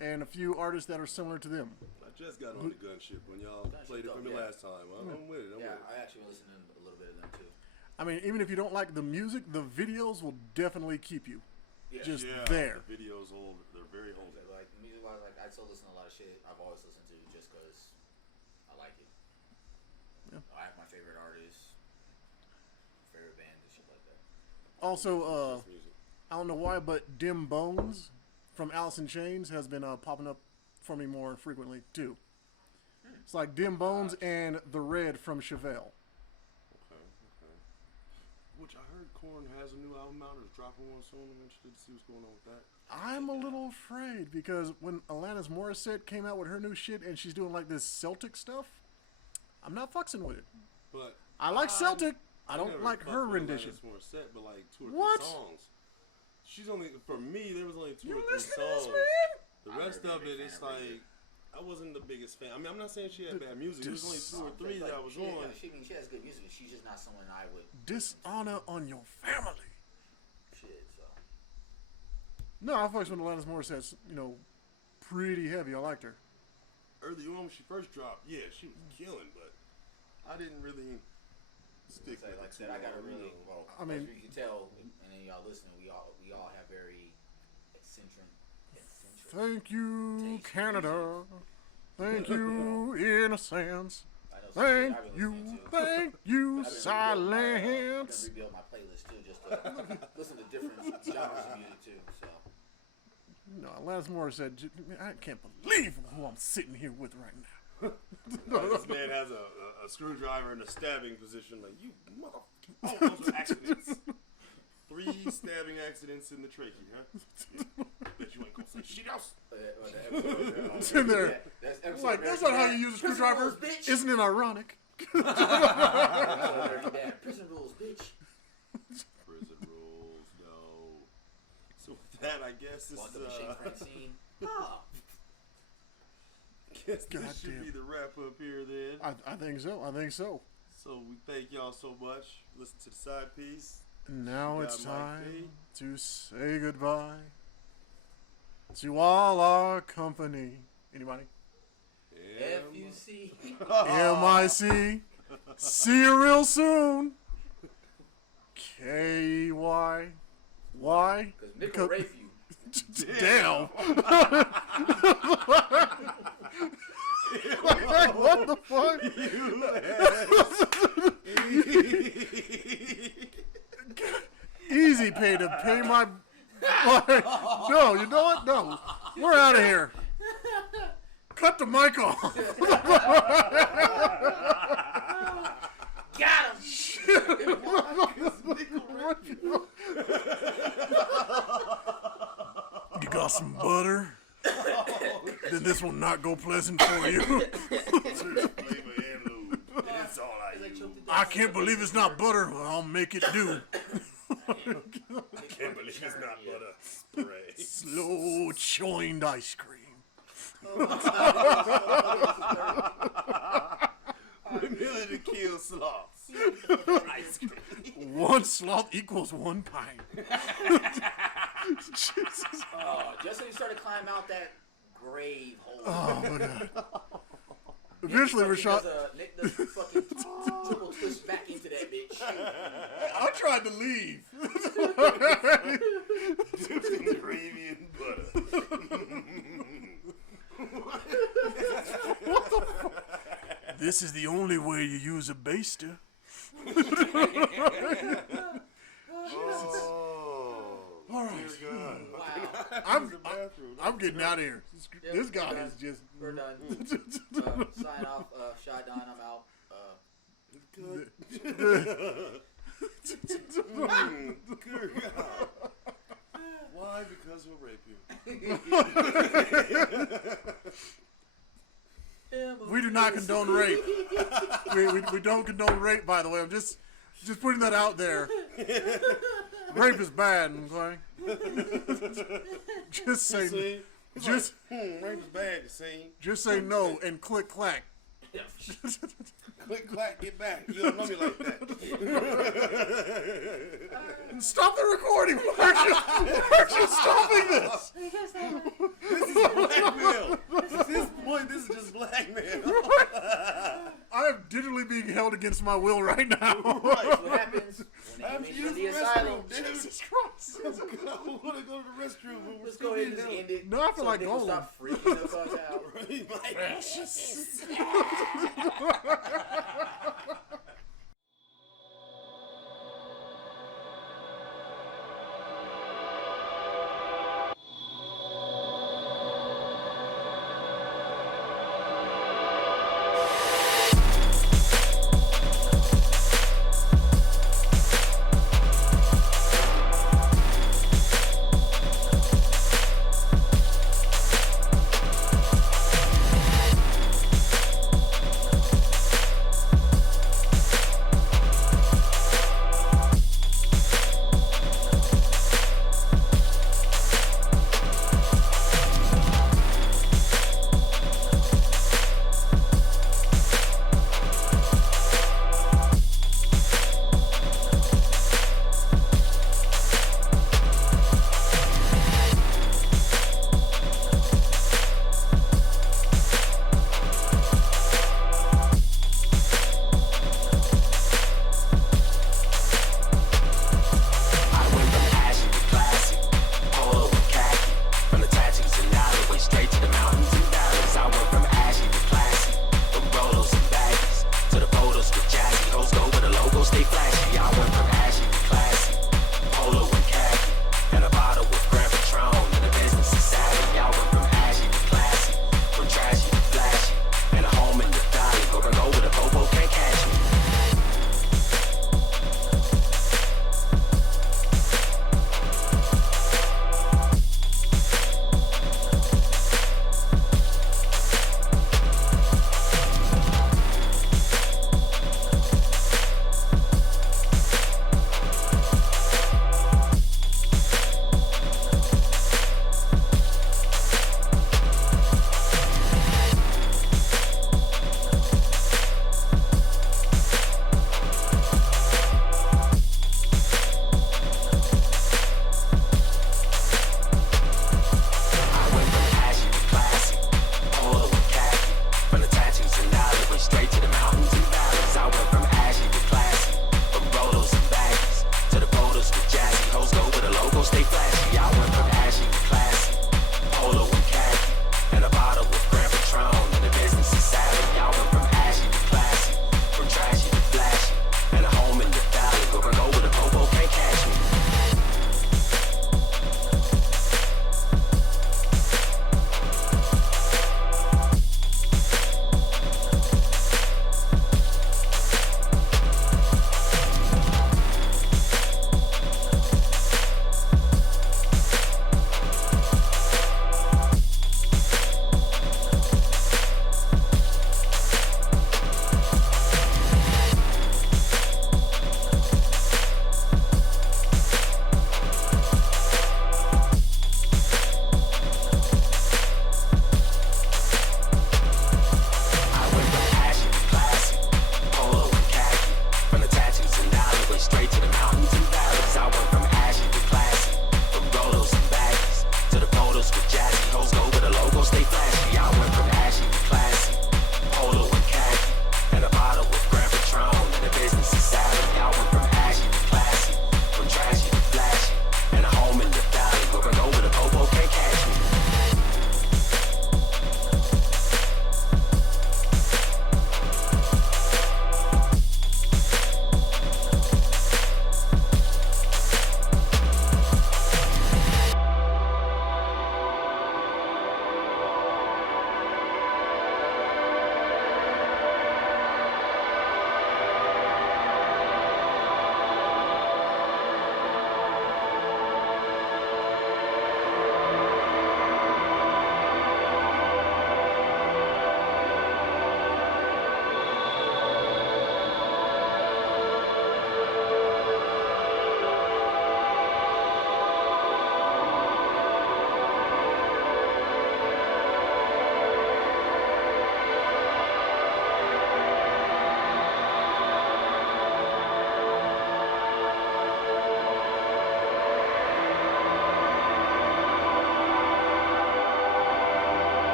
And a few artists that are similar to them. I just got on the Gunship when y'all played it for me last time. I'm with it. I'm Yeah, with it. I actually been listening to a little bit of them too. I mean, even if you don't like the music, the videos will definitely keep you Yeah. just Yeah, there. the videos old. They're very old. Like music-wise, like I still listen to a lot of shit I've always listened to just because I like it. Yeah. I have my favorite artists, favorite bands, and shit like that. Also, That's music. I don't know why, but Dim Bones from Alice in Chains has been popping up for me more frequently, too. It's like Dim Bones and The Red from Chevelle. Okay. which I heard Korn has a new album out or is dropping one soon. I'm interested to see what's going on with that. I'm a little afraid because when Alanis Morissette came out with her new shit and she's doing like this Celtic stuff, I'm not fucking with it. But I like Celtic. I don't never like fucked her with rendition. Alanis Morissette, but like 2 or 3 What? songs. She's only, for me, there was only 2 You or 3 listen to this, songs. man? The rest of it, it's like, I wasn't the biggest fan. I mean, I'm not saying she had bad music. There was only 2 or 3 that I was on. She has good music, but she's just not someone I would. Dishonor on your family. Shit, so. No, I fucks with Alanis Morissette's, pretty heavy. I liked her. Early on when she first dropped, yeah, she was killing, but I didn't really stick with it. Like I said, I gotta really. Well, I mean, as you can tell, and then y'all listening, we all have very eccentric. Thank you, taste Canada. Thank you, Innocence. I know some Thank shit I've been you, listening to. thank you, I've been silence. rebuild my playlist too, just to listen to different genres of music too. So. No, Alanis Morissette, I can't believe who I'm sitting here with right now. This man has a screwdriver in a stabbing position. Like, you motherfucker. All those are accidents. 3 stabbing accidents in the trachea, huh? Bet you ain't gonna say shit else. It's in there. Like, that's not how you use a screwdriver. Isn't it ironic? Prison rules, bitch. Prison rules, no. So with that, I guess this Walk is up to Shane Francine. Oh. Guess God this should damn. be the wrap up here then. I think so. So we thank y'all so much. Listen to the side piece. Now You it's got Mike time D. to say goodbye to all our company. Anybody? F-U-C. M-I-C. See you real soon. K-Y. Why? Because Nick will rape you. Damn. What the fuck? Easy pay to pay my. No, you know what? No. We're out of here. Cut the mic off. Got him. You got some butter? Then this will not go pleasant for you. I can't believe it's not butter. Well, I'll make it do. Can't believe it's not butter spray. Slow choined ice cream. Really to kill sloths. Ice cream. 1 sloth equals 1 pint. Jesus. Oh, just so you start to climb out that grave hole. Oh my god. Eventually, Rashad. Nick does a fucking triple twist back into that bitch. I tried to leave. Dipped in gravy and butter. What the fuck? This is the only way you use a baster. All right. Wow. I'm getting out of here. This guy is just. We're done. Sign off. Shot Don, I'm out. Good. Good God. Why? Because we'll rape you. We do not condone rape. We don't condone rape, by the way. I'm just putting that out there. Rape is bad, okay? Just say, See? just, Rape is bad, you see. just say no and click clack. Click, clack, get back. You don't know me like that. Stop the recording. Why aren't you stopping this? This is blackmail. At this point, this is just blackmail. I am digitally being held against my will right now. That's what happens when After they you use use the the asylum. restroom, dude. Jesus Christ. I want to go to the restroom. But we're Let's still go ahead and being just held. end it. No, I feel so like Nick will going. stop freaking the fuck out. Right, Mike? Precious.